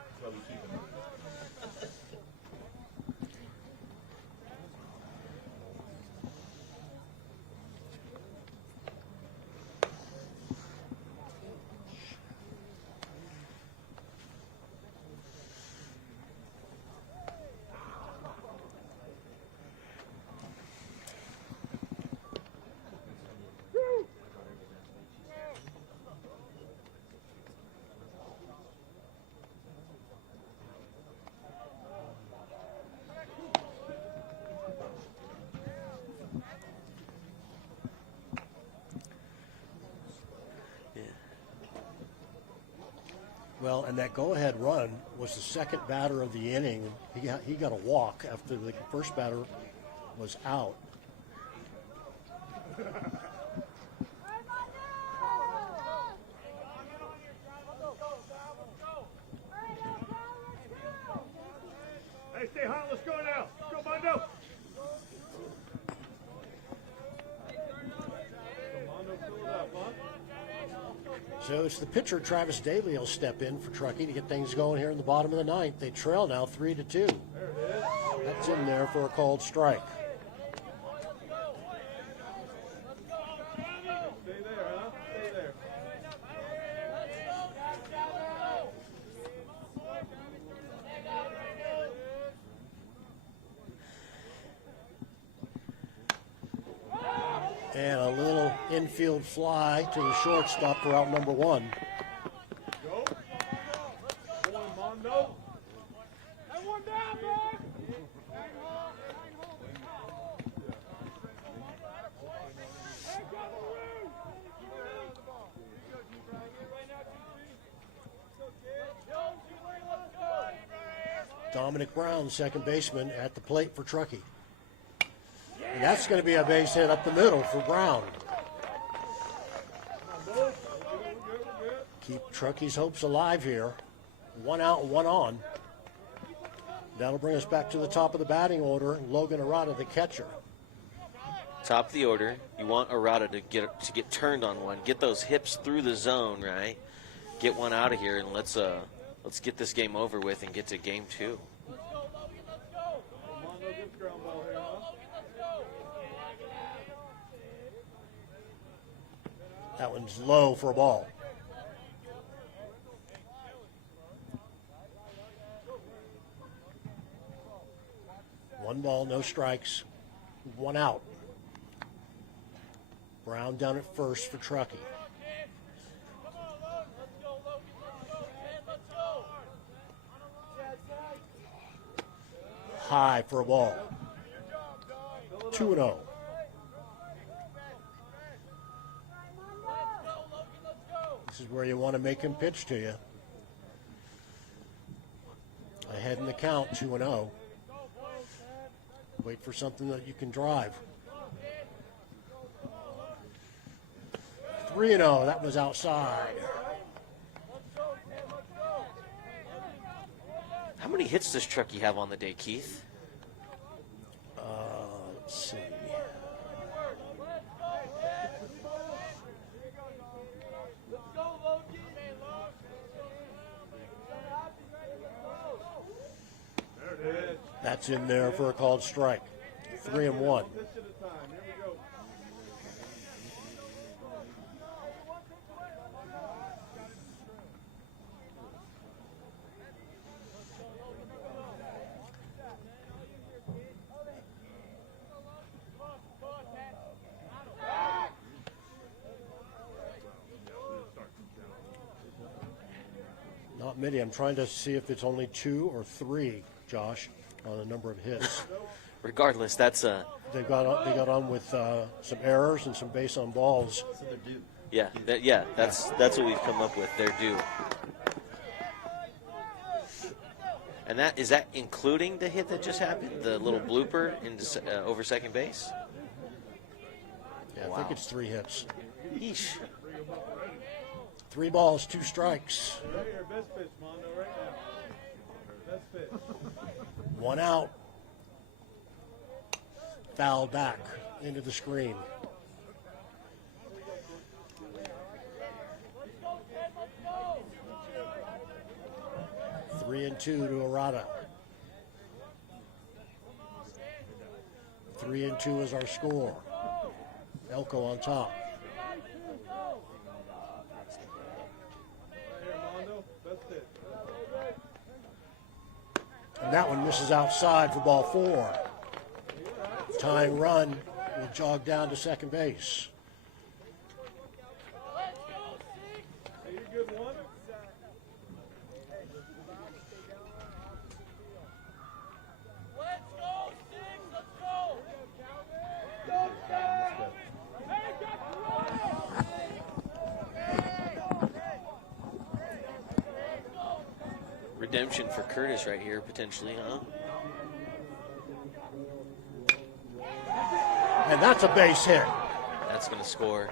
Well, and that go-ahead run was the second batter of the inning. He got a walk after the first batter was out. Hey, stay hot. Let's go now. Go, Mondo. Mondo, fill it up, huh? So it's the pitcher, Travis Daly, will step in for Truckee to get things going here in the bottom of the ninth. They trail now 3-2. There it is. That's in there for a called strike. Stay there, huh? Stay there. And a little infield fly to the shortstop for out number 1. Go. Go on, Mondo. That one down, man. Dominic Brown, second baseman, at the plate for Truckee. And that's going to be a base hit up the middle for Brown. Good. Keep Truckee's hopes alive here. 1 out, 1 on. That'll bring us back to the top of the batting order. Logan Arata, the catcher. Top of the order. You want Arata to get turned on one. Get those hips through the zone, right? Get one out of here, and let's let's get this game over with and get to game 2. Mondo gets ground ball here, huh? That one's low for a ball. One ball, no strikes, one out. Brown down at first for Truckee. High for a ball. 2-0. This is where you want to make him pitch to you. Ahead in the count, 2-0. Wait for something that you can drive. 3-0, that was outside. How many hits does Truckee have on the day, Keith? Let's see. That's in there for a called strike. 3-1. Pitch at a time. Here we go. Not many. I'm trying to see if it's only 2 or 3, Josh, on the number of hits. Regardless, that's They got on with some errors and some base on balls. that's what we've come up with. They're due. And is that including the hit that just happened, the little blooper over second base? Yeah, I think it's 3 hits. Yeesh. 3 balls, 2 strikes. Right here, best pitch, Mondo, right now. Best pitch. 1 out. Fouled back into the screen. Three and 2 to Arata. 3 and 2 is our score. Elko on top. Right here, Mondo, best pitch. And that one misses outside for ball 4. Tying run will jog down to second base. Hey, you're good one. Redemption for Curtis right here, potentially, huh? And that's a base hit. That's going to score.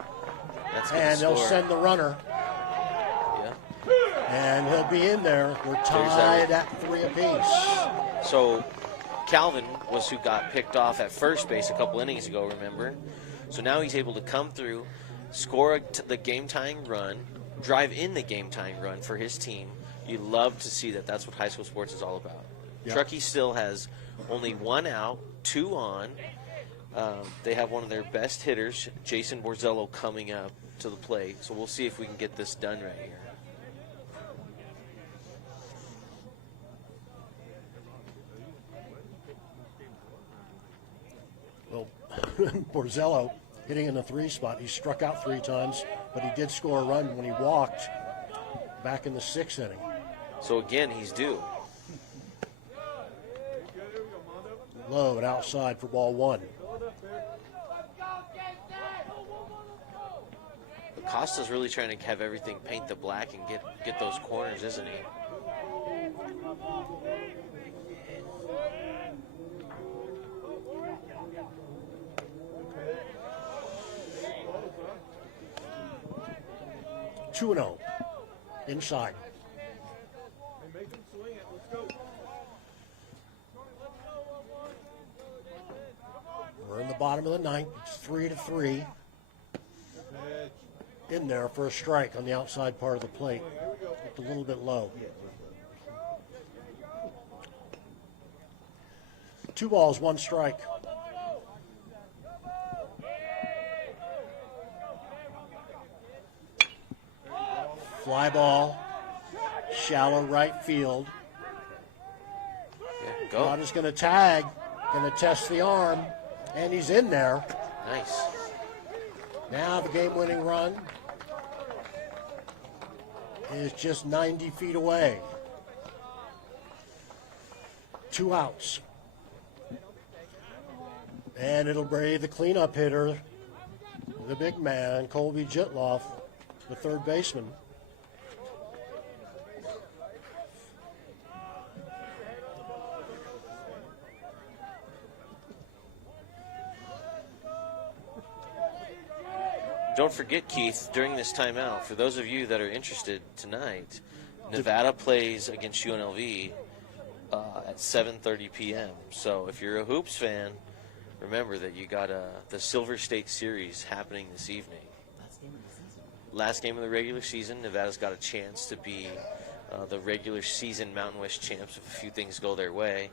And they'll send the runner. Yeah. And he'll be in there. We're tied at 3 apiece. So Calvin was who got picked off at first base a couple innings ago, remember? So now he's able to come through, score the game-tying run, drive in the game-tying run for his team. You love to see that. That's what high school sports is all about. Yep. Truckee still has only 1 out, 2 on. They have one of their best hitters, Jason Borzello, coming up to the plate. So we'll see if we can get this done right here. Well, Borzello hitting in the 3 spot. He struck out 3 times, but he did score a run when he walked back in the 6th inning. So again, he's due. Low and outside for ball 1. Costa's really trying to have everything paint the black and get those corners, isn't he? Two and 0 inside. Hey, make them swing it. Let's go. We're in the bottom of the 9th. It's 3-3. Pitch. In there for a strike on the outside part of the plate. Here we go. It's a little bit low. 2 balls, 1 strike. Fly ball, shallow right field. Yeah, go. Rod is going to tag, going to test the arm, and he's in there. Nice. Now the game-winning run is just 90 feet away. 2 outs. And it'll bring the cleanup hitter, the big man, Colby Jitloff, the third baseman. Don't forget, Keith, during this timeout, for those of you that are interested tonight, Nevada plays against UNLV at 7:30 p.m. So if you're a Hoops fan, remember that you got the Silver State Series happening this evening. Last game of the regular season, Nevada's got a chance to be the regular season Mountain West champs if a few things go their way.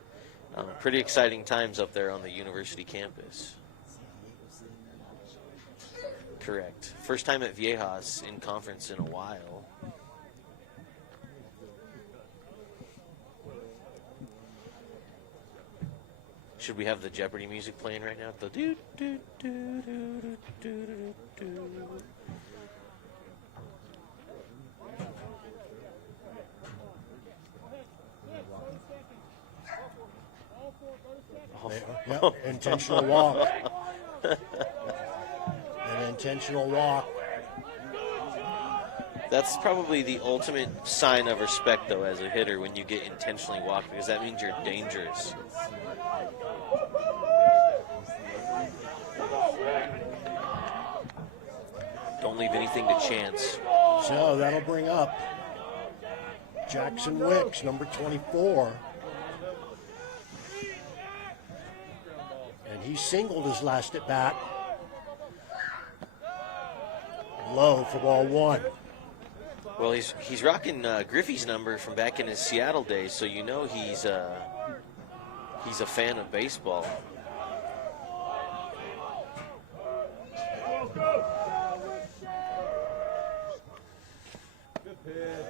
Pretty exciting times up there on the university campus. Correct. First time at Viejas in conference in a while. Should we have the Jeopardy music playing right now? The do do do do do do do. Yep, intentional walk. An intentional walk. That's probably the ultimate sign of respect, though, as a hitter, when you get intentionally walked, because that means you're dangerous. Don't leave anything to chance. So that'll bring up Jackson Wicks, number 24. And he singled his last at bat. Low for ball 1. Well, he's rocking Griffey's number from back in his Seattle days, so you know he's a fan of baseball.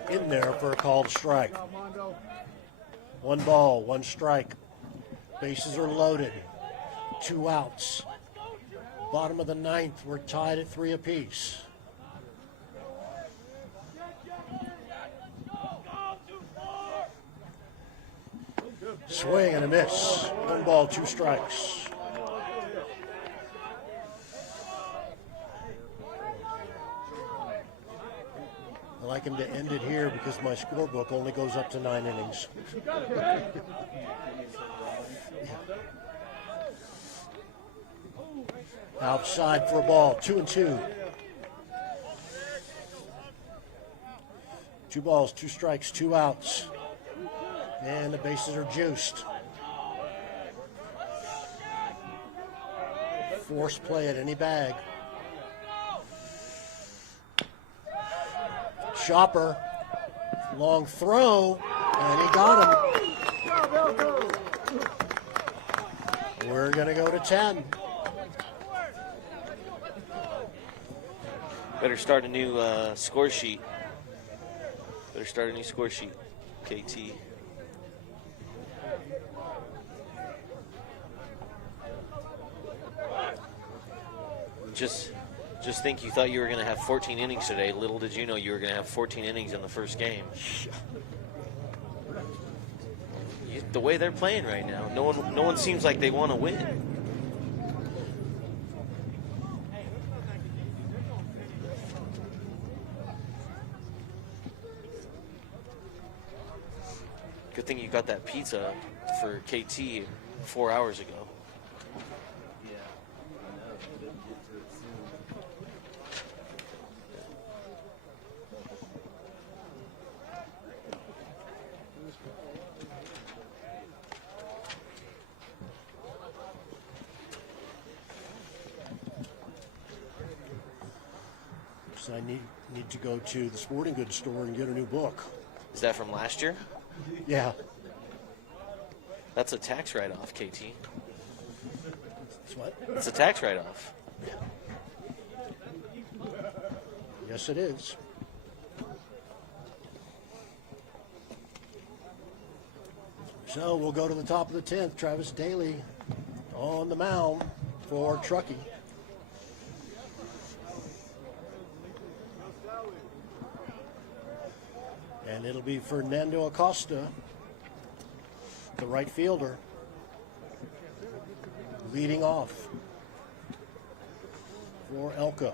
In there for a called strike. 1 ball, 1 strike. Bases are loaded. 2 outs. Bottom of the 9th, we're tied at 3 apiece. Swing and a miss. 1 ball, 2 strikes. I like him to end it here because my scorebook only goes up to 9 innings. Outside for a ball, 2-2. 2 balls, 2 strikes, 2 outs. And the bases are juiced. Force play at any bag. Shopper, long throw, and he got him. We're going to go to 10. Better start a new score sheet. KT. Just think, you thought you were going to have 14 innings today. Little did you know you were going to have 14 innings in the first game. The way they're playing right now, no one seems like they want to win. Good thing you got that pizza for KT 4 hours ago. So I need to go to the sporting goods store and get a new book. Is that from last year? Yeah. That's a tax write-off, KT. That's what? It's a tax write-off. Yes, it is. So we'll go to the top of the 10th. Travis Daly on the mound for Truckee. And it'll be Fernando Acosta, the right fielder, leading off for Elko.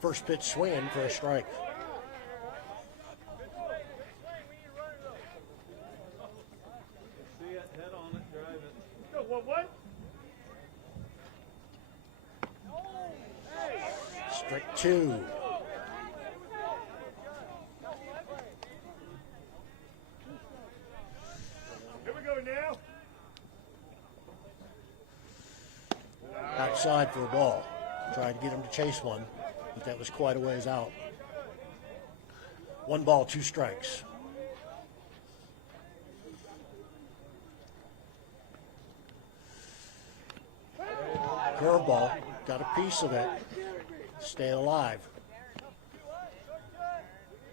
First pitch swing for a strike. See it, head on it, drive it. Go, what? Strike two. Here we go now. Outside for a ball. Tried to get him to chase one, but that was quite a ways out. 1 ball, 2 strikes. Curveball, got a piece of it. Staying alive.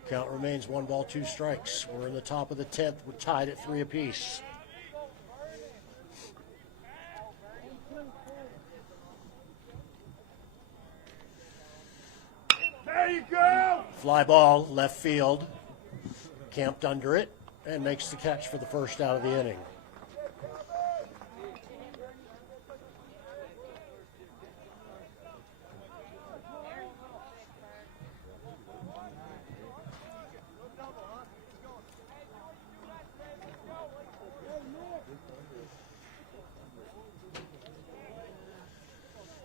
Count remains 1 ball, 2 strikes. We're in the top of the 10th. We're tied at 3 apiece. There you go. Fly ball, left field. Camped under it and makes the catch for the first out of the inning.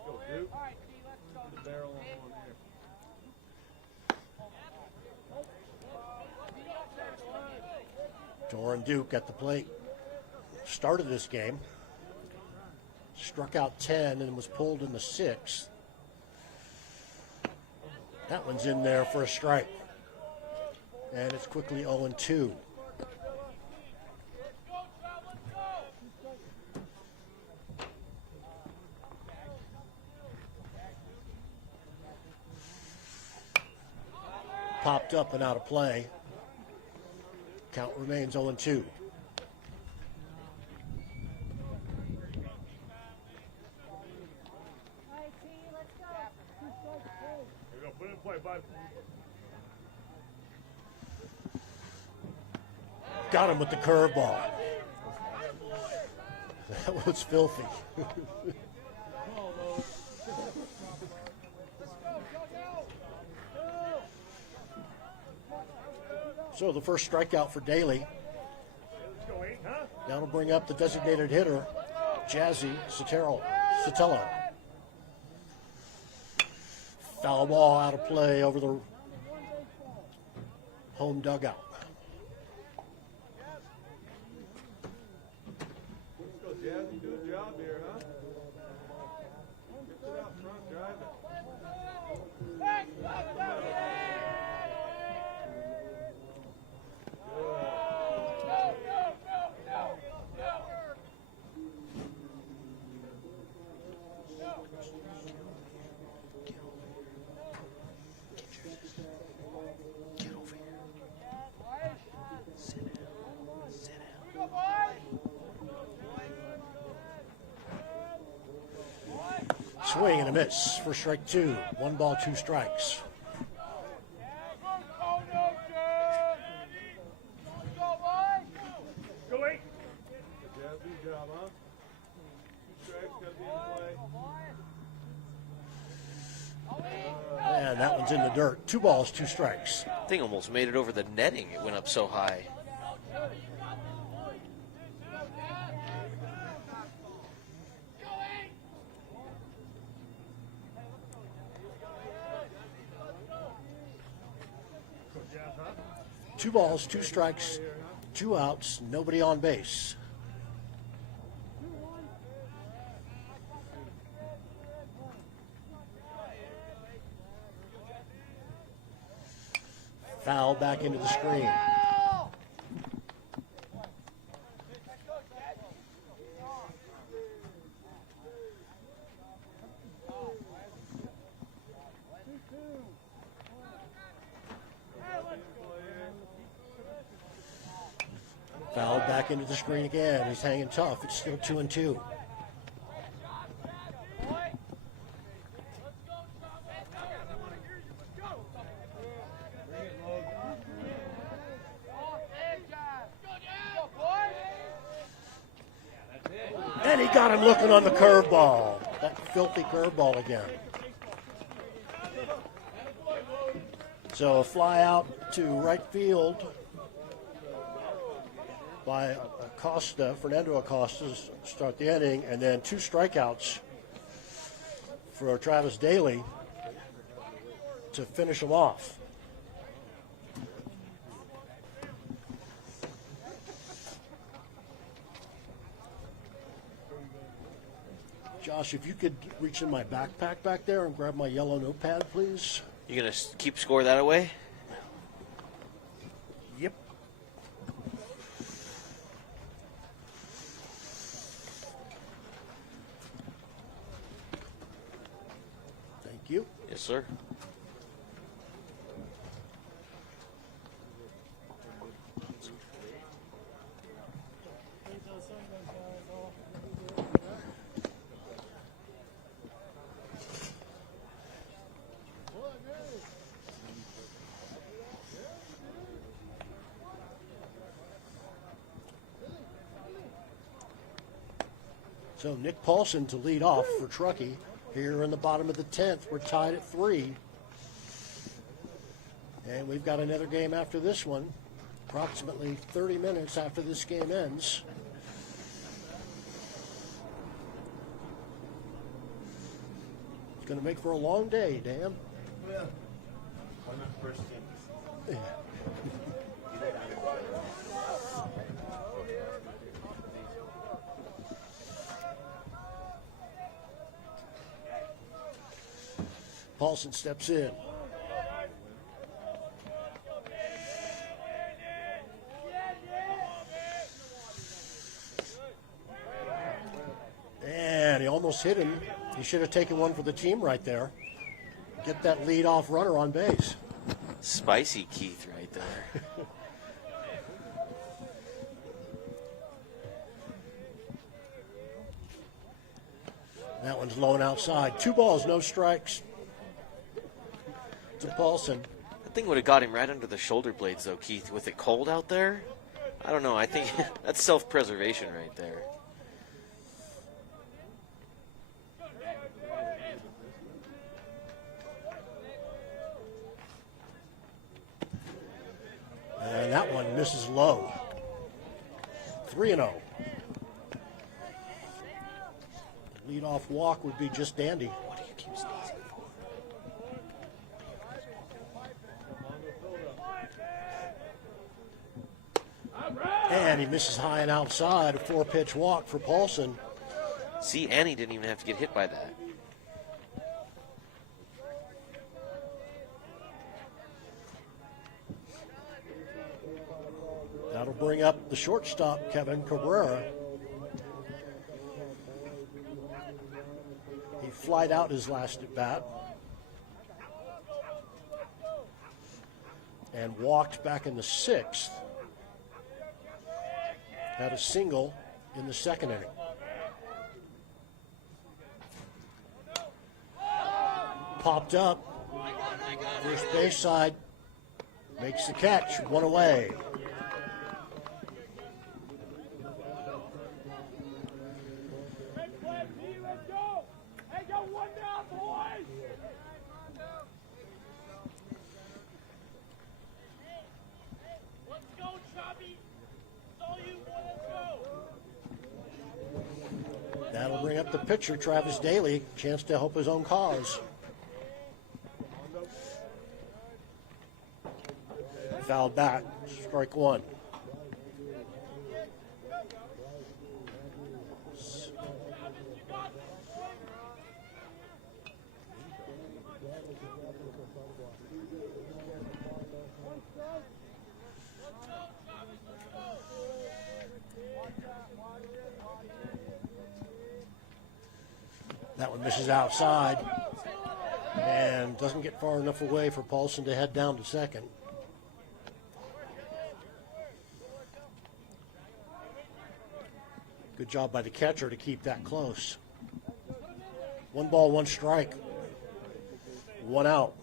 Go, Duke. Put the barrel on here. Doran Duke at the plate. Started this game. Struck out 10 and was pulled in the 6th. That one's in there for a strike. And it's quickly 0-2. Popped up and out of play. Count remains 0-2. Here we go. Put it in play, bud. Got him with the curveball. That was filthy. So the first strikeout for Daly. Let's go, 8, huh? That'll bring up the designated hitter, Jazzy Sotelo. Foul ball out of play over the home dugout. Let's go, Jazzy. Do a job here, huh? Get it out front, drive it. Swing and a miss for strike 2. 1 ball, 2 strikes. Go, 8. Jazzy, job, huh? 2 strikes, gotta be in play. And that one's in the dirt. 2 balls, 2 strikes. Thing almost made it over the netting. It went up so high. Two balls, 2 strikes, 2 outs, nobody on base. Foul back into the screen. Foul back into the screen again. He's hanging tough. It's still 2-2. And he got him looking on the curveball. That filthy curveball again. So a fly out to right field by Acosta, Fernando Acosta, to start the inning, and then 2 strikeouts for Travis Daly to finish him off. Josh, if you could reach in my backpack back there and grab my yellow notepad, please. You going to keep score that away? Yep. Thank you. Yes, sir. So Nick Paulson to lead off for Truckee. Here in the bottom of the 10th, we're tied at 3. And we've got another game after this one, approximately 30 minutes after this game ends. It's going to make for a long day, Dan. Well, I'm not first team. Paulson steps in. And he almost hit him. He should have taken one for the team right there. Get that lead-off runner on base. Spicy Keith right there. That one's low and outside. 2 balls, no strikes to Paulson. That thing would have got him right under the shoulder blades, though, Keith. With it cold out there, I don't know. I think that's self-preservation right there. And that one misses low. 3-0. Lead-off walk would be just dandy. What do you keep sneezing for? And he misses high and outside. A 4-pitch walk for Paulson. See, Annie didn't even have to get hit by that. That'll bring up the shortstop, Kevin Cabrera. He flied out his last at bat and walked back in the 6th. Had a single in the 2nd inning. Popped up. First base side makes the catch. 1 away. the pitcher, Travis Daly, a chance to help his own cause. Foul back, strike one. That one misses outside and doesn't get far enough away for Paulson to head down to second. Good job by the catcher to keep that close. 1 ball, 1 strike. 1 out.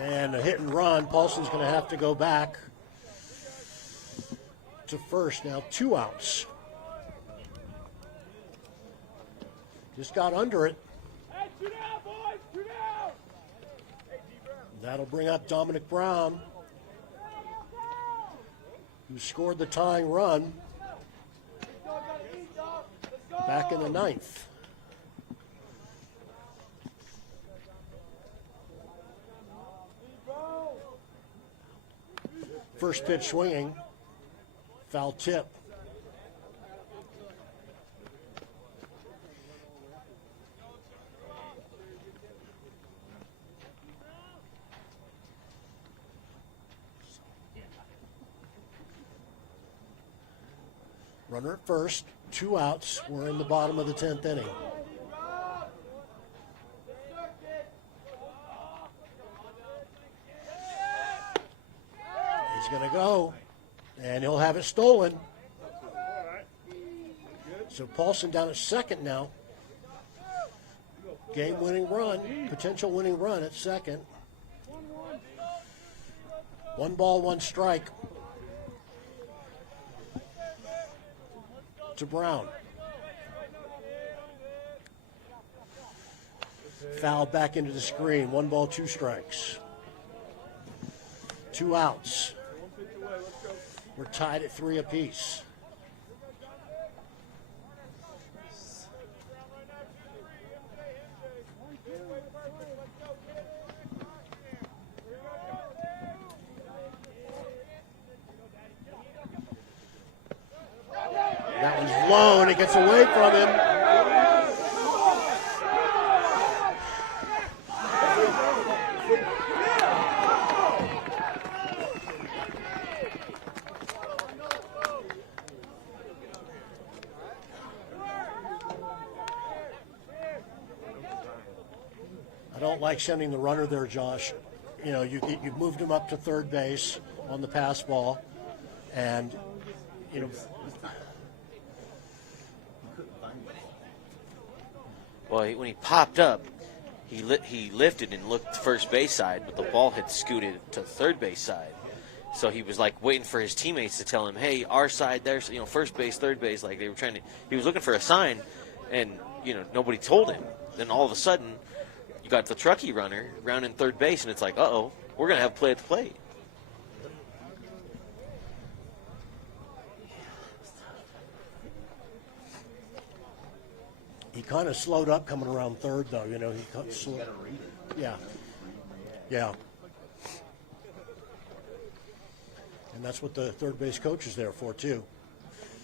And a hit and run. Paulson's going to have to go back to first. Now 2 outs. Just got under it. That'll bring up Dominic Brown, who scored the tying run back in the 9th. First pitch swinging, foul tip. Runner at first, 2 outs. We're in the bottom of the 10th inning. He's going to go, and he'll have it stolen. So Paulson down at second now. Game-winning run, potential winning run at second. 1 ball, 1 strike to Brown. Foul back into the screen. 1 ball, 2 strikes. 2 outs. We're tied at 3 apiece. That one's low, and it gets away from him. I don't like sending the runner there, Josh. You know, you've moved him up to third base on the pass ball, and, you know. Well, when he popped up, he lifted and looked first base side, but the ball had scooted to third base side. So he was like waiting for his teammates to tell him, "Hey, our side, there's first base, third base." Like they were trying to. He was looking for a sign, and nobody told him. Then all of a sudden, you got the Truckee runner rounding third base, and it's like, uh-oh, we're gonna have play at the plate. He kind of slowed up coming around third, though. He slowed. Yeah. And that's what the third base coach is there for, too.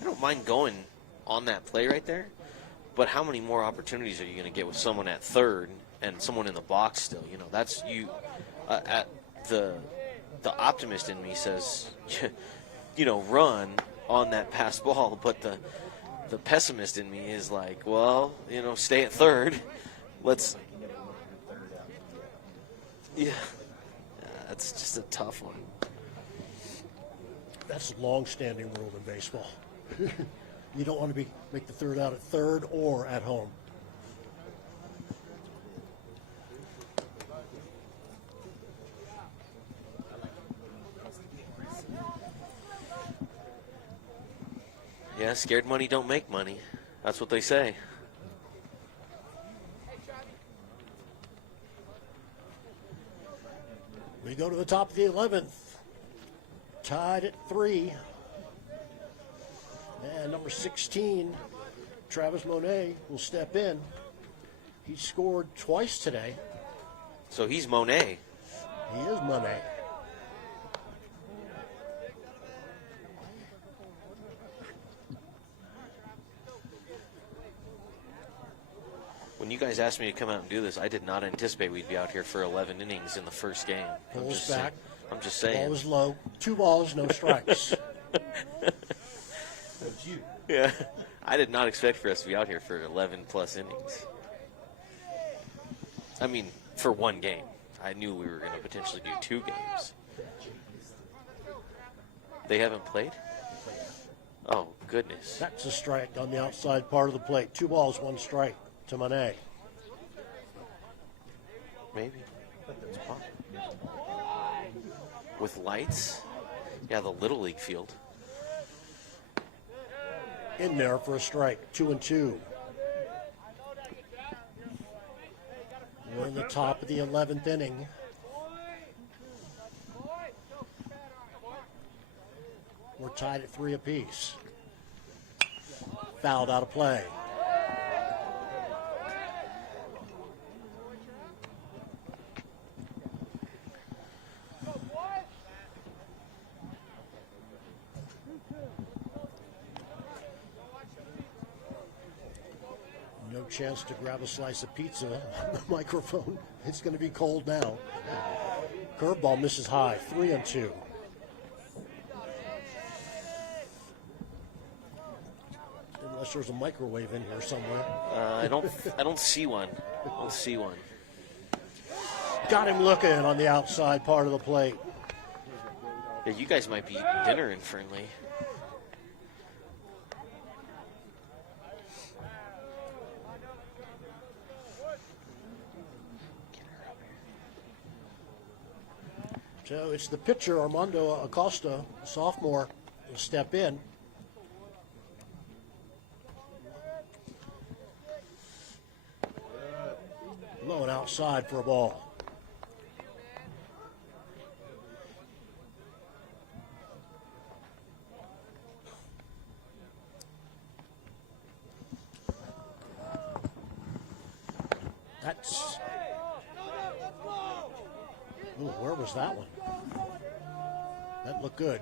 I don't mind going on that play right there, but how many more opportunities are you going to get with someone at third and someone in the box still? That's you. At the optimist in me says, run on that pass ball, but the pessimist in me is like, well, stay at third. Let's. Yeah, that's just a tough one. That's a long-standing rule in baseball. You don't want to make the third out at third or at home. Yeah, scared money don't make money. That's what they say. We go to the top of the 11th. Tied at 3. And number 16, Travis Monet, will step in. He scored twice today. So he's Monet. He is Monet. When you guys asked me to come out and do this, I did not anticipate we'd be out here for 11 innings in the first game. Pulls back. I'm just Ball saying. is low. 2 balls, no strikes. That's you. Yeah. I did not expect for us to be out here for 11 plus innings. I mean, for one game. I knew we were going to potentially do 2 games. They haven't played? Oh, goodness. That's a strike on the outside part of the plate. 2 balls, 1 strike to Monet. Maybe. It's possible. With lights? Yeah, the Little League field. In there for a strike. 2-2. We're in the top of the 11th inning. We're tied at 3 apiece. Fouled out of play. No chance to grab a slice of pizza on the microphone. It's going to be cold now. Curveball misses high. 3-2. Unless there's a microwave in here somewhere. I don't see one. I don't see one. Got him looking on the outside part of the plate. Yeah, you guys might be eating dinner in Friendly. So it's the pitcher, Armando Acosta, sophomore, will step in. Low and outside for a ball. That's... Ooh, where was that one? That looked good.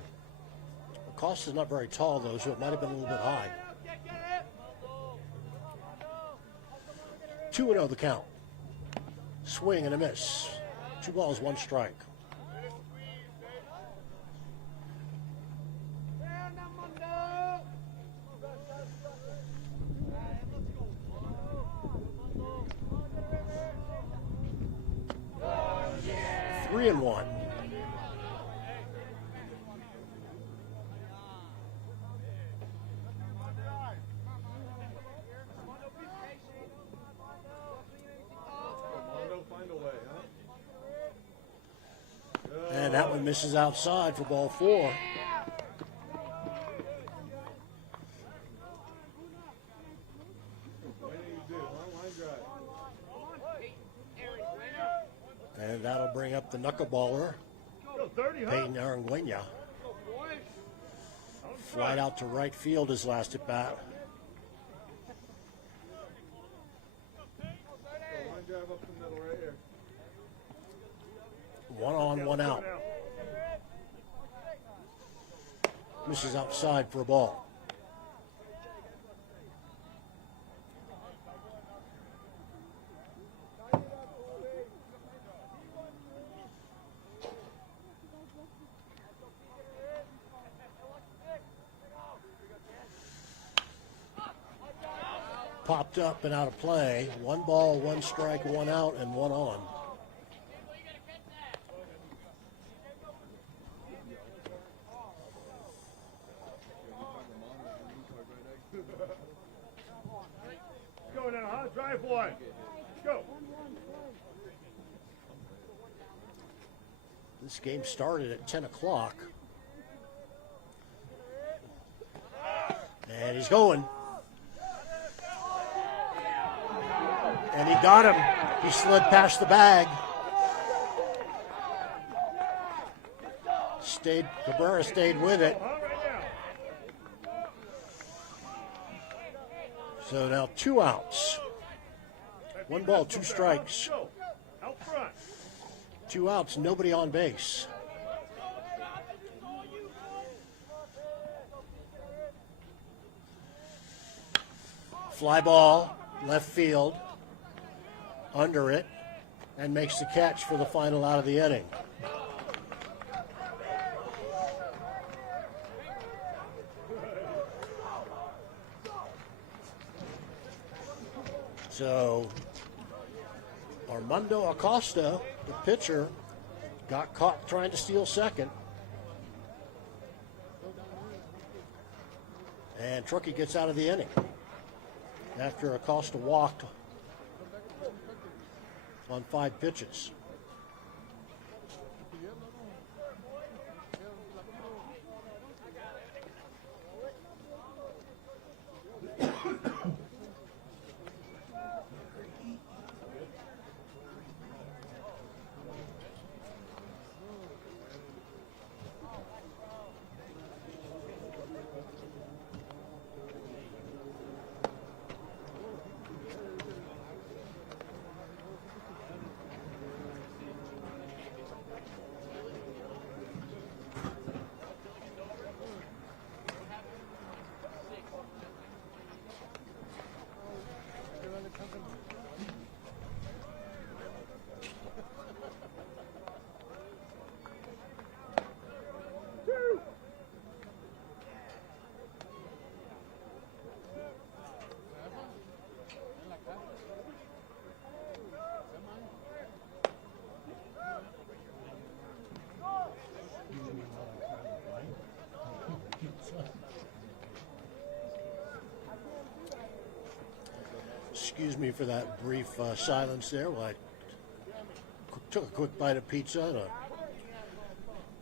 Acosta's not very tall, though, so it might have been a little bit high. 2-0 the count. Swing and a miss. 2 balls, 1 strike. Three and 1. And that one misses outside for ball 4. And that'll bring up the knuckleballer, Peyton Arangüena. Flight out to right field his last at bat. One on, one out. Misses outside for a ball. Popped up and out of play. 1 ball, 1 strike, 1 out, and 1 on. Go now, huh? Drive 1. Go. This game started at 10 o'clock. And he's going. And he got him. He slid past the bag. Cabrera stayed with it. Huh, right now. So now 2 outs. 1 ball, 2 strikes. Go. Out front. 2 outs, nobody on base. Fly ball, left field, under it, and makes the catch for the final out of the inning. So Armando Acosta, the pitcher, got caught trying to steal second. And Truckee gets out of the inning after Acosta walked on 5 pitches. Excuse me for that brief silence there while I took a quick bite of pizza and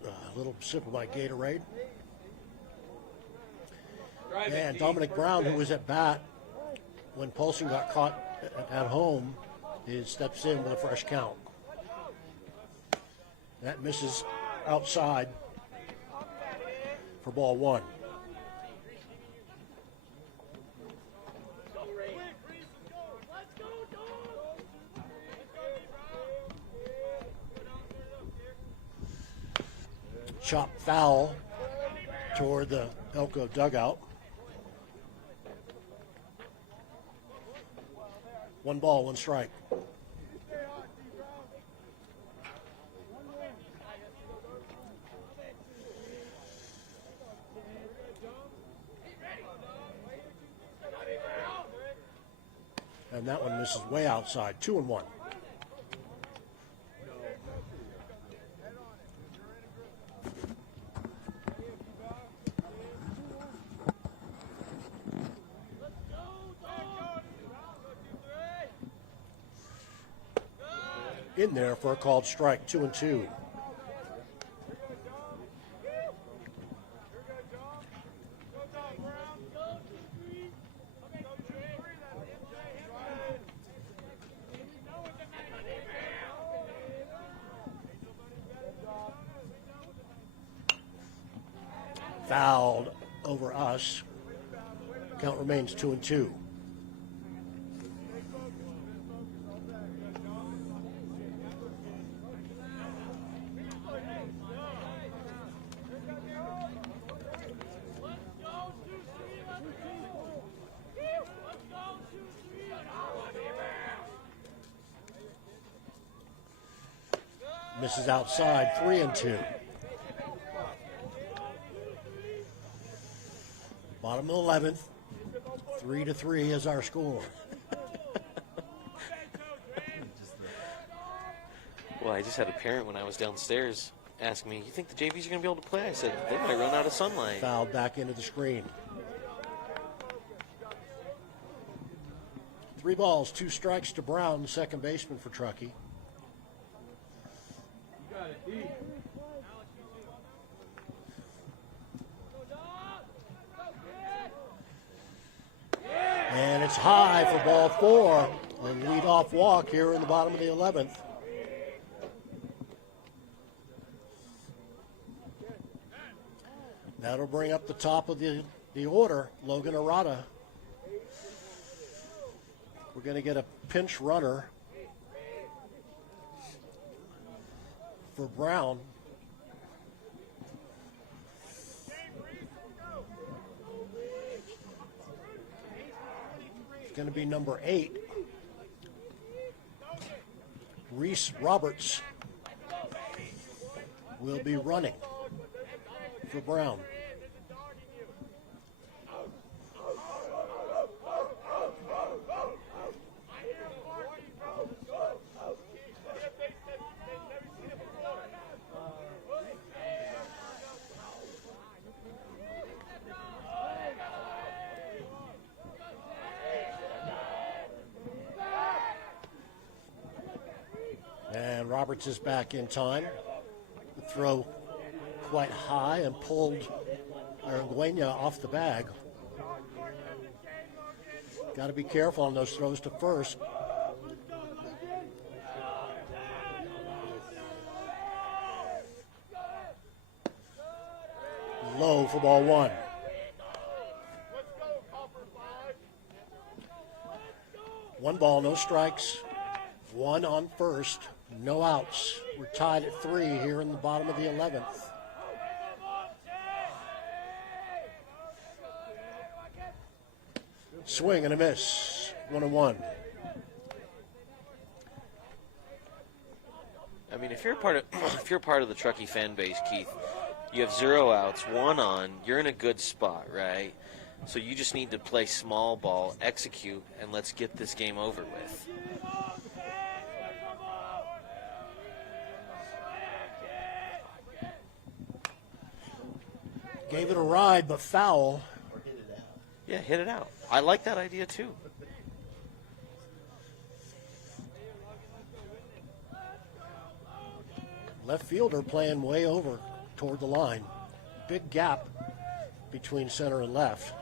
a little sip of my Gatorade. And Dominic Brown, who was at bat when Paulson got caught at home, steps in with a fresh count. That misses outside for ball 1. Chop foul toward the Elko dugout. 1 ball, 1 strike. And that one misses way outside. 2-1. In there for a called strike. 2-2. Fouled over us. Count remains 2-2. Misses outside. 3-2. Bottom of the 11th. 3-3 is our score. Well, I just had a parent when I was downstairs ask me, "You think the JVs are going to be able to play?" I said, "They might run out of sunlight." Fouled back into the screen. 3 balls, 2 strikes to Brown, the second baseman for Truckee. And it's high for ball 4. And lead-off walk here in the bottom of the 11th. That'll bring up the top of the order, Logan Arata. We're going to get a pinch runner for Brown. It's going to be number 8, Reese Roberts will be running for Brown. And Roberts is back in time. The throw quite high and pulled Arguena off the bag. Got to be careful on those throws to first. Low for ball 1. One ball, no strikes. 1 on first, no outs. We're tied at 3 here in the bottom of the 11th. Swing and a miss. 1-1. I mean, if you're part of the Truckee fan base, Keith, you have 0 outs, 1 on. You're in a good spot, right? So you just need to play small ball, execute, and let's get this game over with. Gave it a ride, but foul. Yeah, hit it out. I like that idea too. Left fielder playing way over toward the line. Big gap between center and left.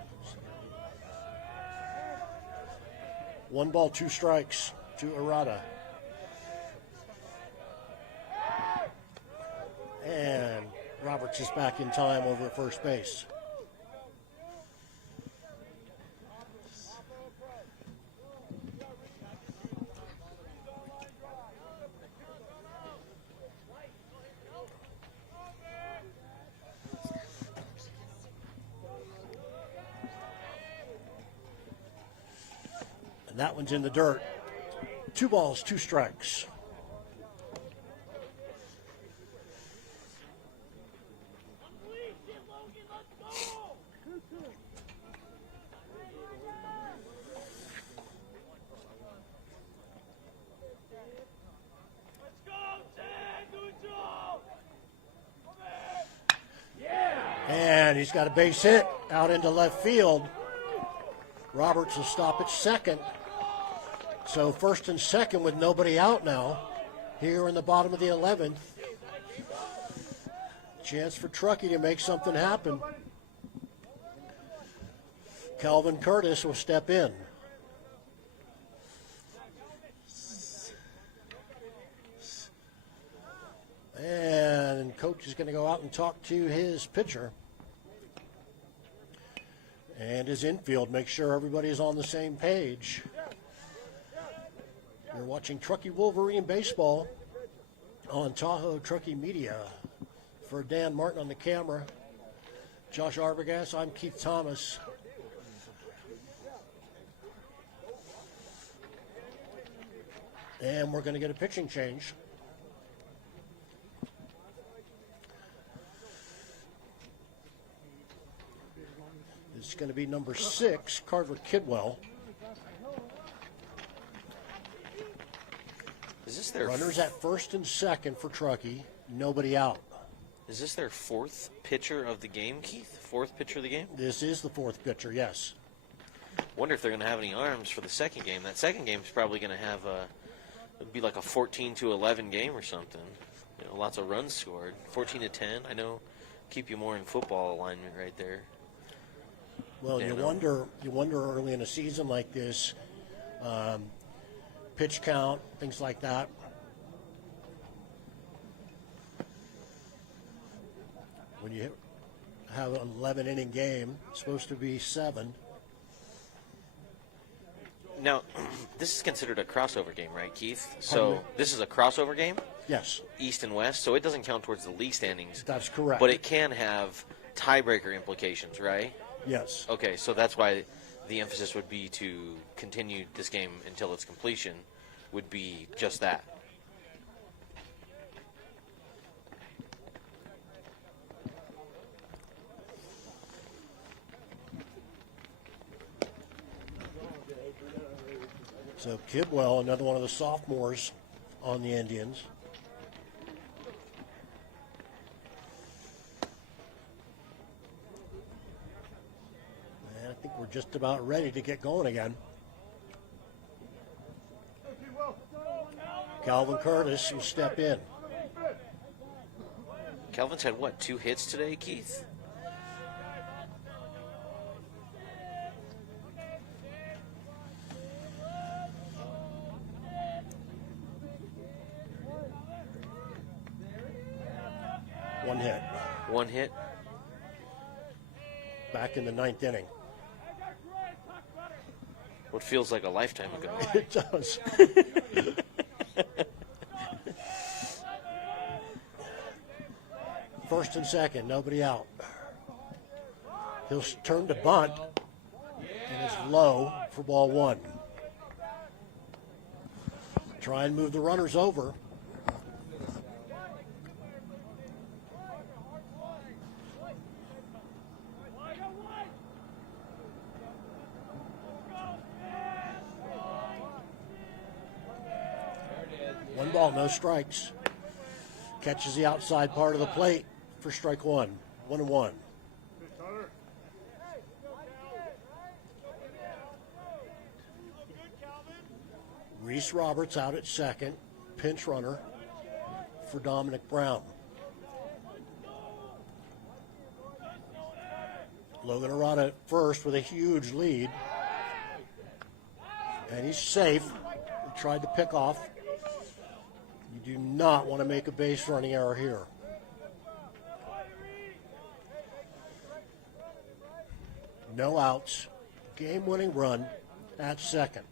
1 ball, 2 strikes to Arata. And Roberts is back in time over at first base. And that one's in the dirt. 2 balls, 2 strikes. And he's got a base hit out into left field. Roberts will stop at second. So first and second with nobody out now here in the bottom of the 11th. Chance for Truckee to make something happen. Calvin Curtis will step in. And coach is going to go out and talk to his pitcher and his infield, make sure everybody is on the same page. You're watching Truckee Wolverine Baseball on Tahoe Truckee Media. For Dan Martin on the camera, Josh Arbogast, I'm Keith Thomas. And we're going to get a pitching change. It's going to be number 6, Carver Kidwell. Is this their Runners at first and second for Truckee. Nobody out. Is this their 4th pitcher of the game, Keith? 4th pitcher of the game? This is the 4th pitcher, yes. Wonder if they're going to have any arms for the second game. That second game is probably going to have it'd be like a 14-11 game or something. You know, lots of runs scored. 14-10. I know, keep you more in football alignment right there. Well, you wonder early in a season like this, pitch count, things like that. have an 11-inning game. It's supposed to be 7. Now, this is considered a crossover game, right, Keith? Pardon So me? this is a crossover game, Yes, East and West, so it doesn't count towards the league standings. that's correct. But it can have tiebreaker implications, right? Yes. Okay, so that's why the emphasis would be to continue this game until its completion, would be just that. So Kidwell, another one of the sophomores on the Indians. And I think we're just about ready to get going again. Calvin Curtis will step in. Calvin's had, what, 2 hits today, Keith? One hit. 1 hit. Back in the 9th inning. What feels like a lifetime ago. It does. First and second, nobody out. He'll turn to bunt, and it's low for ball 1. Try and move the runners over. One ball, no strikes. Catches the outside part of the plate for strike 1. 1-1. Reese Roberts out at second. Pinch runner for Dominic Brown. Logan Arata at first with a huge lead. And he's safe. He tried to pick off. You do not want to make a base running error here. No outs. Game-winning run at second.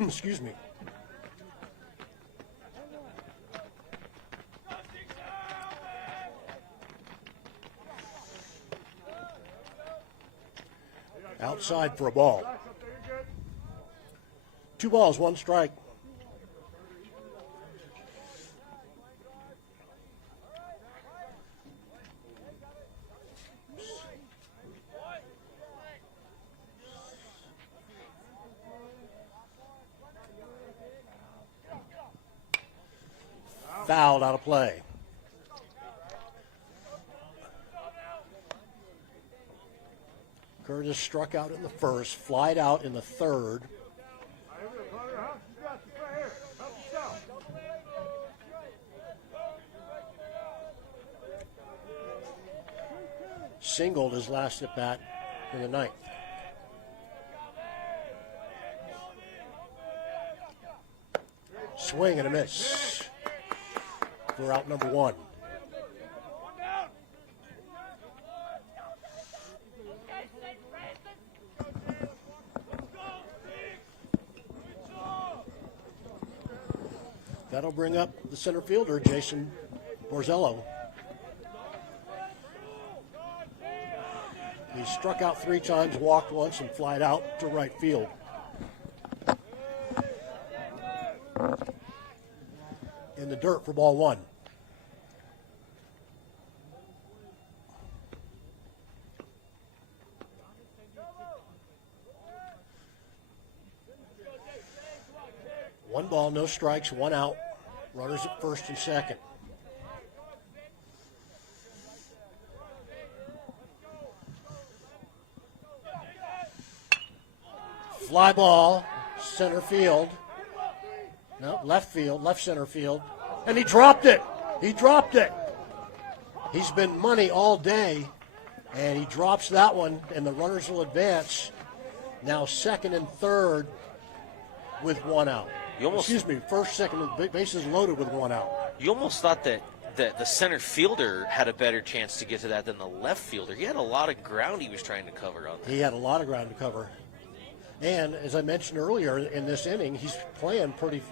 Excuse me. Outside for a ball. 2 balls, 1 strike. Fouled out of play. Curtis struck out in the first, flied out in the third. Singled his last at bat in the 9th. Swing and a miss for out number 1. That'll bring up the center fielder, Jason Borzello. He struck out 3 times, walked once, and flied out to right field. In the dirt for ball 1. One ball, no strikes, 1 out. Runners at first and second. Fly ball, center field. No, left field, left center field. And he dropped it. He dropped it. He's been money all day, and he drops that one, and the runners will advance. Now second and third with 1 out. Excuse me, first, second, bases loaded with 1 out. You almost thought that the center fielder had a better chance to get to that than the left fielder. He had a lot of ground he was trying to cover on that. He had a lot of ground to cover. And as I mentioned earlier in this inning, he's playing pretty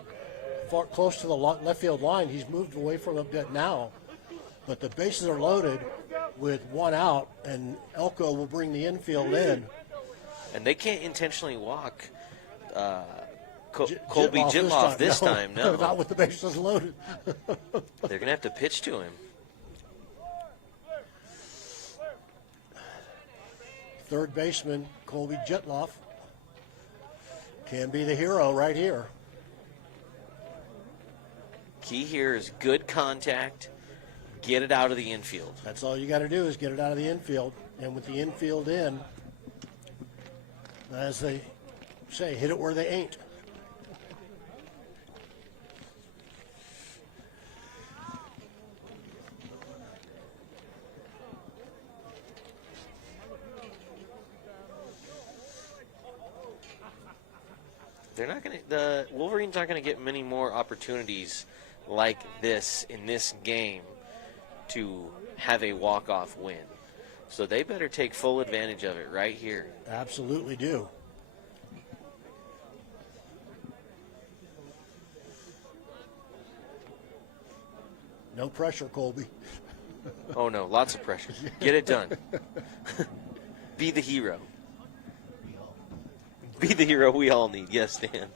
far close to the left field line. He's moved away from it a bit now. But the bases are loaded with one out, and Elko will bring the infield in. And they can't intentionally walk Colby Jitloff Jitloff this time. No. Not with the bases loaded. They're going to have to pitch to him. Third baseman Colby Jitloff can be the hero right here. Key here is good contact. Get it out of the infield. That's all you got to do is get it out of the infield. And with the infield in, as they say, hit it where they ain't. The Wolverines aren't going to get many more opportunities like this in this game to have a walk-off win. So they better take full advantage of it right here. Absolutely do. No pressure, Colby. Oh, no, lots of pressure. Get it done. Be the hero. Be the hero we all need. Yes, Dan.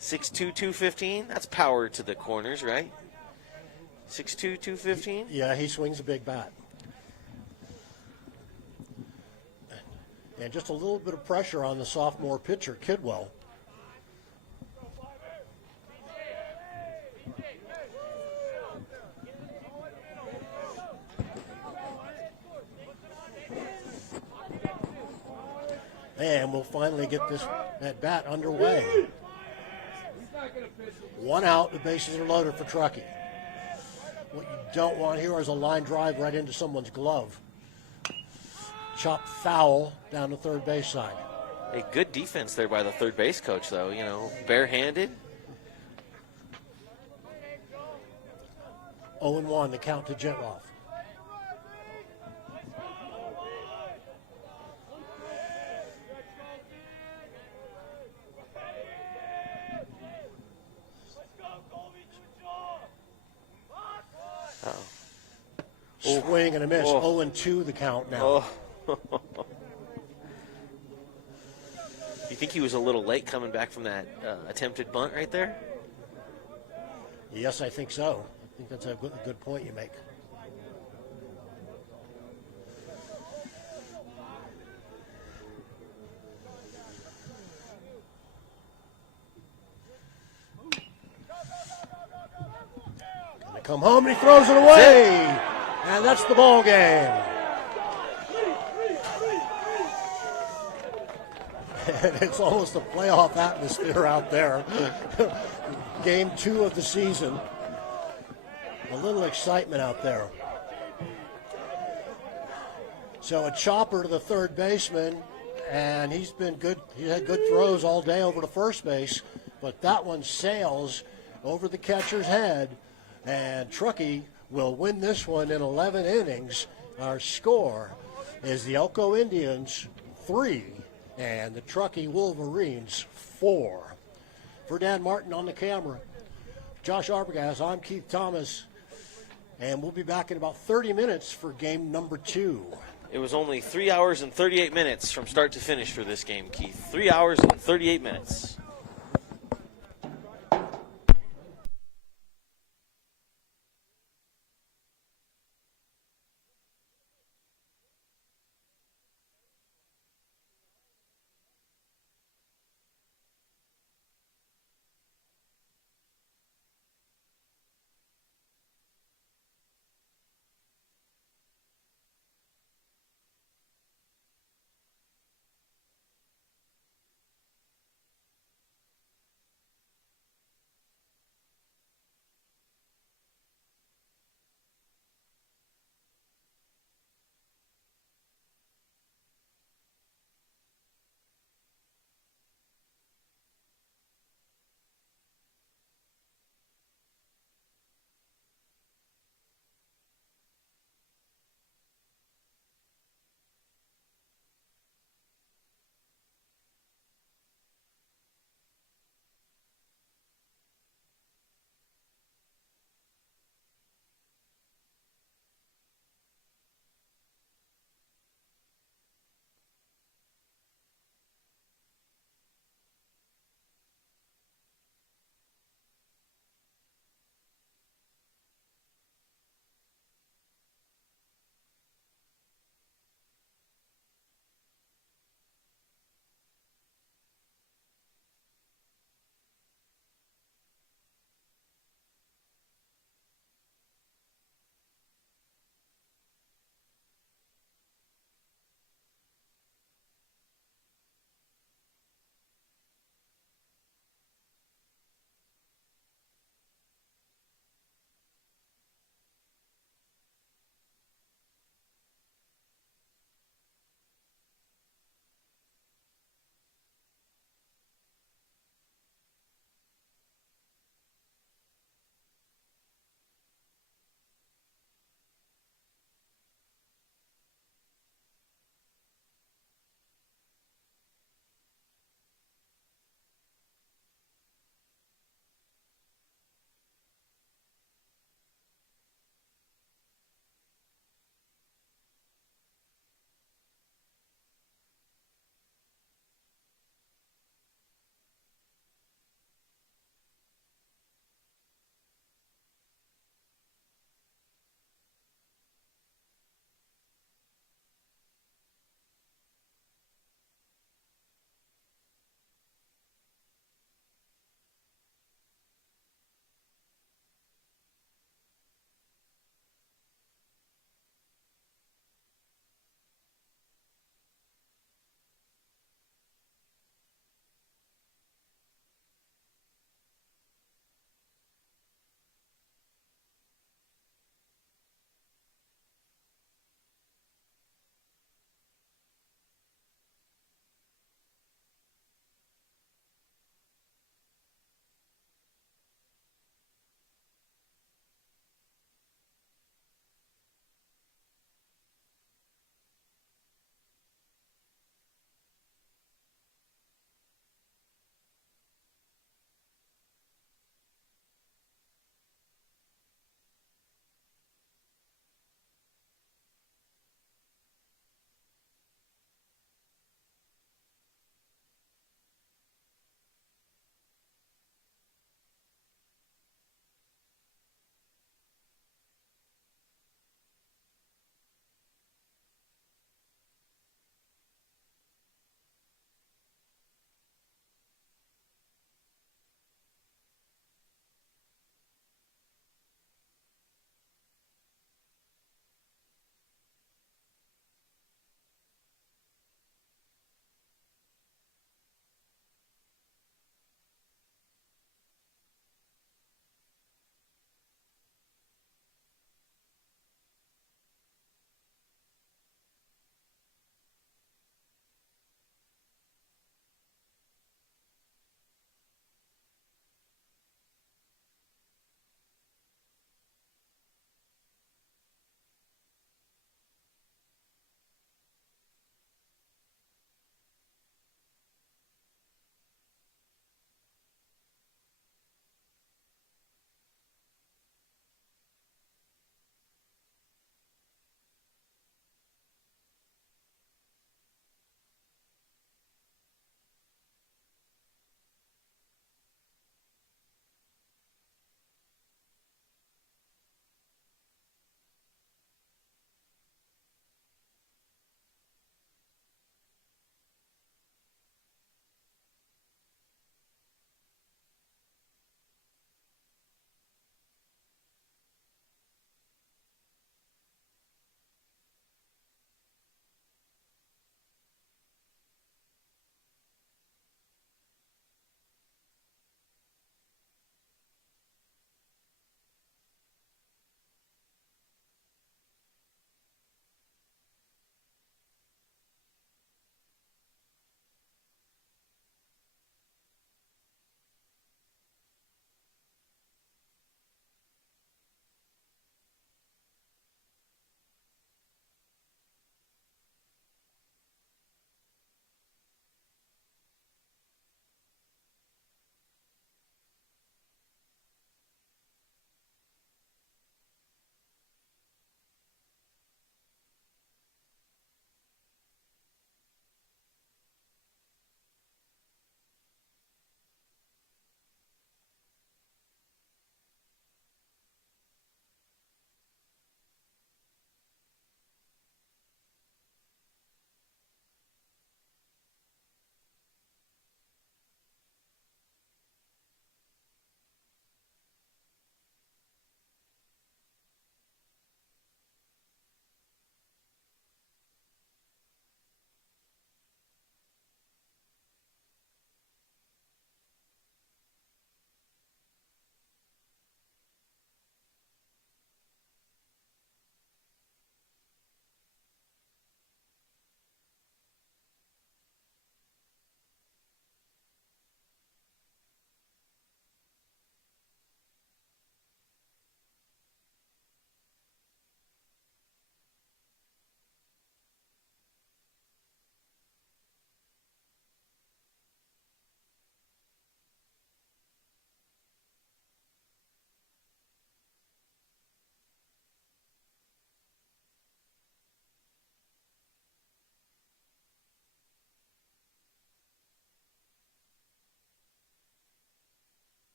6'2", 215. That's power to the corners, right? 6'2", 215. Yeah, he swings a big bat. And just a little bit of pressure on the sophomore pitcher, Kidwell. And we'll finally get this at bat underway. One out, the bases are loaded for Truckee. What you don't want here is a line drive right into someone's glove. Chopped foul down the third base side. A good defense there by the third base coach, though. You know, barehanded. 0-1, the count to Jitloff. Swing and a miss. 0-2 the count now. Oh. You think he was a little late coming back from that attempted bunt right there? Yes, I think so. I think that's a good point you make. Gonna come home and he throws it away. And that's the ball game. And it's almost a playoff atmosphere out there. Game 2 of the season. A little excitement out there. So a chopper to the third baseman, and he's been good. He had good throws all day over to first base, but that one sails over the catcher's head, and Truckee will win this one in 11 innings. Our score is the Elko Indians 3 and the Truckee Wolverines 4. For Dan Martin on the camera, Josh Arbogast, I'm Keith Thomas, and we'll be back in about 30 minutes for game number 2. It was only 3 hours and 38 minutes from start to finish for this game, Keith. 3 hours and 38 minutes.